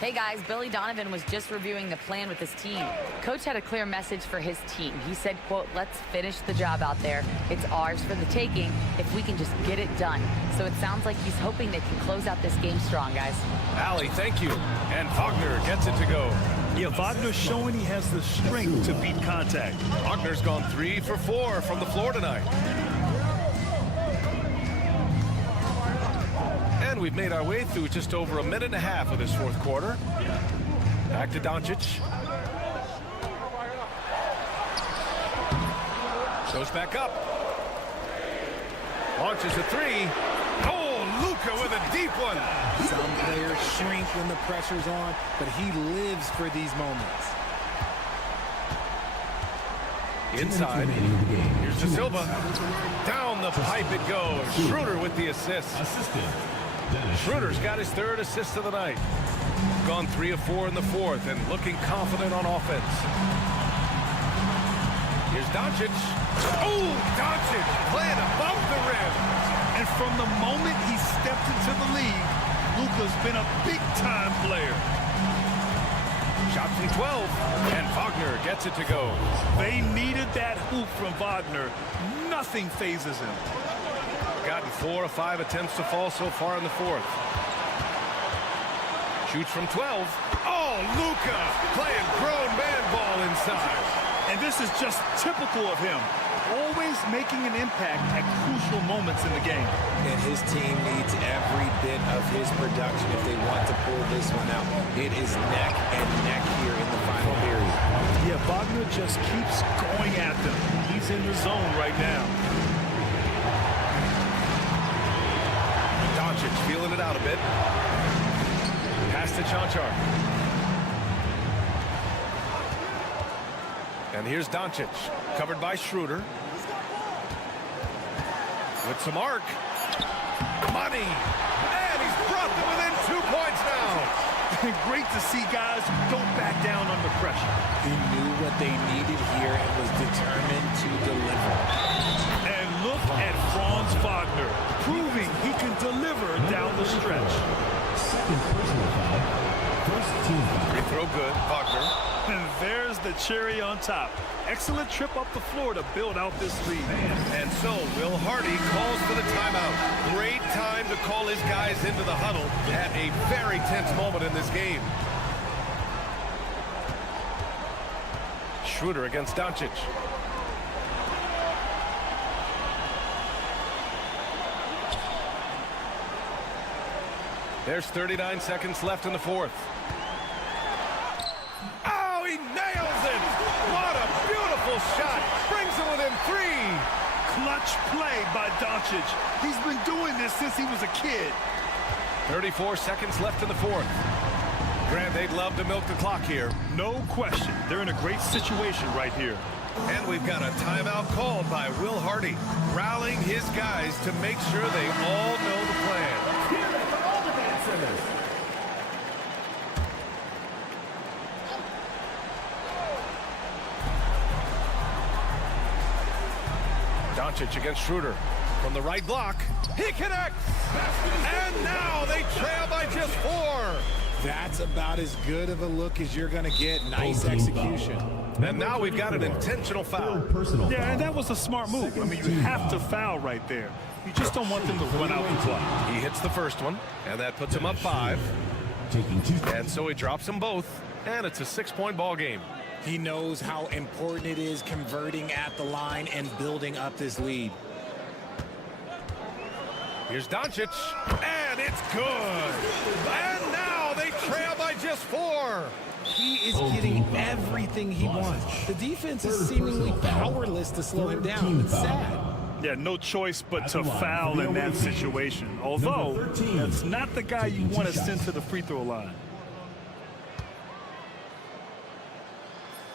Hey guys, Billy Donovan was just reviewing the plan with his team. Coach had a clear message for his team. He said, quote, let's finish the job out there. It's ours for the taking if we can just get it done. So it sounds like he's hoping they can close out this game strong, guys. Allie, thank you. And Wagner gets it to go. Yeah, Wagner's showing he has the strength to beat contact. Wagner's gone 3 for 4 from the floor tonight. And we've made our way through just over a minute and a half of this fourth quarter. Back to Doncic. Goes back up. Launches a 3. Oh, Luka with a deep one. Some players shrink when the pressure's on, but he lives for these moments. Inside. Here's De Silva. Down the pipe it goes. Schroeder with the assist. Schroeder's got his third assist of the night. Gone 3 of 4 in the fourth and looking confident on offense. Here's Doncic. Oh, Doncic playing above the rim. And from the moment he stepped into the league, Luka's been a big-time player. Shot from 12, and Wagner gets it to go. They needed that hoop from Wagner. Nothing phases him. Gotten 4 of 5 attempts to fall so far in the fourth. Shoots from 12. Oh, Luka playing grown man ball inside. And this is just typical of him. Always making an impact at crucial moments in the game. And his team needs every bit of his production if they want to pull this one out. It is neck and neck here in the final period. Yeah, Wagner just keeps going at them. He's in the zone right now. Doncic feeling it out a bit. Pass to Chanchar. And here's Doncic, covered by Schroeder. with some arc. Money. And he's brought them within 2 points now. Great to see guys don't back down under pressure. He knew what they needed here and was determined to deliver. And look at Franz Wagner, proving he can deliver down the stretch. Second personal foul. First team foul. Free throw good, Wagner. And there's the cherry on top. Excellent trip up the floor to build out this lead. And so Will Hardy calls for the timeout. Great time to call his guys into the huddle at a very tense moment in this game. Schroeder against Doncic. There's 39 seconds left in the fourth. Oh, he nails it! What a beautiful shot! Brings him within 3. Clutch play by Doncic. He's been doing this since he was a kid. 34 seconds left in the fourth. Grant, they'd love to milk the clock here. No question. They're in a great situation right here. And we've got a timeout called by Will Hardy, rallying his guys to make sure they all know the plan. Doncic against Schroeder from the right block. He connects! And now they trail by just 4. That's about as good of a look as you're going to get. Nice execution. And now we've got an intentional foul. Yeah, and that was a smart move. I mean, you have to foul right there. You just don't want them to run out the clock. He hits the first one, and that puts him up 5. And so he drops them both, and it's a 6-point ball game. He knows how important it is converting at the line and building up this lead. Here's Doncic, and it's good. And now they trail by just 4. He is getting everything he wants. The defense is seemingly powerless to slow him down. It's sad. Yeah, no choice but to foul in that situation. Although, that's not the guy you want to send to the free throw line.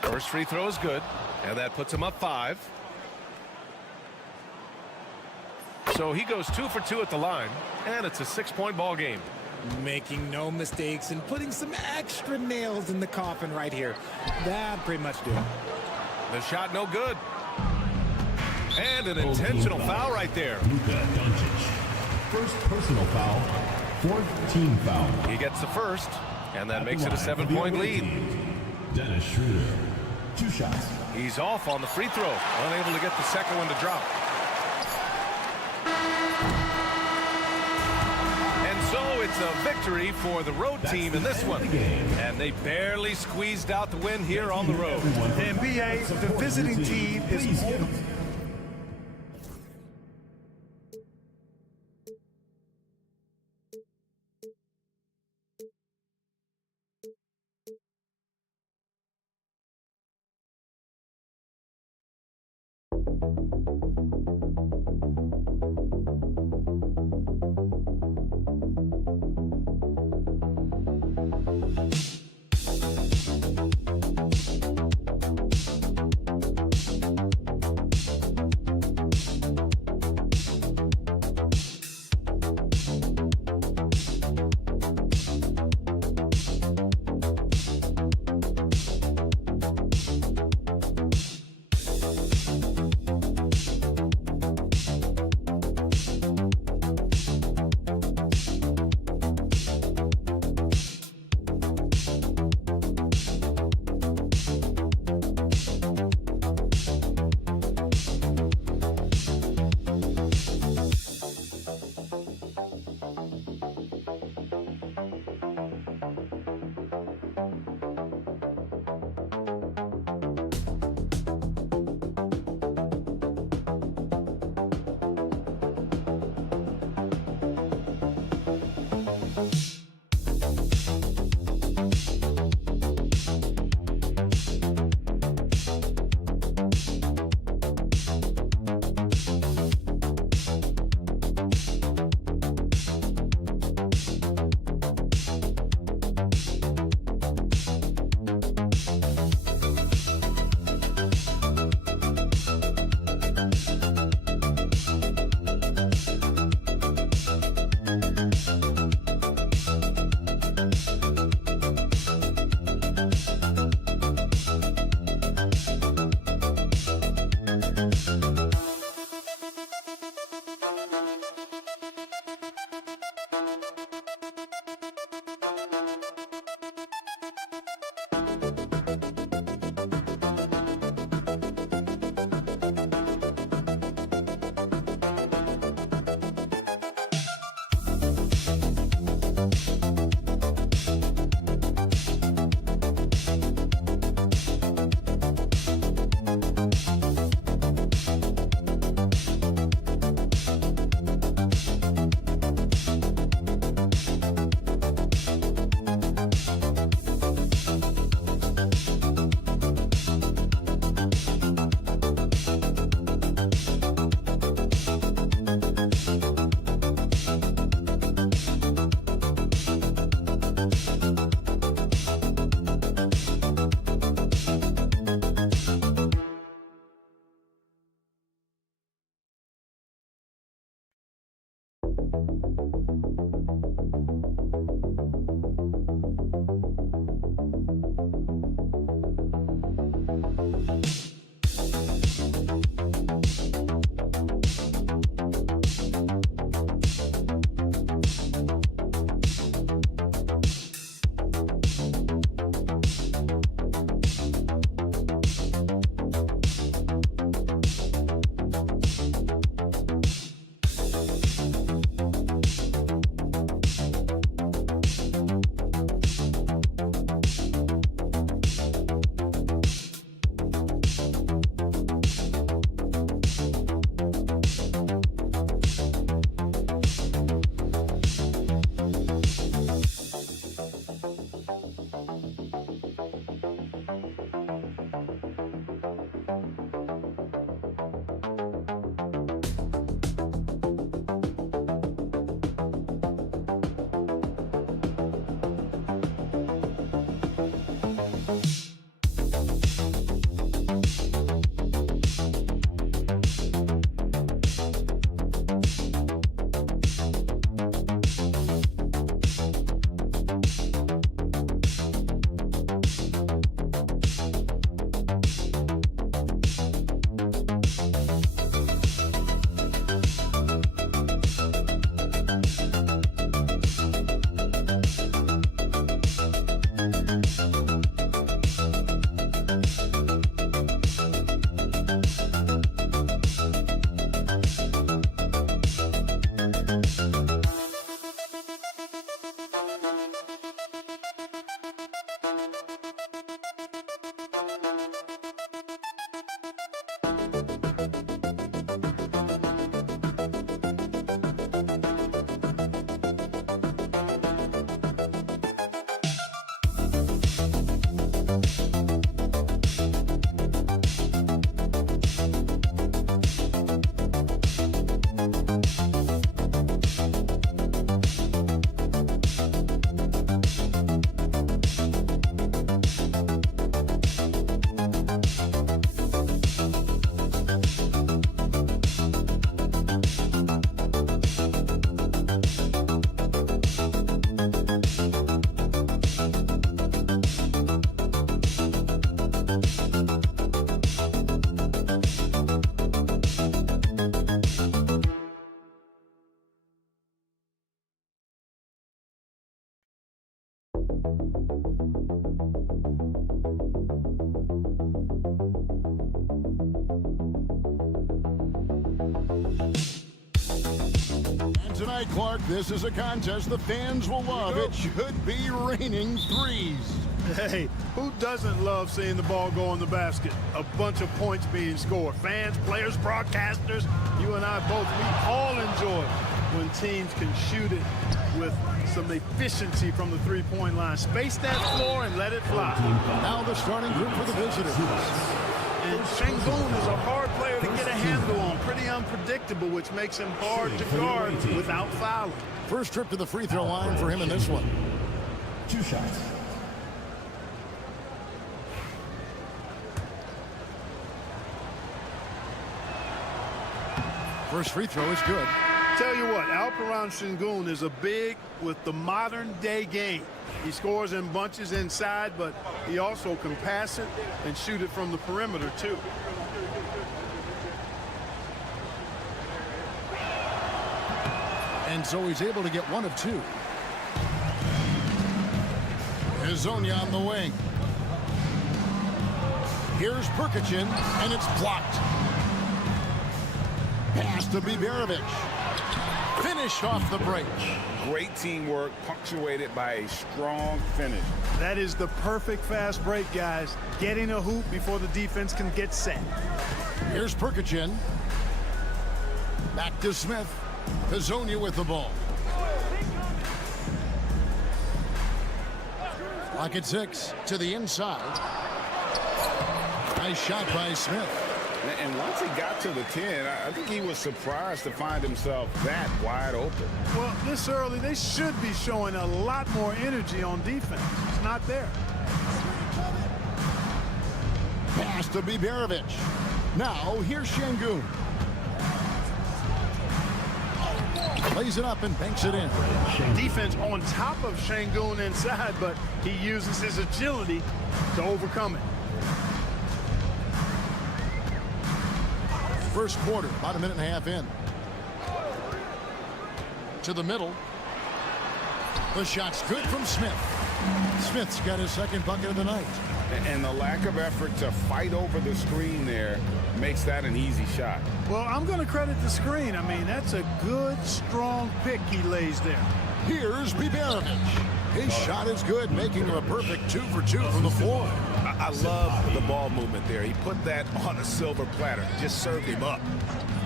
First free throw is good, and that puts him up 5. So he goes 2 for 2 at the line, and it's a 6-point ball game. Making no mistakes and putting some extra nails in the coffin right here. That pretty much do it. The shot no good. And an intentional foul right there. Luka Doncic. First personal foul. Fourth team foul. He gets the first, and that makes it a 7-point lead. Dennis Schroeder. 2 shots. He's off on the free throw, unable to get the second one to drop. And so it's a victory for the road team in this one. And they barely squeezed out the win here on the road. And BA, the visiting team is... Tonight, Clark, this is a contest the fans will love. It should be raining threes. Hey, who doesn't love seeing the ball go in the basket? A bunch of points being scored. Fans, players, broadcasters, you and I both, we all enjoy when teams can shoot it with some efficiency from the three-point line. Space that floor and let it fly. Now the starting group for the visitors. And Sengun is a hard player to get a handle on. Pretty unpredictable, which makes him hard to guard without fouling. First trip to the free throw line for him in this one. 2 shots. First free throw is good. Tell you what, Alperen Sengun is a big with the modern day game. He scores in bunches inside, but he also can pass it and shoot it from the perimeter too. And so he's able to get 1 of 2. Here's Zonia on the wing. Here's Perkichin, and it's blocked. Pass to Biberovic. Finished off the break. Great teamwork, punctuated by a strong finish. That is the perfect fast break, guys. Getting a hoop before the defense can get set. Here's Perkichin. Back to Smith. Hazonia with the ball. Clock at 6 to the inside. Nice shot by Smith. And once he got to the 10, I think he was surprised to find himself that wide open. Well, this early, they should be showing a lot more energy on defense. It's not there. Pass to Biberovic. Now, here's Şengün. Plays it up and banks it in. Defense on top of Şengün inside, but he uses his agility to overcome it. First quarter, about a minute and a half in. To the middle. The shot's good from Smith. Smith's got his second bucket of the night. And the lack of effort to fight over the screen there makes that an easy shot. Well, I'm going to credit the screen. I mean, that's a good, strong pick he lays there. Here's Biberovic. His shot is good, making him a perfect 2 for 2 from the floor. I love the ball movement there. He put that on a silver platter. Just served him up.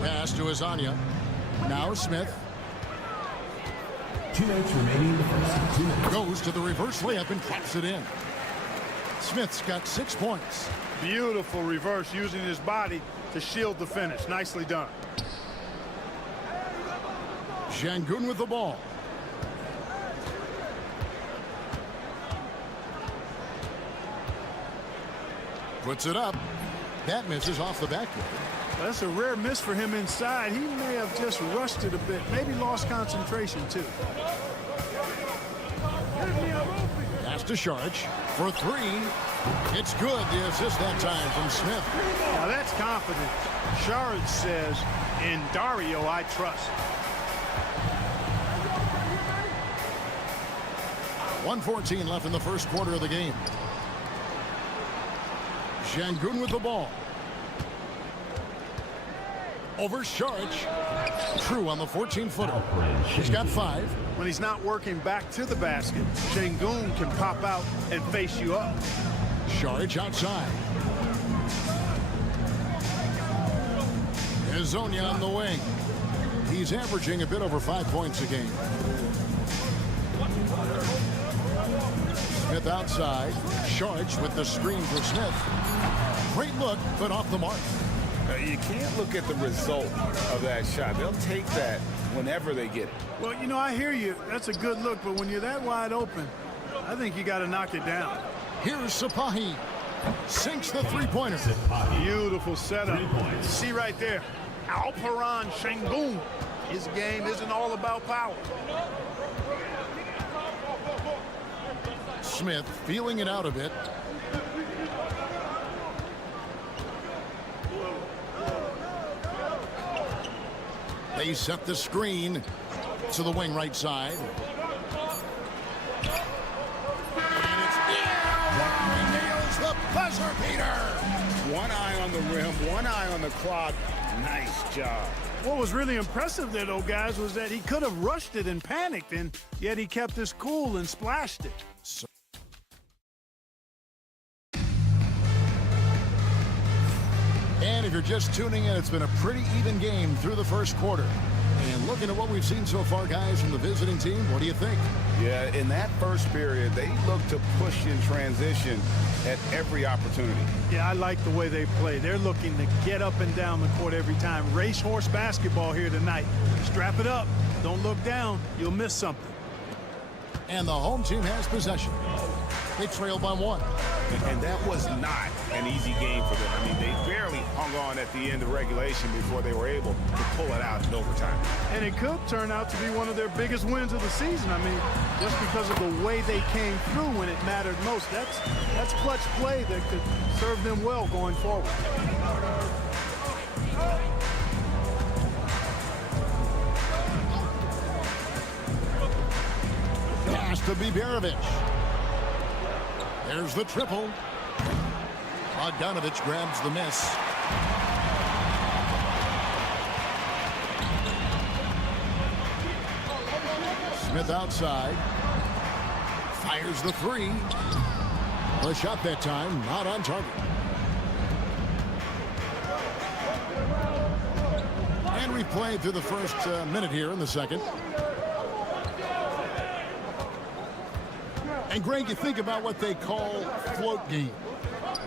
Pass to Hazonia. Now Smith. 2 minutes remaining in the first. 2 minutes. Goes to the reverse layup and claps it in. Smith's got 6 points. Beautiful reverse, using his body to shield the finish. Nicely done. Şengün with the ball. Puts it up. That misses off the backboard. That's a rare miss for him inside. He may have just rushed it a bit. Maybe lost concentration, too. Pass to Šarić for 3. It's good. The assist that time from Smith. Now that's confident. Šarić says, in Dario, I trust. 1:14 left in the first quarter of the game. Şengün with the ball. Over Šarić. True on the 14-footer. He's got 5. When he's not working back to the basket, Şengün can pop out and face you up. Šarić outside. Hazonia on the wing. He's averaging a bit over 5 points a game. Smith outside. Šarić with the screen for Smith. Great look, but off the mark. You can't look at the result of that shot. They'll take that whenever they get it. Well, you know, I hear you. That's a good look, but when you're that wide open, I think you got to knock it down. Here's Sipahi. Sinks the three-pointer. Beautiful setup. See right there. Alperen Şengün. His game isn't all about power. Smith feeling it out a bit. They set the screen to the wing right side. And it's he nails the buzzer beater. One eye on the rim, one eye on the clock. Nice job. What was really impressive there, though, guys, was that he could have rushed it and panicked, and yet he kept his cool and splashed it. And if you're just tuning in, it's been a pretty even game through the first quarter. And looking at what we've seen so far, guys, from the visiting team, what do you think? Yeah, in that first period, they looked to push in transition at every opportunity. Yeah, I like the way they play. They're looking to get up and down the court every time. Racehorse basketball here tonight. Strap it up. Don't look down. You'll miss something. And the home team has possession. They trail by 1. And that was not an easy game for them. I mean, they barely hung on at the end of regulation before they were able to pull it out in overtime. And it could turn out to be one of their biggest wins of the season. I mean, just because of the way they came through when it mattered most. That's clutch play that could serve them well going forward. Pass to Biberovic. There's the triple. Bogdanovich grabs the miss. Smith outside. Fires the three. The shot that time, not on target. And we've played through the first minute here in the second. And Greg, you think about what they call float game.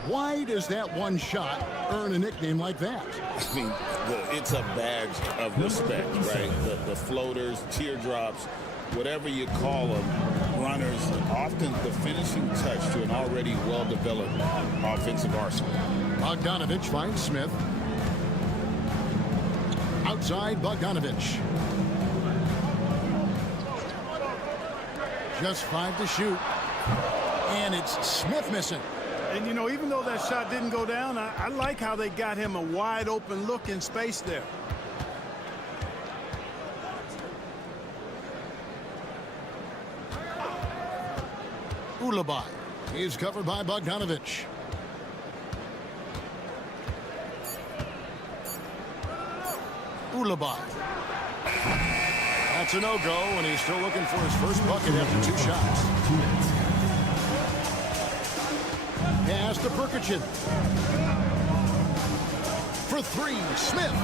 Why does that one shot earn a nickname like that? I mean, it's a badge of respect, right? The floaters, teardrops, whatever you call them, runners, often the finishing touch to an already well-developed offensive arsenal. Bogdanovich finds Smith. Outside Bogdanovich. Just 5 to shoot. And it's Smith missing. And, you know, even though that shot didn't go down, I like how they got him a wide open look in space there. Ulabai is covered by Bogdanovich. Ulabai. That's a no-go, and he's still looking for his first bucket after 2 shots. Pass to Perkichin. For 3, Smith.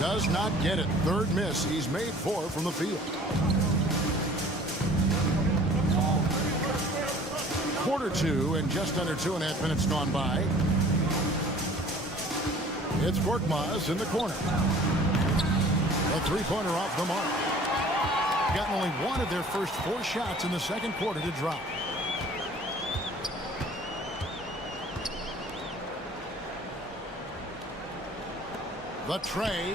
Does not get it. Third miss. He's made 4 from the field. Quarter 2 and just under 2.5 minutes gone by. It's Korkmaz in the corner. A three-pointer off the mark. Gotten only 1 of their first 4 shots in the second quarter to drop. The tray.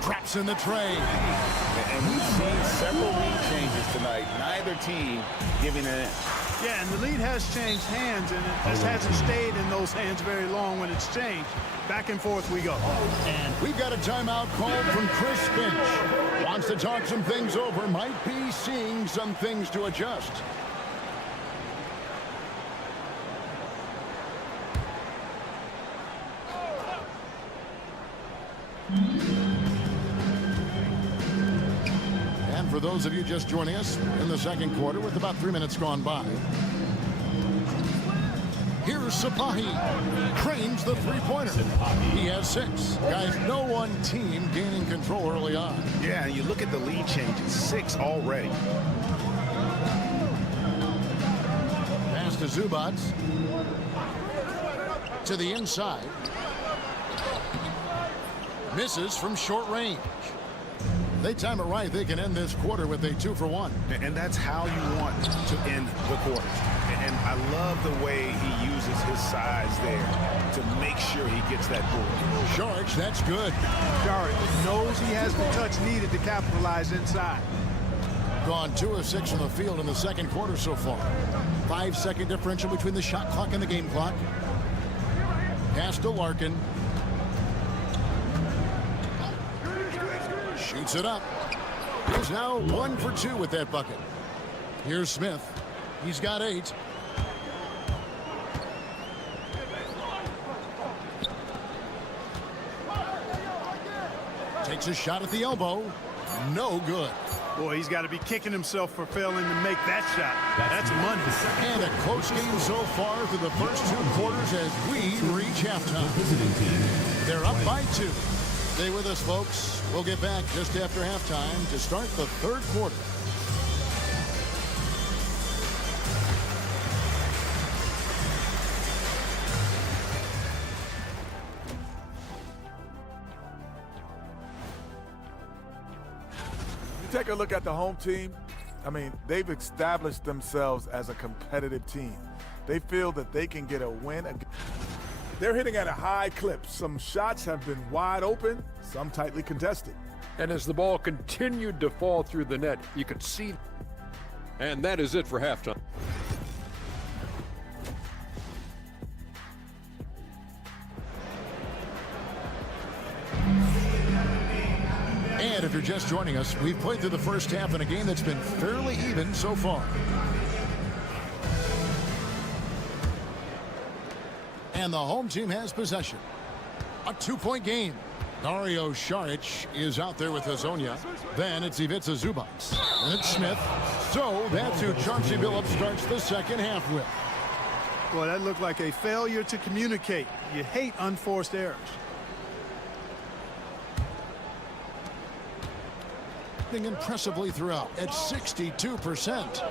Traps in the tray. And we've seen several lead changes tonight. Neither team giving it in. Yeah, and the lead has changed hands, and it just hasn't stayed in those hands very long when it's changed. Back and forth we go. And we've got a timeout called from Chris Finch. Wants to talk some things over. Might be seeing some things to adjust. And for those of you just joining us in the second quarter with about 3 minutes gone by, here's Sapahi. Cranes the three-pointer. He has 6. Guys, no one team gaining control early on. Yeah, and you look at the lead changes. 6 already. Pass to Zubats. To the inside. Misses from short range. They time it right. They can end this quarter with a 2-for-1. And that's how you want to end the quarter. And I love the way he uses his size there to make sure he gets that board. Sharich, that's good. Sharich knows he has the touch needed to capitalize inside. Gone 2 of 6 from the field in the second quarter so far. 5-second differential between the shot clock and the game clock. Pass to Larkin. Shoots it up. He's now 1 for 2 with that bucket. Here's Smith. He's got 8. Takes a shot at the elbow. No good. Boy, he's got to be kicking himself for failing to make that shot. That's money. And a close game so far through the first 2 quarters as we reach halftime. They're up by 2. Stay with us, folks. We'll get back just after halftime to start the third quarter. You take a look at the home team. I mean, they've established themselves as a competitive team. They feel that they can get a win. They're hitting at a high clip. Some shots have been wide open, some tightly contested. And as the ball continued to fall through the net, you could see. And that is it for halftime. And if you're just joining us, we've played through the first half in a game that's been fairly even so far. And the home team has possession. A 2-point game. Dario Saric is out there with Hazonia. Then it's Ivica Zubac. And it's Smith. So that's who Chauncey Billups starts the second half with. Boy, that looked like a failure to communicate. You hate unforced errors. Impressively throughout at 62%.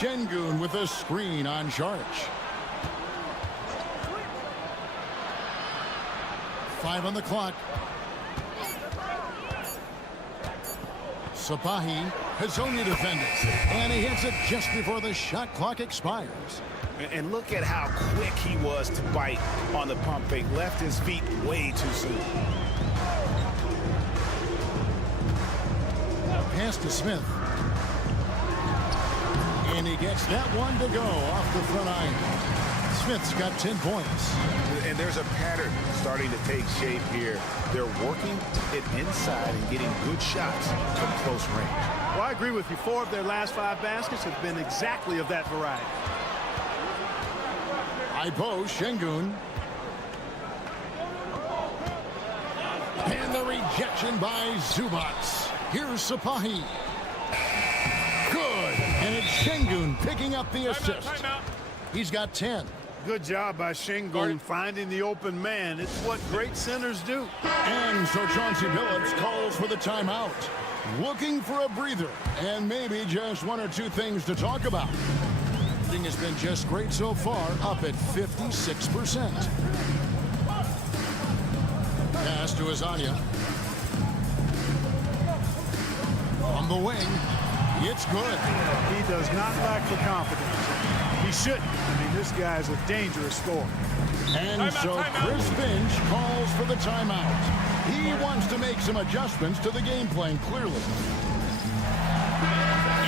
Şengün with a screen on Saric. 5 on the clock. Sapahi has only defended, and he hits it just before the shot clock expires. And look at how quick he was to bite on the pump fake. Left his feet way too soon. Pass to Smith. And he gets that one to go off the front iron. Smith's got 10 points. And there's a pattern starting to take shape here. They're working it inside and getting good shots from close range. Well, I agree with you. 4 of their last 5 baskets have been exactly of that variety. Ipo Şengün. And the rejection by Zubac. Here's Sapahi. Good. And it's Şengün picking up the assist. He's got 10. Good job by Şengün finding the open man. It's what great centers do. And so Chauncey Billups calls for the timeout. Looking for a breather and maybe just 1 or 2 things to talk about. Everything has been just great so far, up at 56%. Pass to Hazonia. On the wing, it's good. He does not lack for confidence. He shouldn't. I mean, this guy's a dangerous scorer. And so Chris Finch calls for the timeout. He wants to make some adjustments to the game plan, clearly.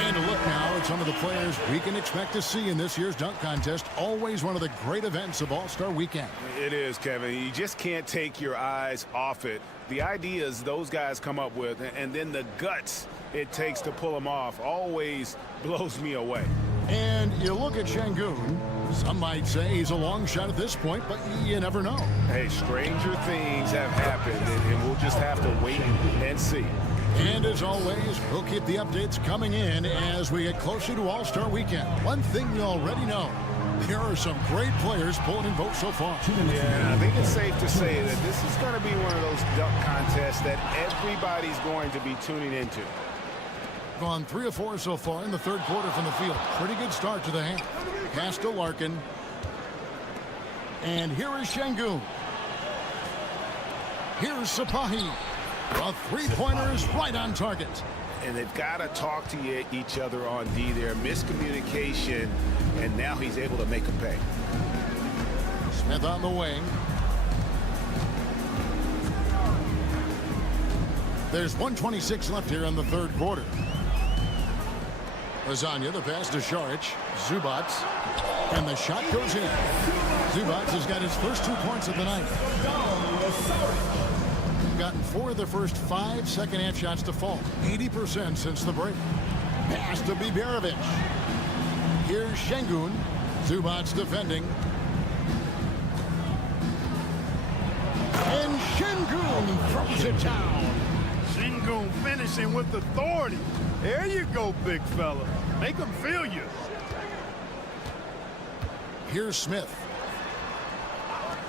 And a look now at some of the players we can expect to see in this year's dunk contest. Always one of the great events of All-Star Weekend. It is, Kevin. You just can't take your eyes off it. The ideas those guys come up with, and then the guts it takes to pull them off, always blows me away. And you look at Şengün. Some might say he's a long shot at this point, but you never know. Hey, stranger things have happened, and we'll just have to wait and see. And as always, we'll keep the updates coming in as we get closer to All-Star Weekend. One thing you already know, there are some great players pulling in votes so far. Yeah, I think it's safe to say that this is going to be one of those dunk contests that everybody's going to be tuning into. Gone 3 of 4 so far in the third quarter from the field. Pretty good start to the half. Pass to Larkin. And here is Şengün. Here's Sapahi. A 3-pointer is right on target. And they've got to talk to each other on D there. Miscommunication, and now he's able to make them pay. Smith on the wing. There's 1:26 left here in the third quarter. Hazonia, the pass to Saric. Zubac. And the shot goes in. Zubac has got his first 2 points of the night. Gotten 4 of the first 5 second-half shots to fall. 80% since the break. Pass to Biberovic. Here's Şengün. Zubac defending. And Şengün throws it down. Şengün finishing with authority. There you go, big fella. Make them feel you. Here's Smith.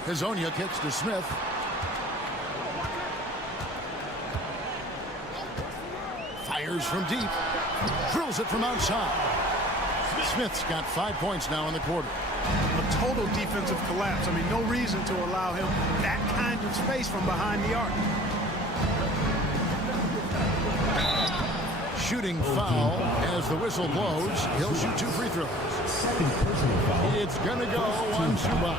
Hazonia kicks to Smith. Fires from deep. Drills it from outside. Smith's got 5 points now in the quarter. A total defensive collapse. I mean, no reason to allow him that kind of space from behind the arc. Shooting foul as the whistle blows. He'll shoot 2 free throws. It's going to go on Zubac.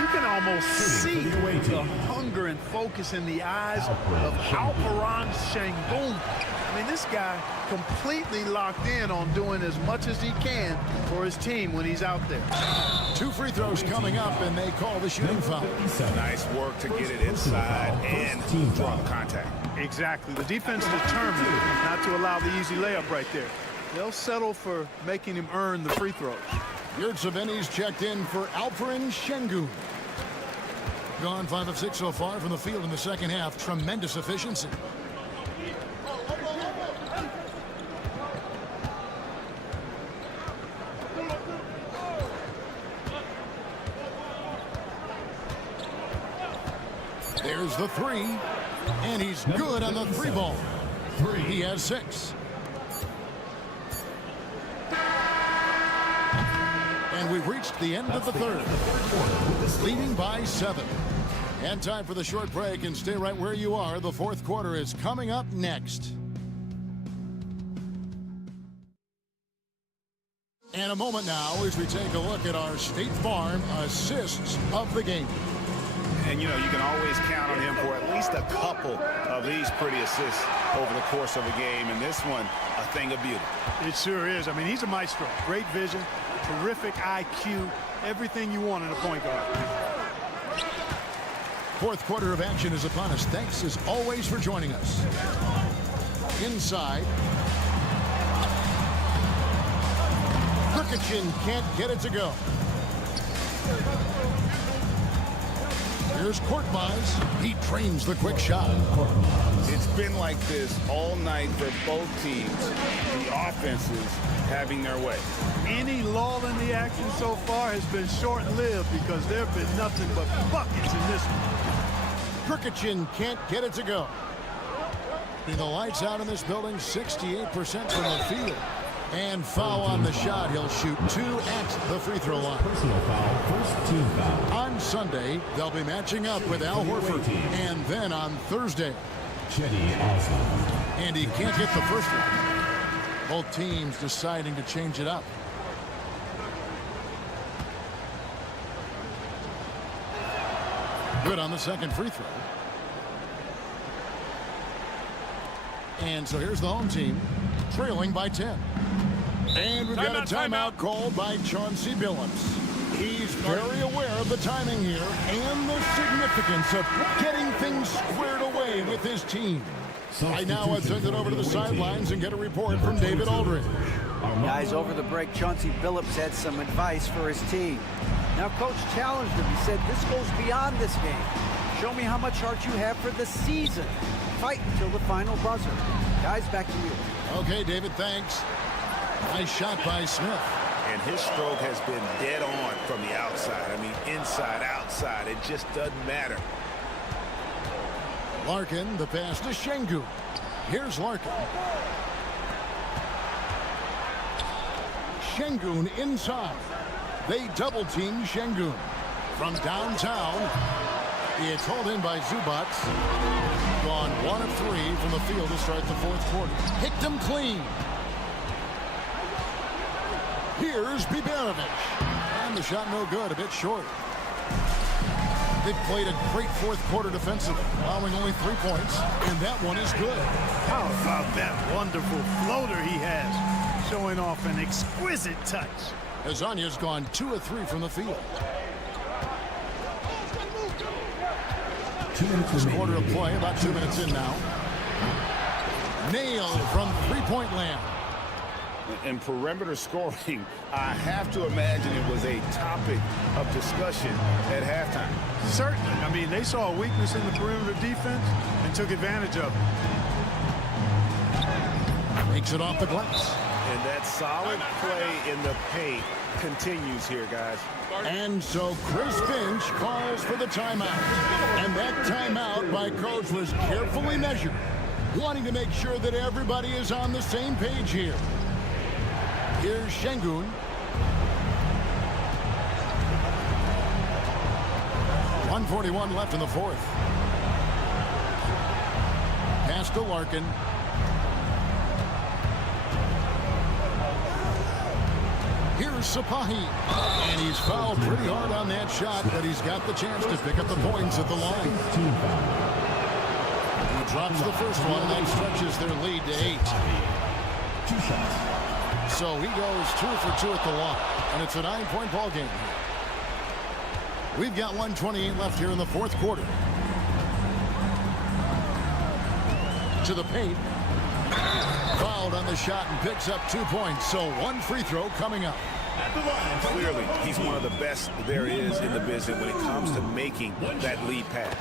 You can almost see the hunger and focus in the eyes of Alperen Şengün. I mean, this guy completely locked in on doing as much as he can for his team when he's out there. 2 free throws coming up, and they call the shooting foul. Nice work to get it inside and draw contact. Exactly. The defense determined not to allow the easy layup right there. They'll settle for making him earn the free throws. Yurtseveni's checked in for Alperen Şengün. Gone 5 of 6 so far from the field in the second half. Tremendous efficiency. There's the three, and he's good on the three ball. He has 6. And we've reached the end of the third, leading by 7. And time for the short break, and stay right where you are. The fourth quarter is coming up next. In a moment now, as we take a look at our State Farm assists of the game. And, you know, you can always count on him for at least a couple of these pretty assists over the course of a game. And this one, a thing of beauty. It sure is. I mean, he's a maestro. Great vision, terrific IQ, everything you want in a point guard. Fourth quarter of action is upon us. Thanks, as always, for joining us. Inside. Krikicin can't get it to go. Here's Korkmaz. He trains the quick shot. It's been like this all night for both teams. The offenses having their way. Any lull in the action so far has been short-lived because there have been nothing but buckets in this one. Krikicin can't get it to go. The lights out in this building, 68% from the field. And foul on the shot. He'll shoot 2 at the free throw line. Personal foul, first team foul. On Sunday, they'll be matching up with Al Horford. And then on Thursday, Cedi Osman. and he can't get the first one. Both teams deciding to change it up. Good on the second free throw. And so here's the home team, trailing by 10. And we've got a timeout called by Chauncey Billups. He's very aware of the timing here and the significance of getting things squared away with his team. Right now, let's send it over to the sidelines and get a report from David Aldridge. Guys, over the break, Chauncey Billups had some advice for his team. Now, Coach challenged him. He said, this goes beyond this game. Show me how much heart you have for the season. Fight until the final buzzer. Guys, back to you. Okay, David, thanks. Nice shot by Smith. And his stroke has been dead on from the outside. I mean, inside, outside, it just doesn't matter. Larkin, the pass to Şengün. Here's Larkin. Şengün inside. They double-team Şengün. From downtown, it's hauled in by Zubac. Gone 1 of 3 from the field to start the fourth quarter. Picked him clean. Here's Bibanovic. And the shot no good, a bit short. They've played a great fourth quarter defensively, allowing only 3 points, and that one is good. How about that wonderful floater he has, showing off an exquisite touch. Azanya's gone 2 of 3 from the field. This quarter of play, about 2 minutes in now. Nailed from three-point land. In perimeter scoring, I have to imagine it was a topic of discussion at halftime. Certainly. I mean, they saw a weakness in the perimeter defense and took advantage of it. Makes it off the glass. And that solid play in the paint continues here, guys. And so Chris Finch calls for the timeout. And that timeout by Coach was carefully measured, wanting to make sure that everybody is on the same page here. Here's Şengün. .141 left in the fourth. Pass to Larkin. Here's Sapahi. And he's fouled pretty hard on that shot, but he's got the chance to pick up the points at the line. He drops the first one, and that stretches their lead to 8. 2 shots. So he goes 2 for 2 at the line, and it's a 9-point ball game. We've got 1:28 left here in the fourth quarter. To the paint. Foul fouled on the shot and picks up 2 points. So one free throw coming up. Clearly, he's one of the best there is in the business when it comes to making that lead pass.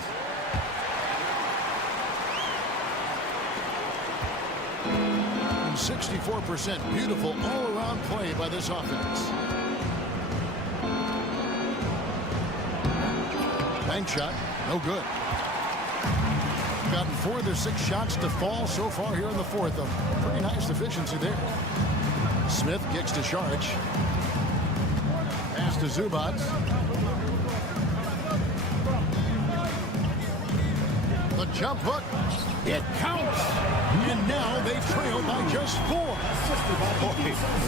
And 64% beautiful all-around play by this offense. Bank shot, no good. Gotten 4 of their 6 shots to fall so far here in the fourth. A pretty nice efficiency there. Smith kicks to Sharch. Pass to Zubac. The jump hook. It counts. And now they trail by just 4. Boy,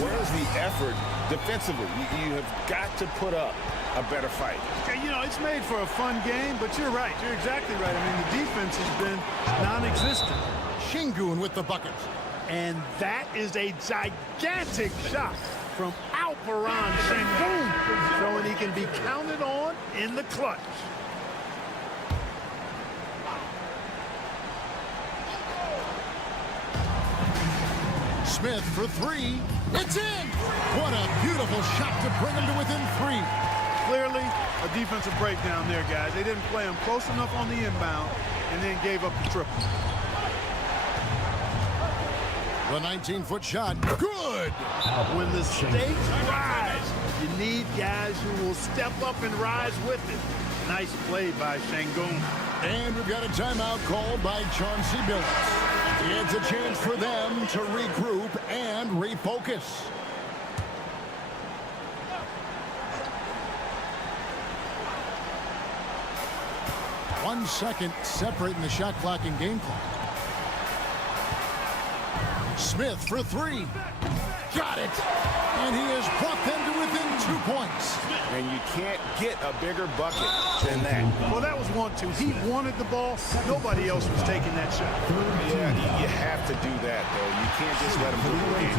where's the effort defensively? You have got to put up a better fight. You know, it's made for a fun game, but you're right. You're exactly right. I mean, the defense has been non-existent. Şengün with the bucket. And that is a gigantic shot from Alperen Şengün, showing he can be counted on in the clutch. Smith for 3. It's in! What a beautiful shot to bring him to within 3. Clearly, a defensive breakdown there, guys. They didn't play him close enough on the inbound and then gave up the triple. The 19-foot shot. Good! When the stakes rise, you need guys who will step up and rise with it. Nice play by Şengün. And we've got a timeout called by Chauncey Billups. It's a chance for them to regroup and refocus. One second separating the shot clock and game clock. Smith for 3. Got it! And he has brought them to within 2 points. And you can't get a bigger bucket than that. Well, that was 1-2. He wanted the ball. Nobody else was taking that shot. Yeah, you have to do that, though. You can't just let him do it.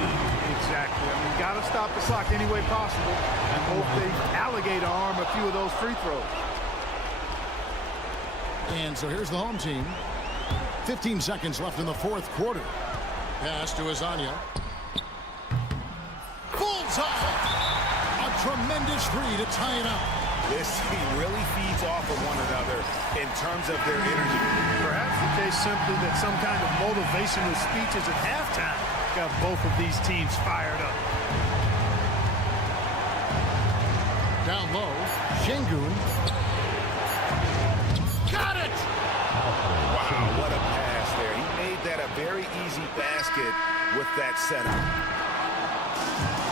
Exactly. I mean, got to stop the clock any way possible and hope they alligator arm a few of those free throws. And so here's the home team. 15 seconds left in the fourth quarter. Pass to Azania. Bullseye! A tremendous 3 to tie it up. This team really feeds off of one another in terms of their energy. Perhaps the case simply that some kind of motivational speeches at halftime got both of these teams fired up. Down low, Şengün. Got it! Wow, what a pass there. He made that a very easy basket with that setup.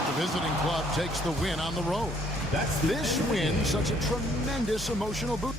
The visiting club takes the win on the road. This win, such a tremendous emotional boost.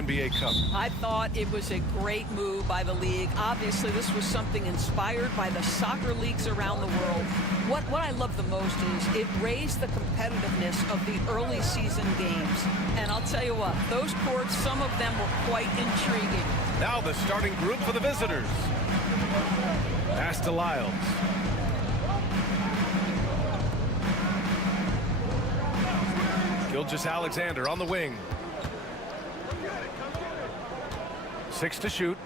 NBA Cup. I thought it was a great move by the league. Obviously, this was something inspired by the soccer leagues around the world. What I love the most is it raised the competitiveness of the early season games. And I'll tell you what, those courts, some of them were quite intriguing. Now the starting group for the visitors. Pass to Lyles. Gilgeous-Alexander on the wing. 6 to shoot.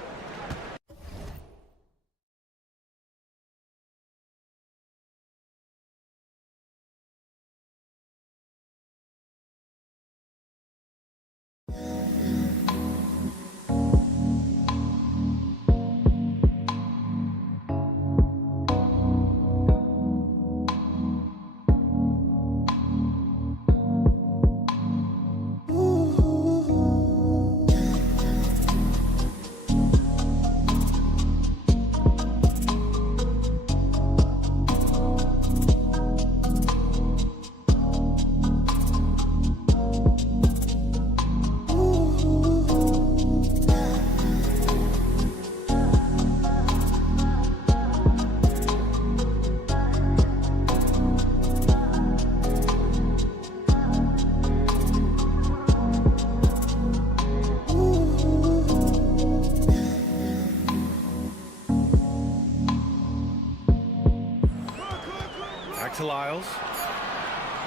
To Lyles.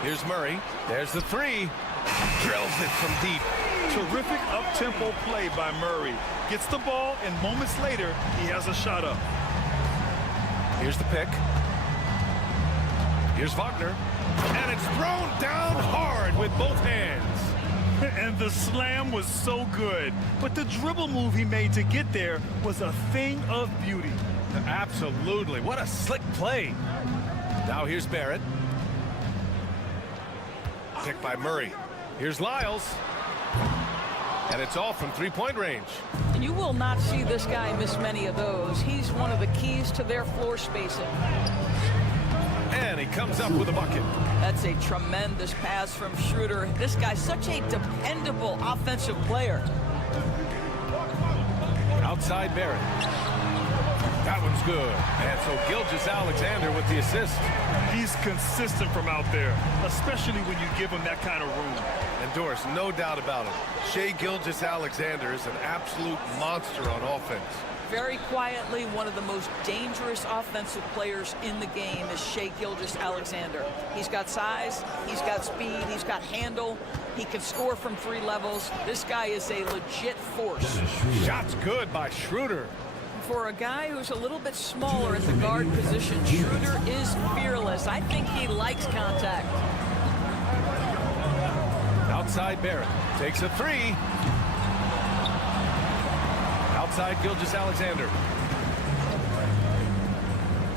Here's Murray. There's the three. Drills it from deep. Terrific up-tempo play by Murray. Gets the ball, and moments later, he has a shot up. Here's the pick. Here's Wagner. And it's thrown down hard with both hands. And the slam was so good. But the dribble move he made to get there was a thing of beauty. Absolutely. What a slick play. Now here's Barrett. Picked by Murray. Here's Lyles. And it's all from three-point range. You will not see this guy miss many of those. He's one of the keys to their floor spacing. And he comes up with a bucket. That's a tremendous pass from Schroeder. This guy's such a dependable offensive player. Outside Barrett. That one's good. And so Gilgeous-Alexander with the assist. He's consistent from out there, especially when you give him that kind of room. And Doris, no doubt about it, Shai Gilgeous-Alexander is an absolute monster on offense. Very quietly, one of the most dangerous offensive players in the game is Shai Gilgeous-Alexander. He's got size, he's got speed, he's got handle, he can score from 3 levels. This guy is a legit force. Shot's good by Schroeder. For a guy who's a little bit smaller at the guard position, Schroeder is fearless. I think he likes contact. Outside Barrett takes a 3. Outside Gilgeous-Alexander.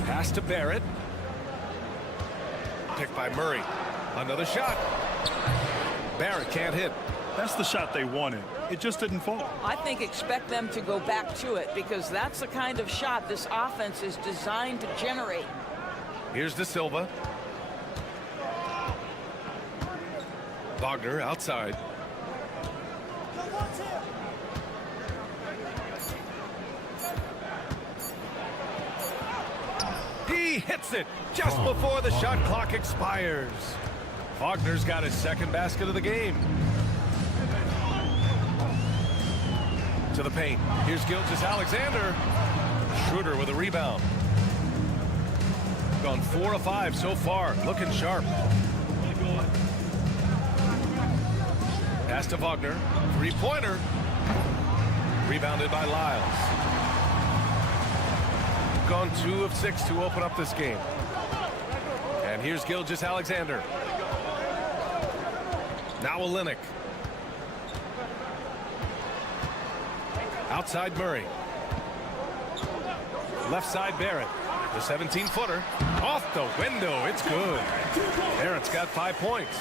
Pass to Barrett. Picked by Murray. Another shot. Barrett can't hit. That's the shot they wanted. It just didn't fall. I think expect them to go back to it because that's the kind of shot this offense is designed to generate. Here's De Silva. Wagner outside. He hits it just before the shot clock expires. Wagner's got his second basket of the game. To the paint. Here's Gilgeous-Alexander. Schroeder with a rebound. Gone 4 of 5 so far. Looking sharp. Pass to Wagner. 3-pointer. Rebounded by Lyles. Gone 2 of 6 to open up this game. And here's Gilgeous-Alexander. Now Olynyk. Outside Murray. Left side Barrett. The 17-footer. Off the window. It's good. Barrett's got 5 points.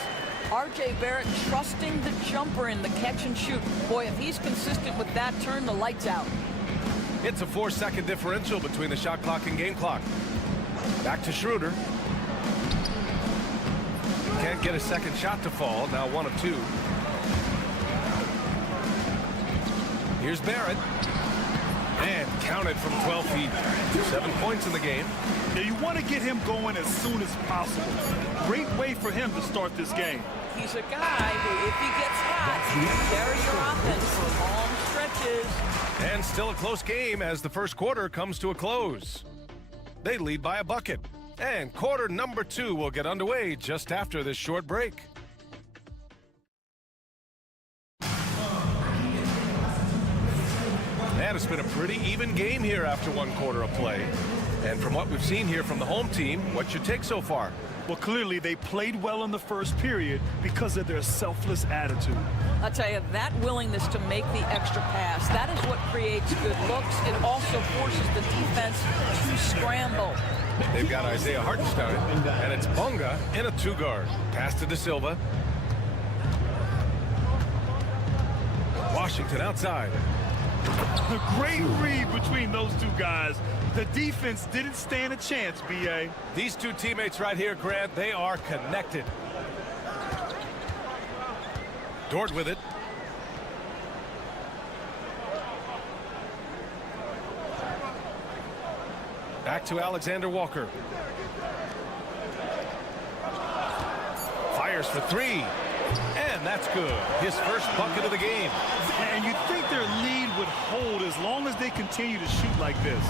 R.J. Barrett trusting the jumper in the catch and shoot. Boy, if he's consistent with that, turn the lights out. It's a 4-second differential between the shot clock and game clock. Back to Schroeder. Can't get a second shot to fall. Now 1 of 2. Here's Barrett. And counted from 12 feet. 7 points in the game. Yeah, you want to get him going as soon as possible. Great way for him to start this game. He's a guy who, if he gets hot, he can carry your offense for long stretches. And still a close game as the first quarter comes to a close. They lead by a bucket. And quarter number 2 will get underway just after this short break. And it's been a pretty even game here after 1 quarter of play. And from what we've seen here from the home team, what's your take so far? Well, clearly they played well in the first period because of their selfless attitude. I'll tell you, that willingness to make the extra pass, that is what creates good looks. It also forces the defense to scramble. They've got Isaiah Hartenstein, and it's Bonga in a 2-guard. Pass to De Silva. Washington outside. The great read between those 2 guys. The defense didn't stand a chance, B.A. These 2 teammates right here, Grant, they are connected. Dort with it. Back to Alexander Walker. Fires for 3. And that's good. His first bucket of the game. And you'd think their lead would hold as long as they continue to shoot like this.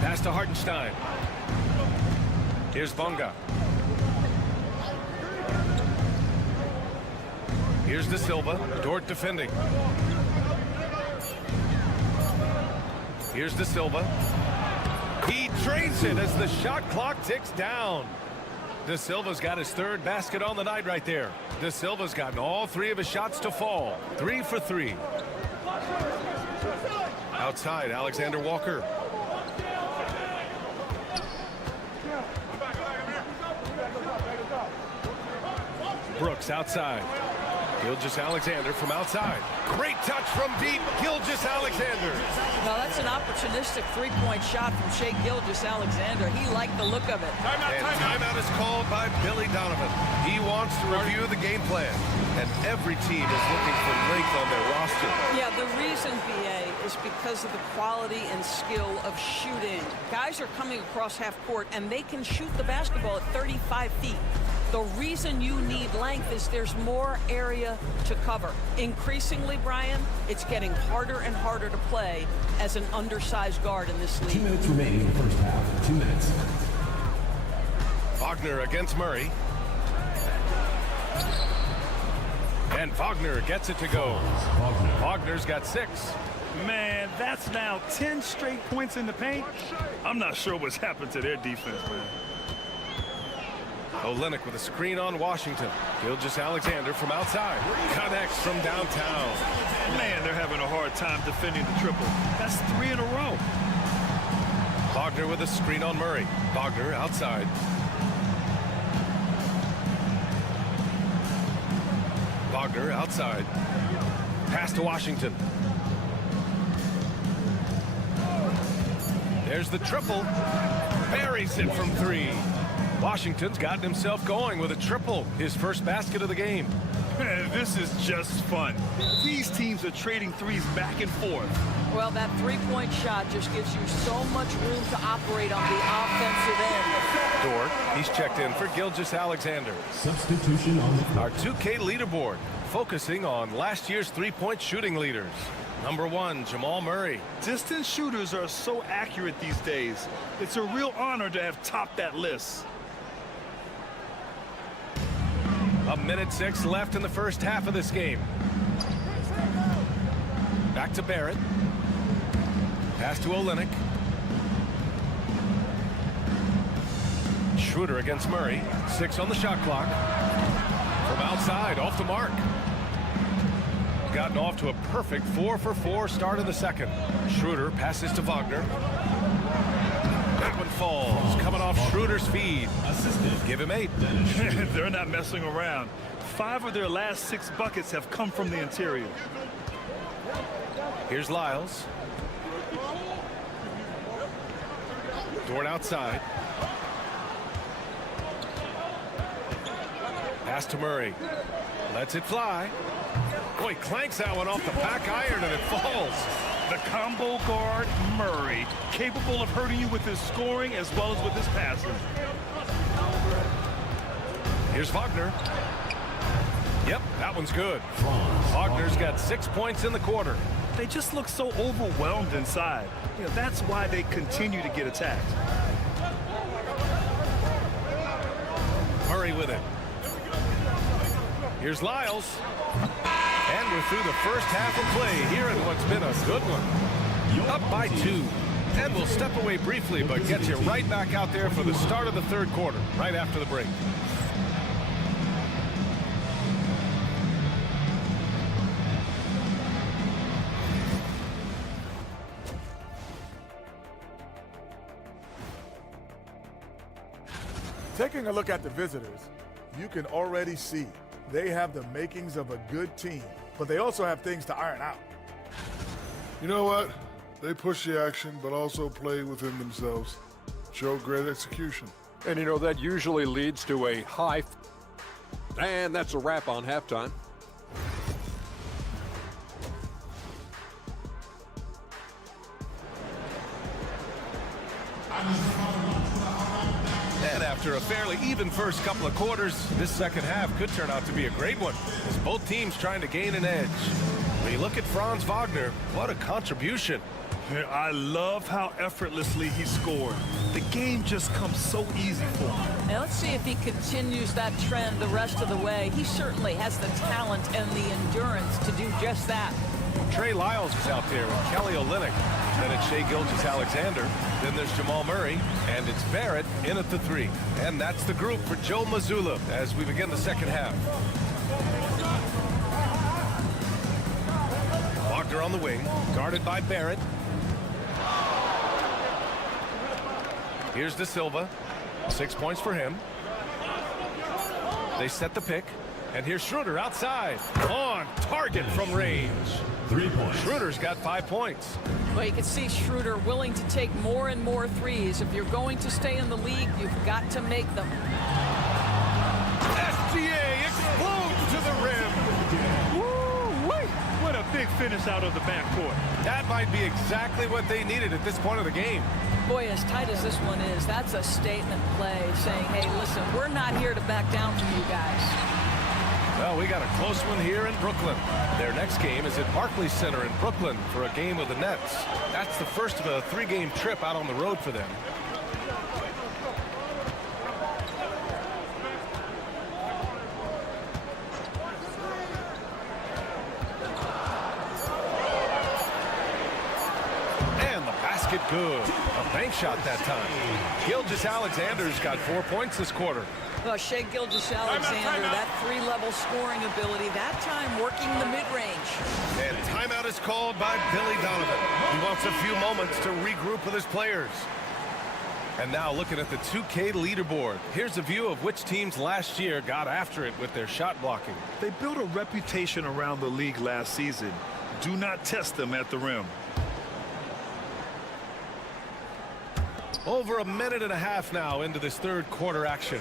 Pass to Hartenstein. Here's Bonga. Here's De Silva. Dort defending. Here's De Silva. He trades it as the shot clock ticks down. De Silva's got his 3rd basket on the night right there. De Silva's gotten all 3 of his shots to fall. 3 for 3. Outside, Alexander Walker. Brooks outside. Gilgeous-Alexander from outside. Great touch from deep. Gilgeous-Alexander. Well, that's an opportunistic 3-point shot from Shai Gilgeous-Alexander. He liked the look of it. And timeout is called by Billy Donovan. He wants chance to review the game plan. And every team is looking for length on their roster. Yeah, the reason, BA, is because of the quality and skill of shooting. Guys are coming across half court, and they can shoot the basketball at 35 feet. The reason you need length is there's more area to cover. Increasingly, Brian, it's getting harder and harder to play as an undersized guard in this league. 2 minutes remaining in the first half. 2 minutes. Wagner against Murray. And Wagner gets it to go. Wagner's got 6. Man, that's now 10 straight points in the paint. I'm not sure what's happened to their defense, man. Olynyk with a screen on Washington. Gilgeous-Alexander from outside. Connects from downtown. Man, they're having a hard time defending the triple. That's 3 in a row. Wagner with a screen on Murray. Wagner outside. Wagner outside. Pass to Washington. There's the triple. Buries it from 3. Washington's gotten himself going with a triple, his first basket of the game. Man, this is just fun. These teams are trading threes back and forth. Well, that three-point shot just gives you so much room to operate on the offensive end. Dort, he's checked in for Gilgeous-Alexander. Substitution on the Our 2K leaderboard, focusing on last year's three-point shooting leaders. Number 1, Jamal Murray. Distance shooters are so accurate these days. It's a real honor to have topped that list. 1:06 left in the first half of this game. Back to Barrett. Pass to Olynyk. Schroeder against Murray. 6 on the shot clock. From outside, off the mark. Gotten off to a perfect 4-for-4 start in the second. Schroeder passes to Wagner. That one falls, coming off Schroeder's feed. assistant. Give him 8. They're not messing around. 5 of their last 6 buckets have come from the interior. Here's Lyles. Dort outside. Pass to Murray. Lets it fly. Boy, clanks that one off the back iron and it falls. The combo guard, Murray, capable of hurting you with his scoring as well as with his passing. Here's Wagner. Yep, that one's good. Wagner's got 6 points in the quarter. They just look so overwhelmed inside. You know, that's why they continue to get attacked. Murray with it. Here's Lyles. And we're through the first half of play here in what's been a good one. Up by 2. And we'll step away briefly, but get you right back out there for the start of the third quarter, right after the break. Taking a look at the visitors, you can already see they have the makings of a good team, but they also have things to iron out. You know what? They push the action, but also play within themselves. Show great execution. And, you know, that usually leads to a high. And that's a wrap on halftime. And after a fairly even first couple of quarters, this second half could turn out to be a great one, as both teams trying to gain an edge. When you look at Franz Wagner, what a contribution. I love how effortlessly he scored. The game just comes so easy for him. Now let's see if he continues that trend the rest of the way. He certainly has the talent and the endurance to do just that. Trey Lyles is out there with Kelly Olynyk. Then it's Shai Gilgeous-Alexander. Then there's Jamal Murray. And it's Barrett in at the 3. And that's the group for Joe Mazzulla as we begin the second half. Wagner on the wing, guarded by Barrett. Here's De Silva. 6 points for him. They set the pick. And here's Schroeder outside. On target from range. 3 points. Schroeder's got 5 points. Well, you can see Schroeder willing to take more and more threes. If you're going to stay in the league, you've got to make them. SGA finish out of the backcourt. That might be exactly what they needed at this point of the game. Boy, as tight as this one is, that's a statement play saying, hey, listen, we're not here to back down from you guys. Well, we got a close one here in Brooklyn. Their next game is at Barclays Center in Brooklyn for a game with the Nets. That's the first of a 3-game trip out on the road for them. Good. A bank shot that time. Gilgeous-Alexander's got 4 points this quarter. Well, Shai Gilgeous-Alexander, that 3-level scoring ability, that time working the mid-range. And timeout is called by Billy Donovan. He wants a few moments to regroup with his players. And now looking at the 2K leaderboard. Here's a view of which teams last year got after it with their shot blocking. They built a reputation around the league last season. Do not test them at the rim. Over a minute and a half now into this third quarter action.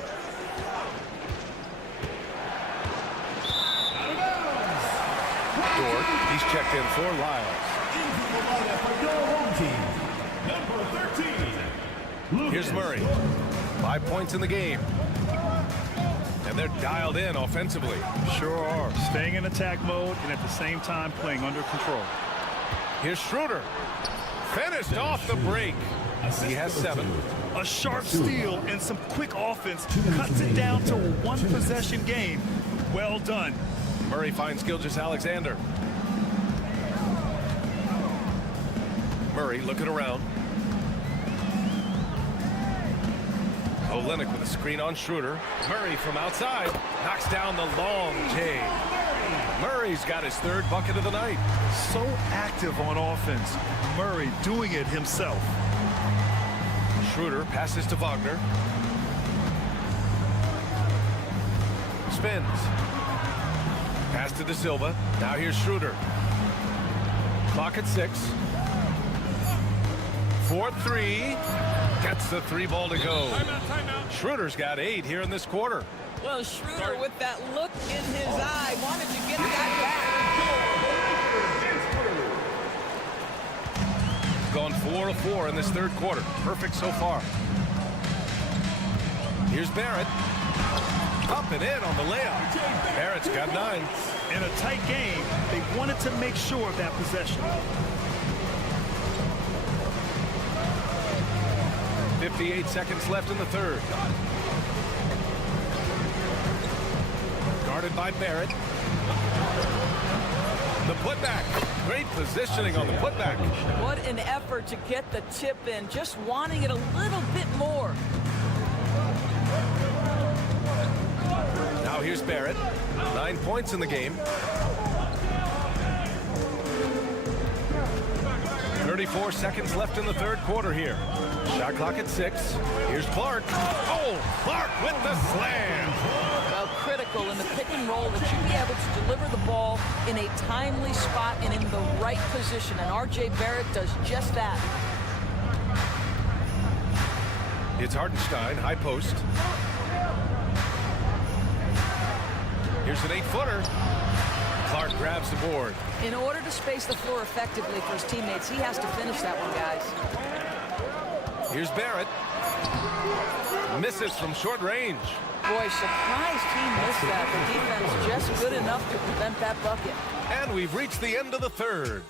Dort, he's checked in for Lyles. Here's Murray. 5 points in the game. And they're dialed in offensively. Sure are. Staying in attack mode and at the same time playing under control. Here's Schroeder. Finished off the break. He has 7. A sharp steal and some quick offense cuts it down to a 1-possession game. Well done. Murray finds Gilgeous-Alexander. Murray looking around. Olynyk with a screen on Schroeder. Murray from outside knocks down the long J. Murray's got his 3rd bucket of the night. So active on offense. Murray doing it himself. Schroeder passes to Wagner. Spins. Pass to De Silva. Now here's Schroeder. Clock at 6. 4-3. Gets the 3-ball to go. Timeout. Schroeder's got 8 here in this quarter. Well, Schroeder with that look in his eye wanted to get that back. Gone 4 of 4 in this third quarter. Perfect so far. Here's Barrett. Up and in on the layup. Barrett's got 9. In a tight game, they wanted to make sure of that possession. 58 seconds left in the third. Guarded by Barrett. The putback. Great positioning on the putback. What an effort to get the tip in. Just wanting it a little bit more. Now here's Barrett. 9 points in the game. 34 seconds left in the third quarter here. Shot clock at 6. Here's Clark. Oh, Clark with the slam. Well, critical in the pick and roll that you be able to deliver the ball in a timely spot and in the right position. And R.J. Barrett does just that. It's Hartenstein, high post. Here's an 8-footer. Clark grabs the board. In order to space the floor effectively for his teammates, he has to finish that one, guys. Here's Barrett. Misses from short range. Boy, surprised he missed that. The defense just good enough to prevent that bucket. And we've reached the end of the third.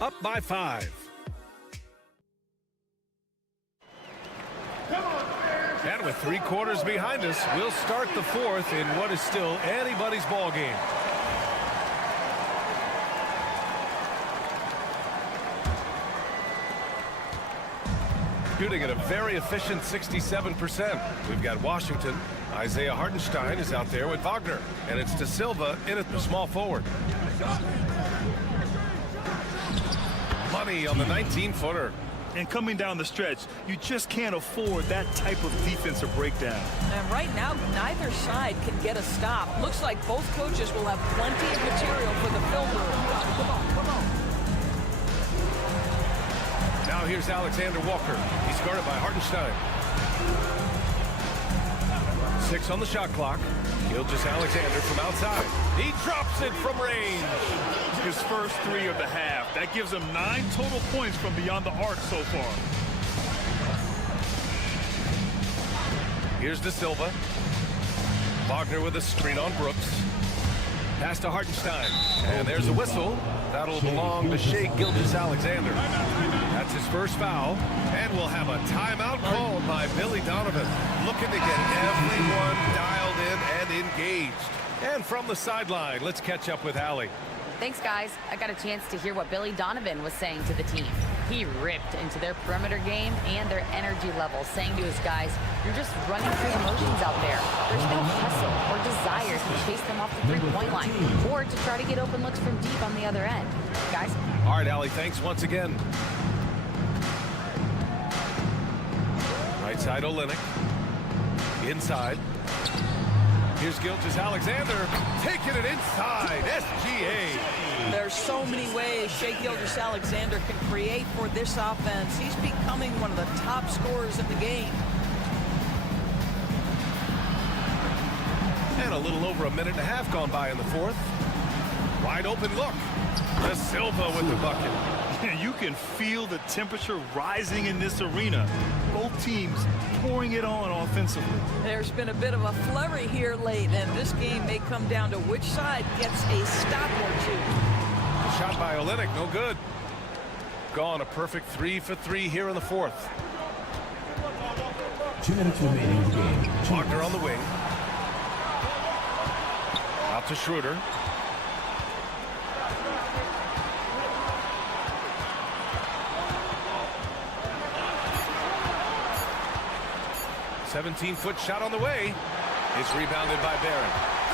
Up by 5. And with 3 quarters behind us, we'll start the fourth in what is still anybody's ball game. Shooting at a very efficient 67%. We've got Washington. Isaiah Hartenstein is out there with Wagner. And it's De Silva in at the small forward. Money on the 19-footer. And coming down the stretch, you just can't afford that type of defensive breakdown. And right now, neither side can get a stop. Looks like both coaches will have plenty of material for the film room. Come on, come on. Now here's Alexander Walker. He's guarded by Hartenstein. 6 on the shot clock. Gilgeous-Alexander from outside. He drops it from range. His first 3 of the half. That gives him 9 total points from beyond the arc so far. Here's De Silva. Wagner with a screen on Brooks. Pass to Hartenstein. And there's a whistle. That'll belong to Shai Gilgeous-Alexander. That's his first foul. And we'll have a timeout called by Billy Donovan. Looking to get everyone dialed in and engaged. And from the sideline, let's catch up with Allie. Thanks, guys. I got a chance to hear what Billy Donovan was saying to the team. He ripped into their perimeter game and their energy level, saying to his guys, you're just running through the motions out there. There's no hustle or desire to chase them off the three-point line or to try to get open looks from deep on the other end. Guys? All right, Allie, thanks once again. Right side, Olynyk. Inside. Here's Gilgeous-Alexander taking it inside. SGA. There's so many ways Shai Gilgeous-Alexander can create for this offense. He's becoming one of the top scorers in the game. And a little over a minute and a half gone by in the fourth. Wide open look. De Silva with the bucket. You can feel the temperature rising in this arena. Both teams pouring it on offensively. There's been a bit of a flurry here late, and this game may come down to which side gets a stop or two. Shot by Olynyk, no good. Gone a perfect 3 for 3 here in the fourth. 2 minutes remaining in the game. Wagner on the wing. Out to Schroeder. "17-foot shot on the way." It's rebounded by Barron.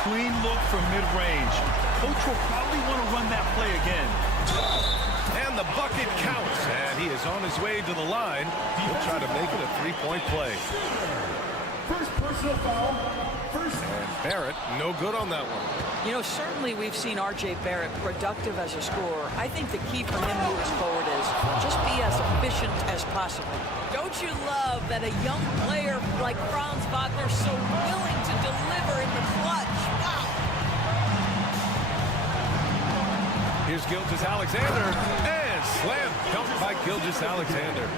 Clean look from mid-range. Coach will probably want to run that play again. And the bucket counts. And he is on his way to the line. He'll try to make it a three-point play. First personal foul. And Barrett, no good on that one. You know, certainly we've seen R.J. Barrett productive as a scorer. I think the key for him moving forward is just be as efficient as possible. Don't you love that a young player like Franz Wagner is so willing to deliver in the clutch? Wow. Here's Gilgeous-Alexander. And slam dunk by Gilgeous-Alexander.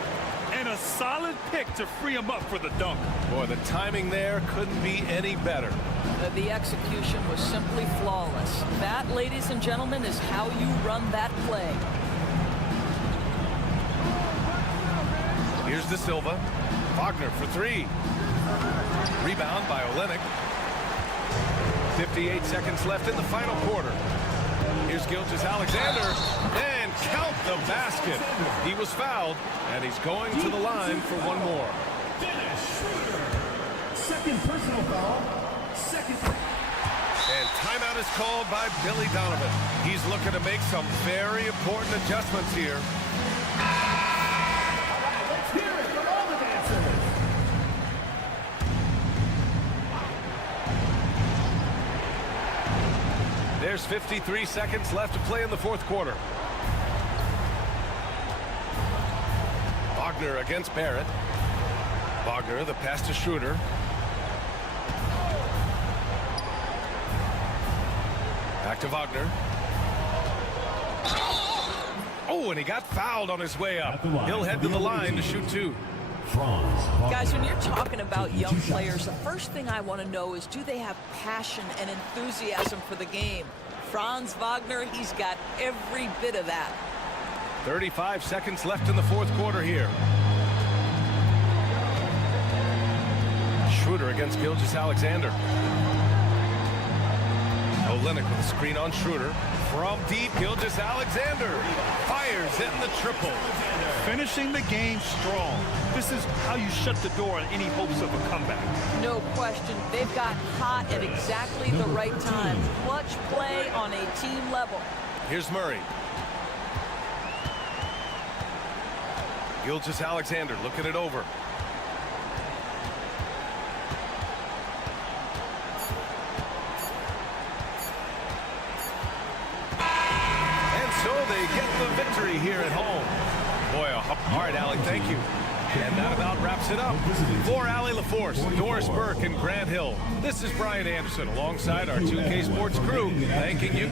And a solid pick to free him up for the dunk. Boy, the timing there couldn't be any better. The execution was simply flawless. That, ladies and gentlemen, is how you run that play. Here's De Silva. Wagner for 3. Rebound by Olynyk. 58 seconds left in the final quarter. Here's Gilgeous-Alexander. And count the basket. He was fouled, and he's going to the line for one more. Second personal foul. And timeout is called by Billy Donovan. He's looking to make some very important adjustments here. Let's hear it for all the dancers. There's 53 seconds left to play in the fourth quarter. Wagner against Barrett. Wagner, the pass to Schroeder. Back to Wagner. Oh, and he got fouled on his way up. He'll head to the line to shoot 2. Guys, when you're talking about young players, the first thing I want to know is, do they have passion and enthusiasm for the game? Franz Wagner, he's got every bit of that. 35 seconds left in the fourth quarter here. Schroeder against Gilgeous-Alexander. Olynyk with a screen on Schroeder. From deep, Gilgeous-Alexander fires in the triple. Finishing the game strong. This is how you shut the door on any hopes of a comeback. No question. They've got hot at exactly the right time. Clutch play on a team level. Here's Murray. Gilgeous-Alexander looking it over. And so they get the victory here at home. Boy, all right, Allie, thank you. And that about wraps it up. For Allie LaForce, Doris Burke, and Grant Hill, this is Brian Anderson alongside our 2K Sports crew, thanking you